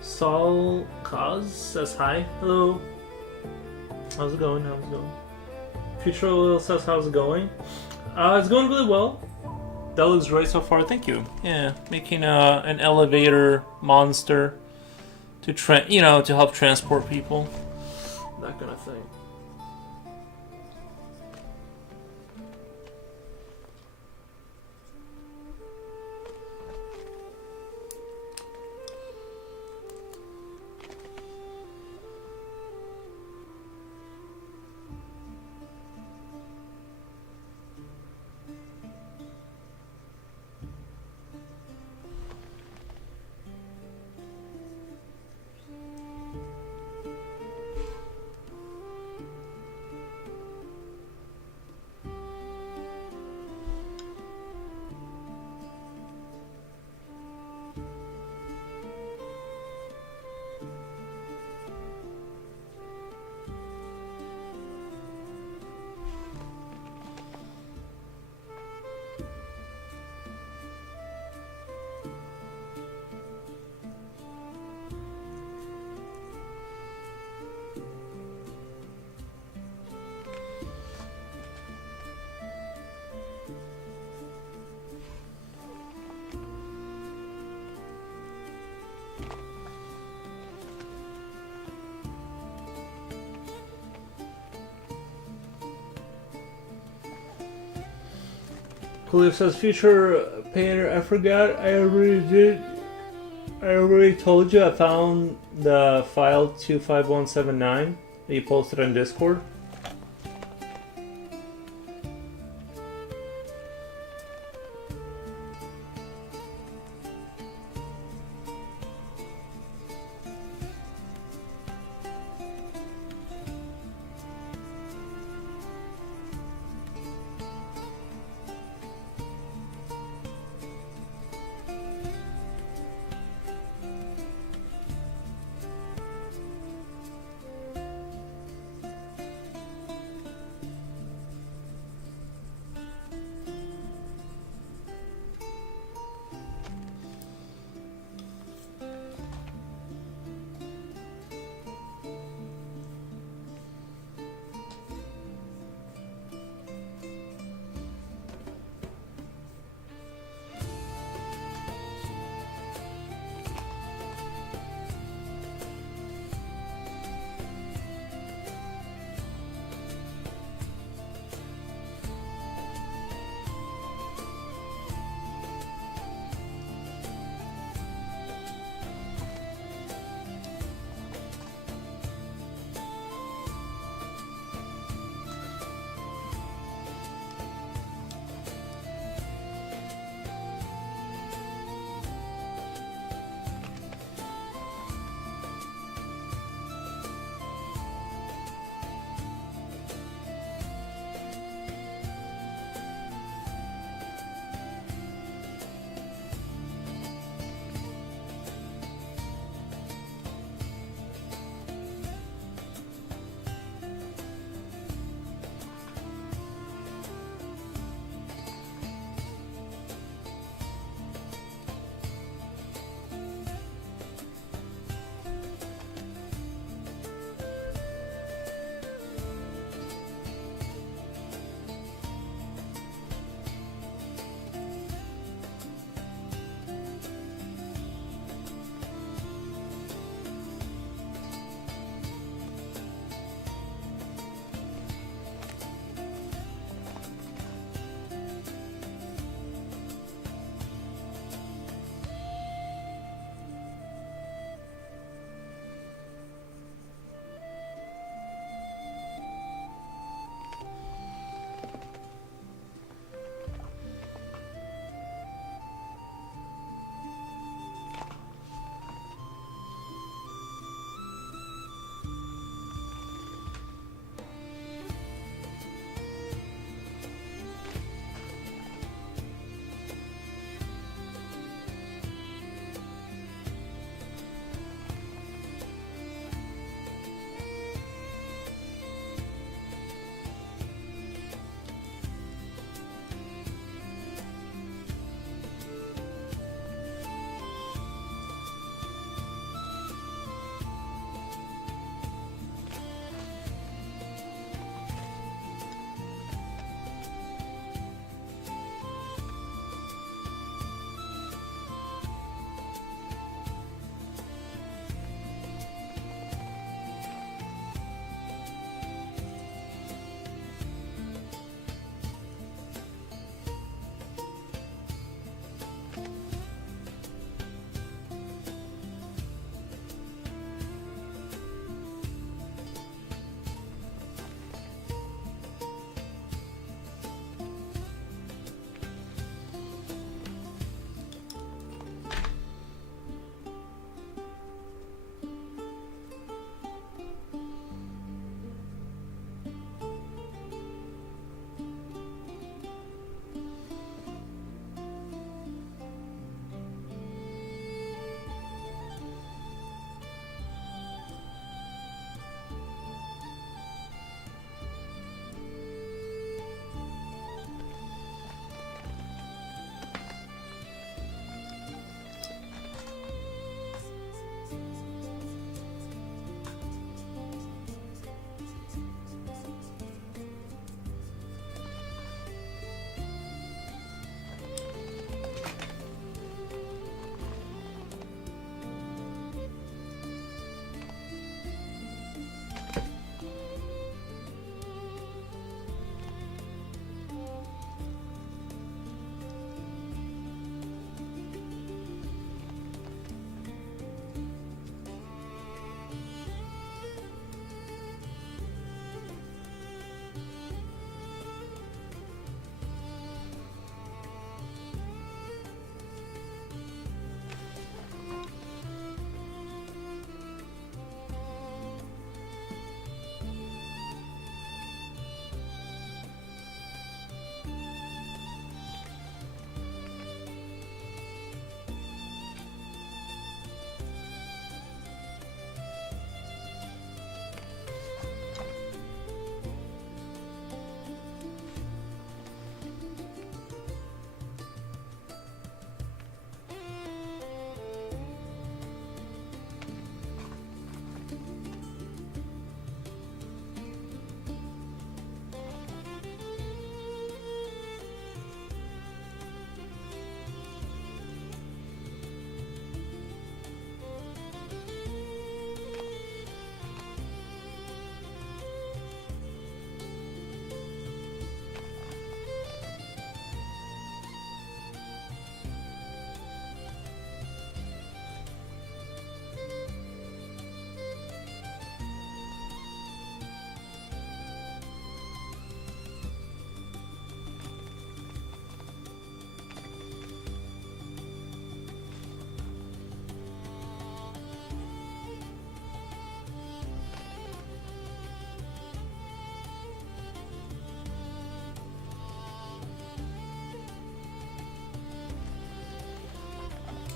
Saul Cause says hi. Hello. How's it going? How's it going? Future Oil says how's it going? It's going really well. That looks great so far. Thank you. Yeah, making an elevator monster to to help transport people, that kind of thing. Cliff says, Future Painter, I forgot, I already told you I found the file 25179 that you posted on Discord.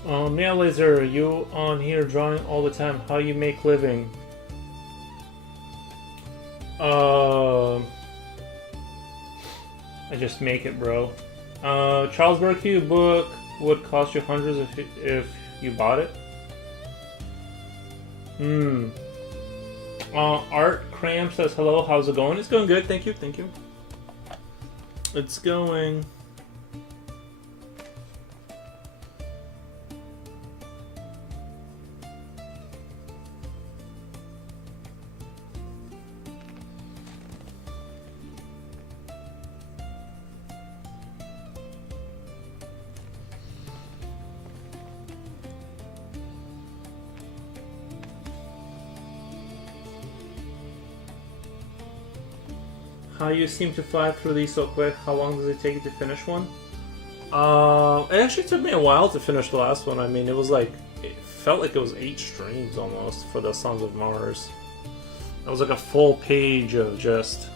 Yeah, Laser, you on here drawing all the time. How you make living? I just make it, bro. Charles Berkey book would cost you hundreds if you bought it. Art Cram says hello. How's it going? It's going good. Thank you. Thank you. It's going. How you seem to fly through these so quick? How long does it take you to finish one? It actually took me a while to finish the last one. I mean, it was like, it felt like it was 8 streams almost for the Sons of Mars. It was like a full page of just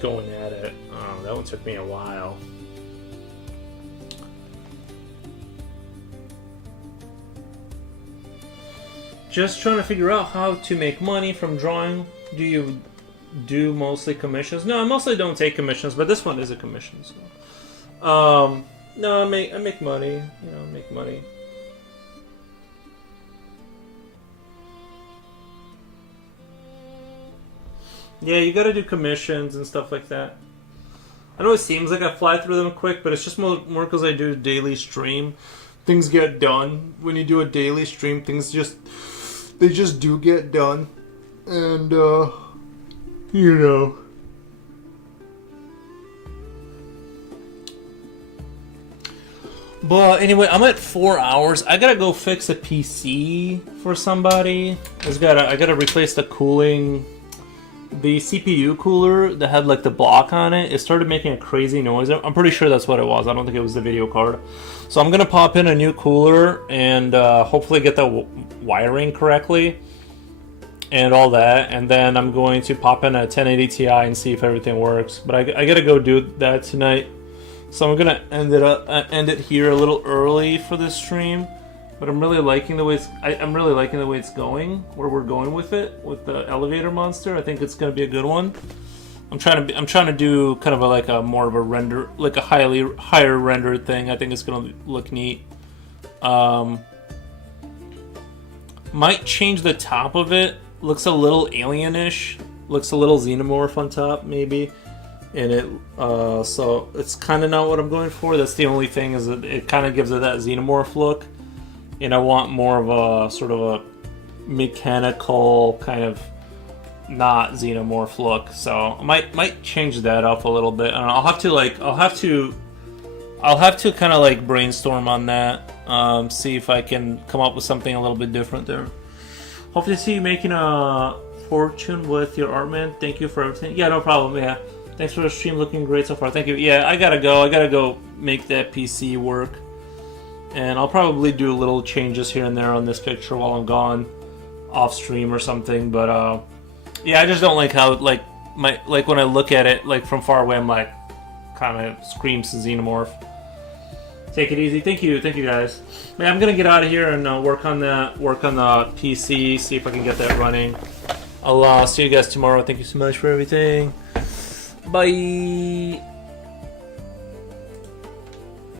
going at it. That one took me a while. Just trying to figure out how to make money from drawing. Do you do mostly commissions? No, I mostly don't take commissions, but this one is a commission. So, no, I make money. You know, make money. Yeah, you gotta do commissions and stuff like that. I know it seems like I fly through them quick, but it's just more because I do a daily stream. Things get done when you do a daily stream. Things just do get done, and you know. But anyway, I'm at 4 hours. I gotta go fix a PC for somebody. I gotta replace the cooling. The CPU cooler that had like the block on it, it started making a crazy noise. I'm pretty sure that's what it was. I don't think it was the video card. So I'm gonna pop in a new cooler and hopefully get the wiring correctly and all that. And then I'm going to pop in a 1080 Ti and see if everything works. But I gotta go do that tonight. So I'm gonna end it here a little early for this stream. But I'm really liking the way it's going, where we're going with it, with the elevator monster. I think it's gonna be a good one. I'm trying to do kind of a more of a render, like a higher rendered thing. I think it's gonna look neat. Might change the top of it. Looks a little alienish. Looks a little xenomorph on top, maybe. And it, so it's kind of not what I'm going for. That's the only thing, is that it kind of gives it that xenomorph look. And I want more of a sort of a mechanical kind of not xenomorph look. So I might change that up a little bit. And I'll have to kind of like brainstorm on that. See if I can come up with something a little bit different there. Hope to see you making a fortune with your art, man. Thank you for everything. Yeah, no problem. Yeah, thanks for the stream. Looking great so far. Thank you. Yeah, I gotta go make that PC work. And I'll probably do little changes here and there on this picture while I'm gone, off stream or something. But yeah, I just don't like how like when I look at it like from far away, I'm like kind of screams xenomorph. Take it easy. Thank you guys. Man, I'm gonna get out of here and work on the PC, see if I can get that running. I'll see you guys tomorrow. Thank you so much for everything. Bye.